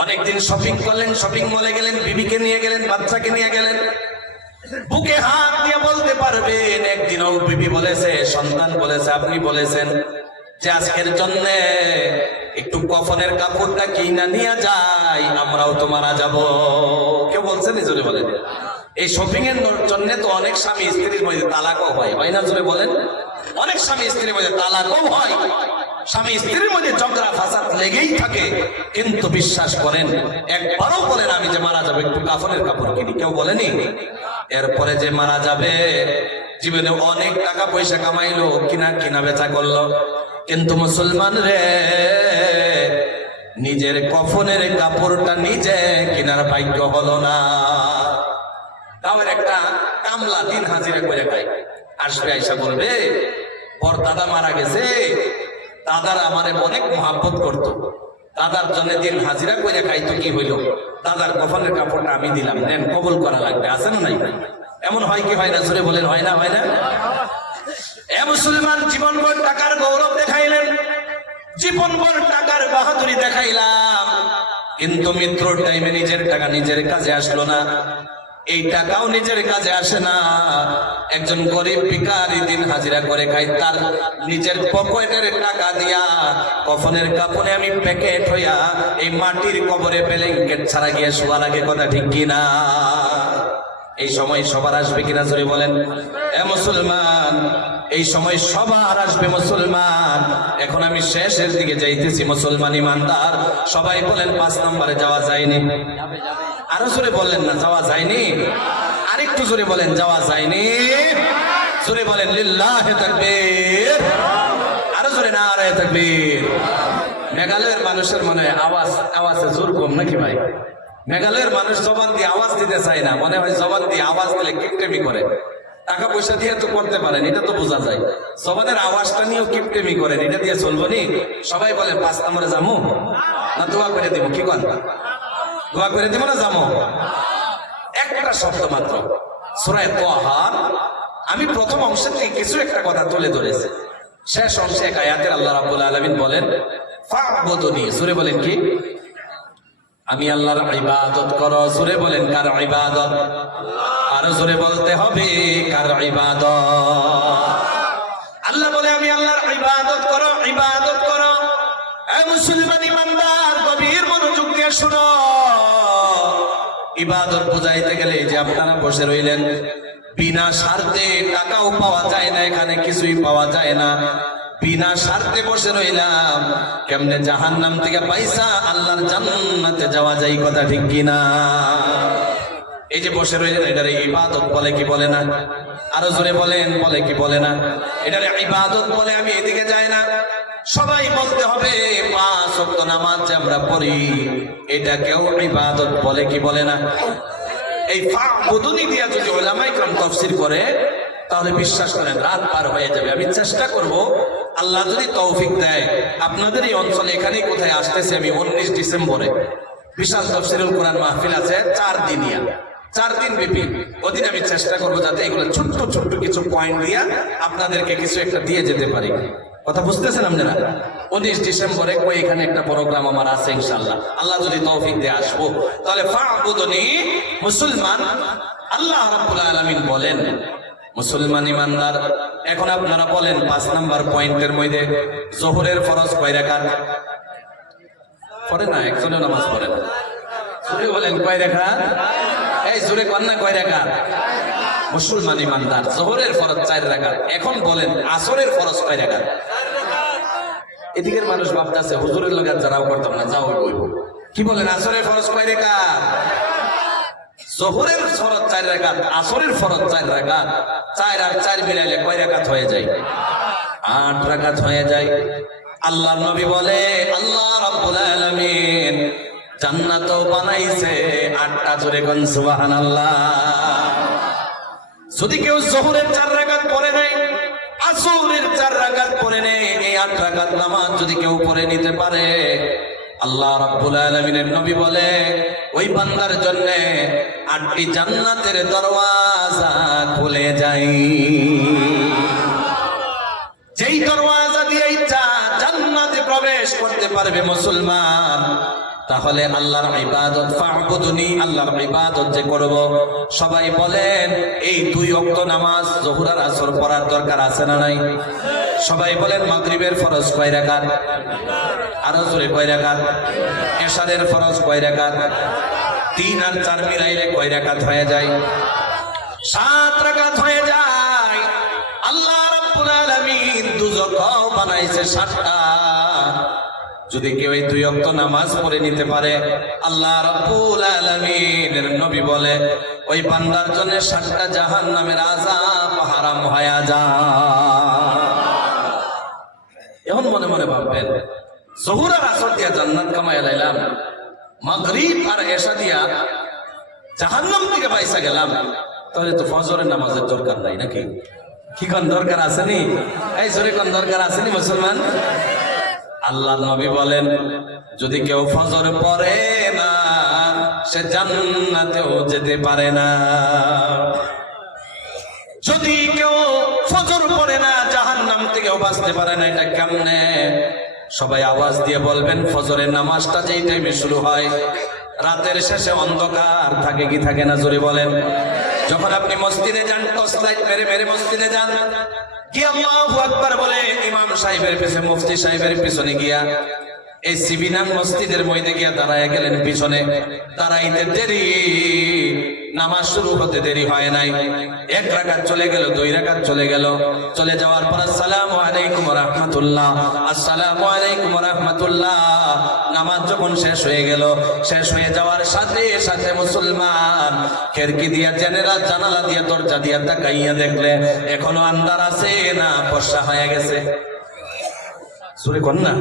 অনেকদিন শপিং করলেন, শপিং মলে গেলেন, বিবিকে নিয়ে গেলেন, বাচ্চাকে নিয়ে গেলেন, বুকে হাত দিয়ে বলতে পারবেন একদিনও বিবি বলেছে, সন্তান বলেছে, আপনি বলেছেন যে আজকের জন্য একটু কফনের কাপড়টা কিনা নিয়ে যাই, আমরাও তো মারা যাব? কেউ বলছেন? জোরে বলেন। এই শপিং এর জন্য তো অনেক স্বামী স্ত্রীর মধ্যে তালাকও হয়, হয় না? জোরে বলেন। অনেক স্বামী স্ত্রীর মধ্যে তালাকও হয়, স্বামী স্ত্রীর মধ্যে ঝগড়া ফাসাদ লেগেই থাকে। কিন্তু বিশ্বাস করেন একবারও বলেন আমি যে মারা যাবো একটু কাফনের কাপড় কিনি, কেউ বলেনি? এরপরে যে মারা যাবে জীবনে অনেক টাকা পয়সা কামাইলো, কিনা বেচা করলো, কিন্তু মুসলমান রে নিজের কফনের কাপড়টা নিজে কেনার ভাগ্য হলো না। তাও একটা কামলা দিন হাজিরা করে খায়, আসবে আইসা বলবে ওর দাদা মারা গেছে, দাদার আমারে অনেক মহাব্বত করতো, দাদার জন্য দিন হাজিরা করে খাইতো, কি হইলো দাদার কফনের কাপড়টা আমি দিলাম, নেন কবুল করা লাগবে। আছে না নাই? এমন হয় কি হয় না? জোরে বলেন। হয় না? হয় না? এ মুসলমান জীবনভর টাকার গৌরব দেখাইলেন, জীবনভর টাকার বাহাদুরি দেখাইলাম, কিন্তু মৃত্যুর টাইমে নিজের টাকা নিজের কাজে আসলো না। এই টাকাও নিজের কাজে আসে না। একজন গরিব ভিখারি দিন হাজিরা করে খাই, তার নিজের পকেটের টাকা দিয়া কফনের কাপড়ে আমি প্যাকেট হইয়া এই মাটির কবরে ব্ল্যাঙ্কেট ছাড়া গিয়ে শোয়া লাগে। কথা ঠিক কিনা? এই সময় সবার আসবে কিনা জোরে বলেন। এ মুসলমান, এই সময় সবার আসবে মুসলমান। এখন আমি শেষের দিকে যাইতেছি মুসলমান ইমানদার, সবাই বলেন 5 নম্বরে যাওয়া যায়নি? আরো জোরে বললেন না যাওয়া যায়নি? আরেকটু জোরে বলেন যাওয়া যায়নি? জোরে বলেন লিল্লাহে তাকবীর। আরো জোরে নারায়ে তাকবীর। মেঘালয়ের মানুষের মনে হয় আওয়াজে জোর কম নাকি ভাই? মেঘালয়ের মানুষ জবান দিয়ে আওয়াজ দিতে চায় না, মনে হয় জবান দিয়ে আওয়াজ দিলে কিপটেমি করে। টাকা পয়সা দিয়ে তো করতে পারেন, এটা তো বোঝা যায়। জবানের আওয়াজটা নিয়েও কিপটেমি করেন, এটা দিয়ে চলবো নি? সবাই বলে 5 নম্বরে যাবো না দোয়া করে দিব? কি কর? দোয়া করে দিব না যাবো? একটা শব্দ মাত্র, সূরা তাহা। আমি প্রথম অংশের থেকে কিছু একটা কথা তুলে ধরেছি। শেষ অংশে এক আয়াতের আল্লাহ রাব্বুল আলামিন বলেন ফা'বুদুনি। জোরে বলেন কি? আমি আল্লাহর ইবাদত করো। জোরে বলেন কার ইবাদত? আরো জোরে বলতে হবে কার ইবাদত? আল্লাহ বলে আমি আল্লাহর ইবাদত করো, ইবাদত করো। এই মুসলমান ইমানদার গভীর মনোযোগ দিয়ে শুনো। ইবাদত বুঝাইতে গেলে যে আপনারা বসে রইলেন, বিনা স্বার্থে টাকাও পাওয়া যায় না, এখানে কিছুই পাওয়া যায় না। বিনা স্বার্থে বসে রইলাম, কেমনে জাহান্নাম থেকে পয়সা আল্লাহর জান্নাতে যাওয়া যায়? কথা ঠিক কিনা? এই যে বসে রইলেন, এটারে ইবাদত বলে কি বলে না? আরো জোরে বলেন, বলে কি বলে না? এটারে ইবাদত বলে। আমি এদিকে যাই না, সবাই বলতে হবে 5 ওয়াক্ত নামাজ যে আমরা পড়ি, এটাকেও ইবাদত বলে কি বলে না? এই ফা'বুদুনি দিয়া যদি উলামায়ে কেরাম তাফসীর করে তাহলে বিশ্বাস করেন রাত পার হয়ে যাবে। আমি চেষ্টা করব আল্লাহ যদি তৌফিক দেয় আপনাদের এই অঞ্চলে এখানেই কোথায় আসতেছে আমি 19 ডিসেম্বরে বিশাল তাফসীরুল কোরআন মাহফিল আছে 4 দিনিয়া 4 দিন ব্যাপী। ওদিন আমি চেষ্টা করবো যাতে এগুলো ছোট্ট ছোট্ট কিছু পয়েন্ট দিয়া আপনাদেরকে কিছু একটা দিয়ে যেতে পারি। কথা বুঝতেছেন আপনারা? 19 ডিসেম্বরে কই এখানে একটা প্রোগ্রাম আমার আছে ইনশাআল্লাহ, আল্লাহ যদি তৌফিক দিয়ে আসবো। তাহলে ফা'বুদুনি মুসলমান, আল্লাহ রাব্বুল আলামিন বলেন মুসলমান ইমানদার। এখন আপনারা বলেন 5 নাম্বার পয়েন্টের মধ্যে যোহরের ফরজ কয় রাকাত পড়ে না? একজনও নামাজ পড়ে না। জোরে বলেন কয় রাকাত? এই জোরে কোন না কয় রাকাত? মুসলমান ইমানদার যোহরের ফরজ 4 রাকাত। এখন বলেন আসরের ফরজ কয় রাকাত? এদিকের মানুষ ভাবতেছে হুজুরের লগে যারাও করতাম না, যাও বইব। কি বলেন আসরের ফরজ কয় রাকাত? যোহরের ফরজ 4 রাকাত, আসরের ফরজ 4 রাকাত। 4 আর 4 মিলাইলে কয় রাকাত হয়ে যায়? 8 রাকাত হয়ে যায়। আল্লাহর নবী বলে আল্লাহ রাব্বুল আলামিন জান্নাত বানাইছে 8টা। জোরে কোন সুবহানাল্লাহ। যদি কেউ যোহরের 4 রাকাত পড়ে নাই, আসরের 4 রাকাত পড়ে নেই, এই 8 রাকাত নামাজ যদি কেউ পড়ে নিতে পারে, আল্লাহ রাব্বুল আলামিনের নবী বলে ওই বান্দার জন্য 8টি জান্নাতের দরওয়াজা খুলে যায়। যেই দরওয়াজা দিয়ে ইচ্ছা জান্নাতে প্রবেশ করতে পারবে মুসলমান। তাহলে আল্লাহর ইবাদত ফা'বুদুনি, আল্লাহর ইবাদত যে করব, সবাই বলেন এই 2 ওয়াক্ত নামাজ যোহর আর আসর পড়ার দরকার আছে না নাই? সবাই বলেন মাগরিবের ফরজ কয় রাকাত? আরো জোরে কয় রাকাত? এশারের ফরজ কয় রাকাত? 3 আর 4 মিলাইলে কয় রাকাত হয়ে যায়? 7 রাকাত হয়ে যায়। আল্লাহ রাব্বুল আলামিন দুজকও বানাইছে 7টা। যদি কেউ এই 2 ওয়াক্ত নামাজ পড়ে নিতে পারে, আল্লাহ রাব্বুল আলামিনের নবী বলে ওই বান্দার জন্য 7টা জাহান্নামের আযাব হারাম হয়ে যায়। এখন মনে মনে ভাববেন যোহর আর আসর দিয়া জান্নাত কামাইয়া লাইলাম, মাগরিব আর এশা দিয়া জাহান্নাম থেকে বাইসা গেলাম, তাহলে তো ফজরের নামাজের দরকার নাই নাকি? কি কোন দরকার আসেনি? এই জোরে কোন দরকার আসেনি মুসলমান? আল্লাহ নবী বলেন যদি কেউ ফজর পড়ে না সে জান্নাতেও যেতে পারে না। যদি কেউ ফজর পড়ে না জাহান্নাম থেকেও বাঁচতে পারে না। এটা কেমনে? সবাই আওয়াজ দিয়ে বলবেন ফজরের নামাজটা যেই টাইমে শুরু হয় রাতের শেষে অন্ধকার থাকে কি থাকে না? জোরে বলেন। যখন আপনি মসজিদে যান, টর্চ লাইট মেরে মেরে মসজিদে যান, কি আল্লাহু আকবার বলে ইমাম সাহেবের পিছনে, মুফতি সাহেবের পিছনে গিয়া এই সিবিনান মসজিদের মধ্যে গিয়া দাঁড়ায় গেলেন। পিছনে দাঁড়াইতে দেরি, নামাজ শুরু হতে দেরি হয় নাই। 1 রাকাত চলে গেল, 2 রাকাত চলে গেল। চলে যাওয়ার পর আসসালামু আলাইকুম ওয়া রাহমাতুল্লাহ, আসসালামু আলাইকুম ওয়া রাহমাতুল্লাহ। নামাজ যখন শেষ হয়ে গেল, শেষ হয়ে যাওয়ার সাথে সাথে মুসলমান খিড়কি দিয়া, জানালা দিয়া, দরজা দিয়া তাকাইয়া দেখলে এখনো আন্ধার আছে না বর্ষা হয়ে গেছে? সূরা কোন না?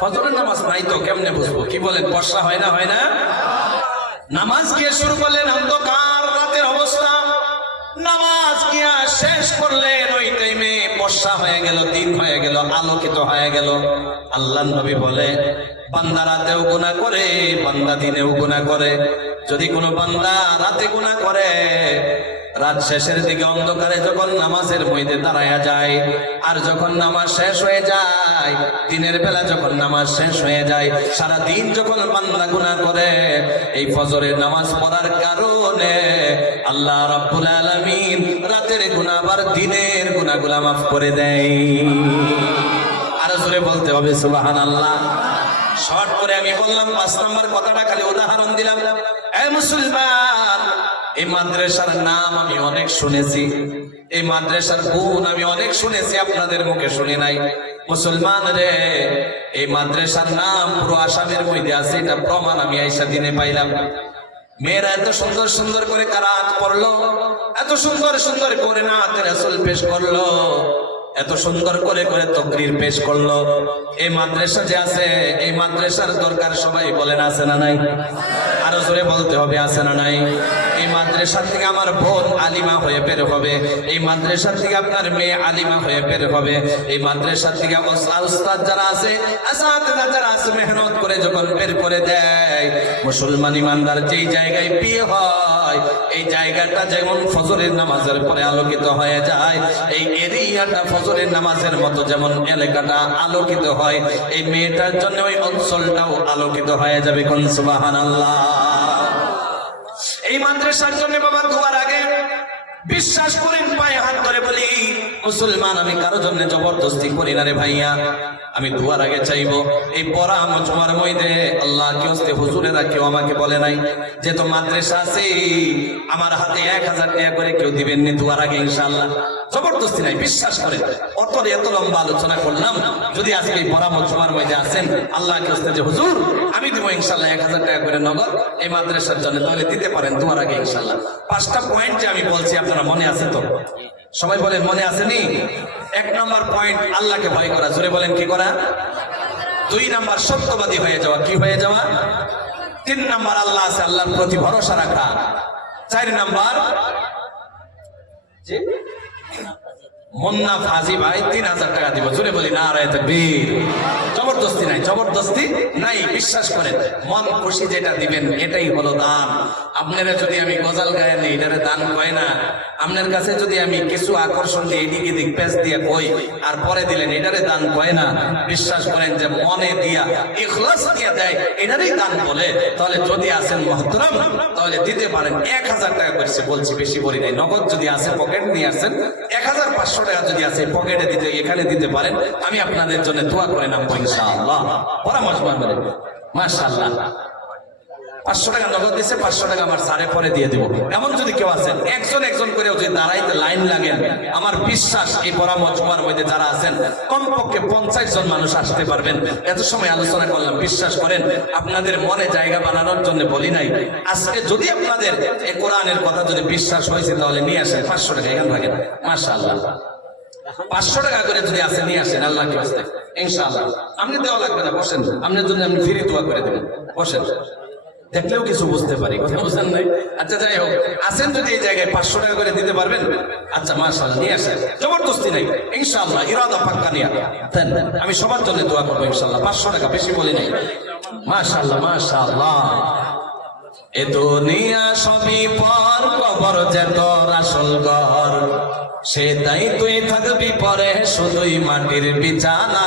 ফজরের নামাজ নাই তো কেমনে বুঝবো? কি বলেন? বর্ষা হয় না? হয় না? নামাজ গিয়ে শুরু করলেন অন্ধকার রাতের অবস্থা, নামাজ গিয়া শেষ করলেন ওই টাইমে বর্ষা হয়ে গেল, দিন হয়ে গেল, আলোকিত হয়ে গেল। আল্লাহর নবী বলে বান্দা রাতেও গুনাহ করে, বান্দা দিনেও গুনাহ করে। যদি কোনো বান্দা রাতে গুনাহ করে, রাত শেষের দিকে অন্ধকারে যখন নামাজের মধ্যে দাঁড়ায়া যায়, আর যখন নামাজ শেষ হয়ে যায়, দিনের বেলা যখন নামাজ শেষ হয়ে যায়, সারা দিন যখন বান্দা গুনাহ করে, এই ফজরের নামাজ পড়ার কারণে আল্লাহ রাব্বুল আলামিন রাতের গুনাহ আর দিনের গুনাহগুলো মাফ করে দেয়। আর জোরে বলতে হবে সুবহানাল্লাহ। শর্ট করে আমি বললাম 5 নাম্বার কথাটা, খালি উদাহরণ দিলাম। এই মুসলমান, এই মাদ্রাসার নাম আমি অনেক শুনেছি, এই মাদ্রাসার গুণ আমি অনেক শুনেছি, আপনাদের মুখে শুনি নাই। মুসলমান রে, এই মাদ্রাসার নাম পুরো আসামের মধ্যে আছে, এটা প্রমাণ আমি আইসা দিনে পাইলাম। মেয়েরা এত সুন্দর সুন্দর করে কারাত পড়লো, এত সুন্দর সুন্দর করে নাতে রাসূল পেশ করলো, এত সুন্দর করে করে তাকরীর পেশ করলো। এই মাদ্রাসা যে আছে, এই মাদ্রাসার দরকার সবাই বলেন আছে না নাই? আরো জোরে বলতে হবে আছে না নাই? এই মাদ্রাসা থেকে আমার বোন আলিমা হয়ে বের হবে, এই মাদ্রাসা থেকে আপনার মেয়ে আলিমা হয়ে বের হবে, এই মাদ্রাসা থেকে উস্তাদ যারা আছে, আসাতিজা যারা আছে, মেহনত করে যখন বের করে দেয়, মুসলমান ইমানদার যেই জায়গায় বিয়ে হয় এই জায়গাটা যেমন ফজরের নামাজের পরে আলোকিত হয়ে যায়, এই এরিয়াটা ফজরের নামাজের মতো যেমন এলাকাটা আলোকিত হয়, এই মেয়েটার জন্য ওই অঞ্চলটাও আলোকিত হয়ে যাবে। কোন সুবহানাল্লাহ। এই মাদ্রাসার জন্য বাবা দুয়ার আগে বিশ্বাস করেন, পায়ে হাত ধরে বলি, মুসলমান আমি কারো জন্য জবরদস্তি করি না রে ভাইয়া, আমি দুয়ার আগে চাইবো। এই পড়া মজমার মধ্যে আল্লাহ কেউ হুজুরেরা কেউ আমাকে বলে নাই যে তো মাদ্রাসা আছে আমার হাতে 1000 টাকা করে কেউ দিবেন নি দুয়ার আগে, ইনশাআল্লাহ জবরদস্তি নাই, বিশ্বাস করেন। এত লম্বা আলোচনা করলাম, যদি আজকে এই পড়া মজমার মধ্যে আছেন আল্লাহ কেউ যে হুজুর আমি দিব ইনশাআল্লাহ 1000 টাকা করে নগদ এই মাদ্রাসার জন্য, তাহলে দিতে পারেন দুয়ার আগে ইনশাআল্লাহ। 5টা পয়েন্ট যে আমি বলছি আপনারা মনে আছে তো? সবাই বলেন মনে আসেনি? 1 নম্বর পয়েন্ট আল্লাহকে ভয় করা, জোরে বলেন কি করা? 2 নম্বর সত্যবাদী হয়ে যাওয়া, কি হয়ে যাওয়া? 3 নম্বর আল্লাহ আছে, আল্লাহর প্রতি ভরসা রাখা। 4 নম্বর মুন্না ফাজি ভাই 3000 টাকা দিব, জোরে বলি নারায়ে তাকবীর। জবরদস্তি নাই, জবরদস্তি নাই, বিশ্বাস করেন মন খুশি যেটা দিবেন এটাই হলো দান। আপনারা যদি আমি গজাল গায়ে নেই এটারে দান কয় না, আপনার কাছে যদি আমি কিছু আকর্ষণ দিয়ে এদিক এদিক পেঁচ দিয়ে কই আর পরে দিলেন এটারে দান কয় না, বিশ্বাস করেন যে মনে দিয়া ইখলাস দিয়ে দেয় এটারই দান বলে। তাহলে যদি আছেন মুহতারাম তাহলে দিতে পারেন। 1000 টাকা করছে বলছি, বেশি বলি নাই। নগদ যদি আছে পকেট নিয়ে আসেন, 1500 টাকা যদি আছে পকেটে দিতে এখানে দিতে পারেন, আমি আপনাদের জন্য দোয়া করে নামবো ইনশাআল্লাহ। পরামর্শ মানবেন মাশাআল্লাহ। 500 টাকা নগদ দিচ্ছে, 500 টাকা আমার সারে পরে দিয়ে দিব। এমন যদি কেউ আছেন, একজন করেও যদি দাঁড়াইতে লাইন লাগেন, আমার বিশ্বাস এই পরামর্শমার মধ্যে যারা আছেন কমপক্ষে 50 জন মানুষ আসতে পারবেন। এত সময় আলোচনা করলাম, বিশ্বাস করেন আপনাদের মনে জায়গা বানানোর জন্য বলি নাই। আজকে যদি আপনাদের এই কোরআনের কথা যদি বিশ্বাস হয়েছে তাহলে নিয়ে আসেন 500 টাকা এখান থাকেন মাশাআল্লাহ। 500 টাকা করে যদি আসে নিয়ে আসেন আল্লাহ কি আসতে ইনশাআল্লাহ। আপনি দেওয়া লাগবে না, বসেন, আপনার জন্য আমি ফ্রি দোয়া করে দেবেন, বসেন, দেখলেও কিছু বুঝতে পারি, কথা বুঝেন নাই? আচ্ছা যাই হোক, আসেন যদি এই জায়গায় 500 টাকা করে দিতে পারবেন, আচ্ছা মাশাআল্লাহ নিয়ে আসেন, জবরদস্তি নাই ইনশাআল্লাহ, ইরাদা পাক্কা নিয়া দেন। আমি সবার জন্য দোয়া করবো ইনশাআল্লাহ। 500 টাকা বেশি বলি নাই, মাশাআল্লাহ মাশাআল্লাহ। এ দুনিয়া সবই পর, কবর যে তোর আসল ঘর, সে তাই তুই থাকবি পরে শুধুই মাটির বিছানা।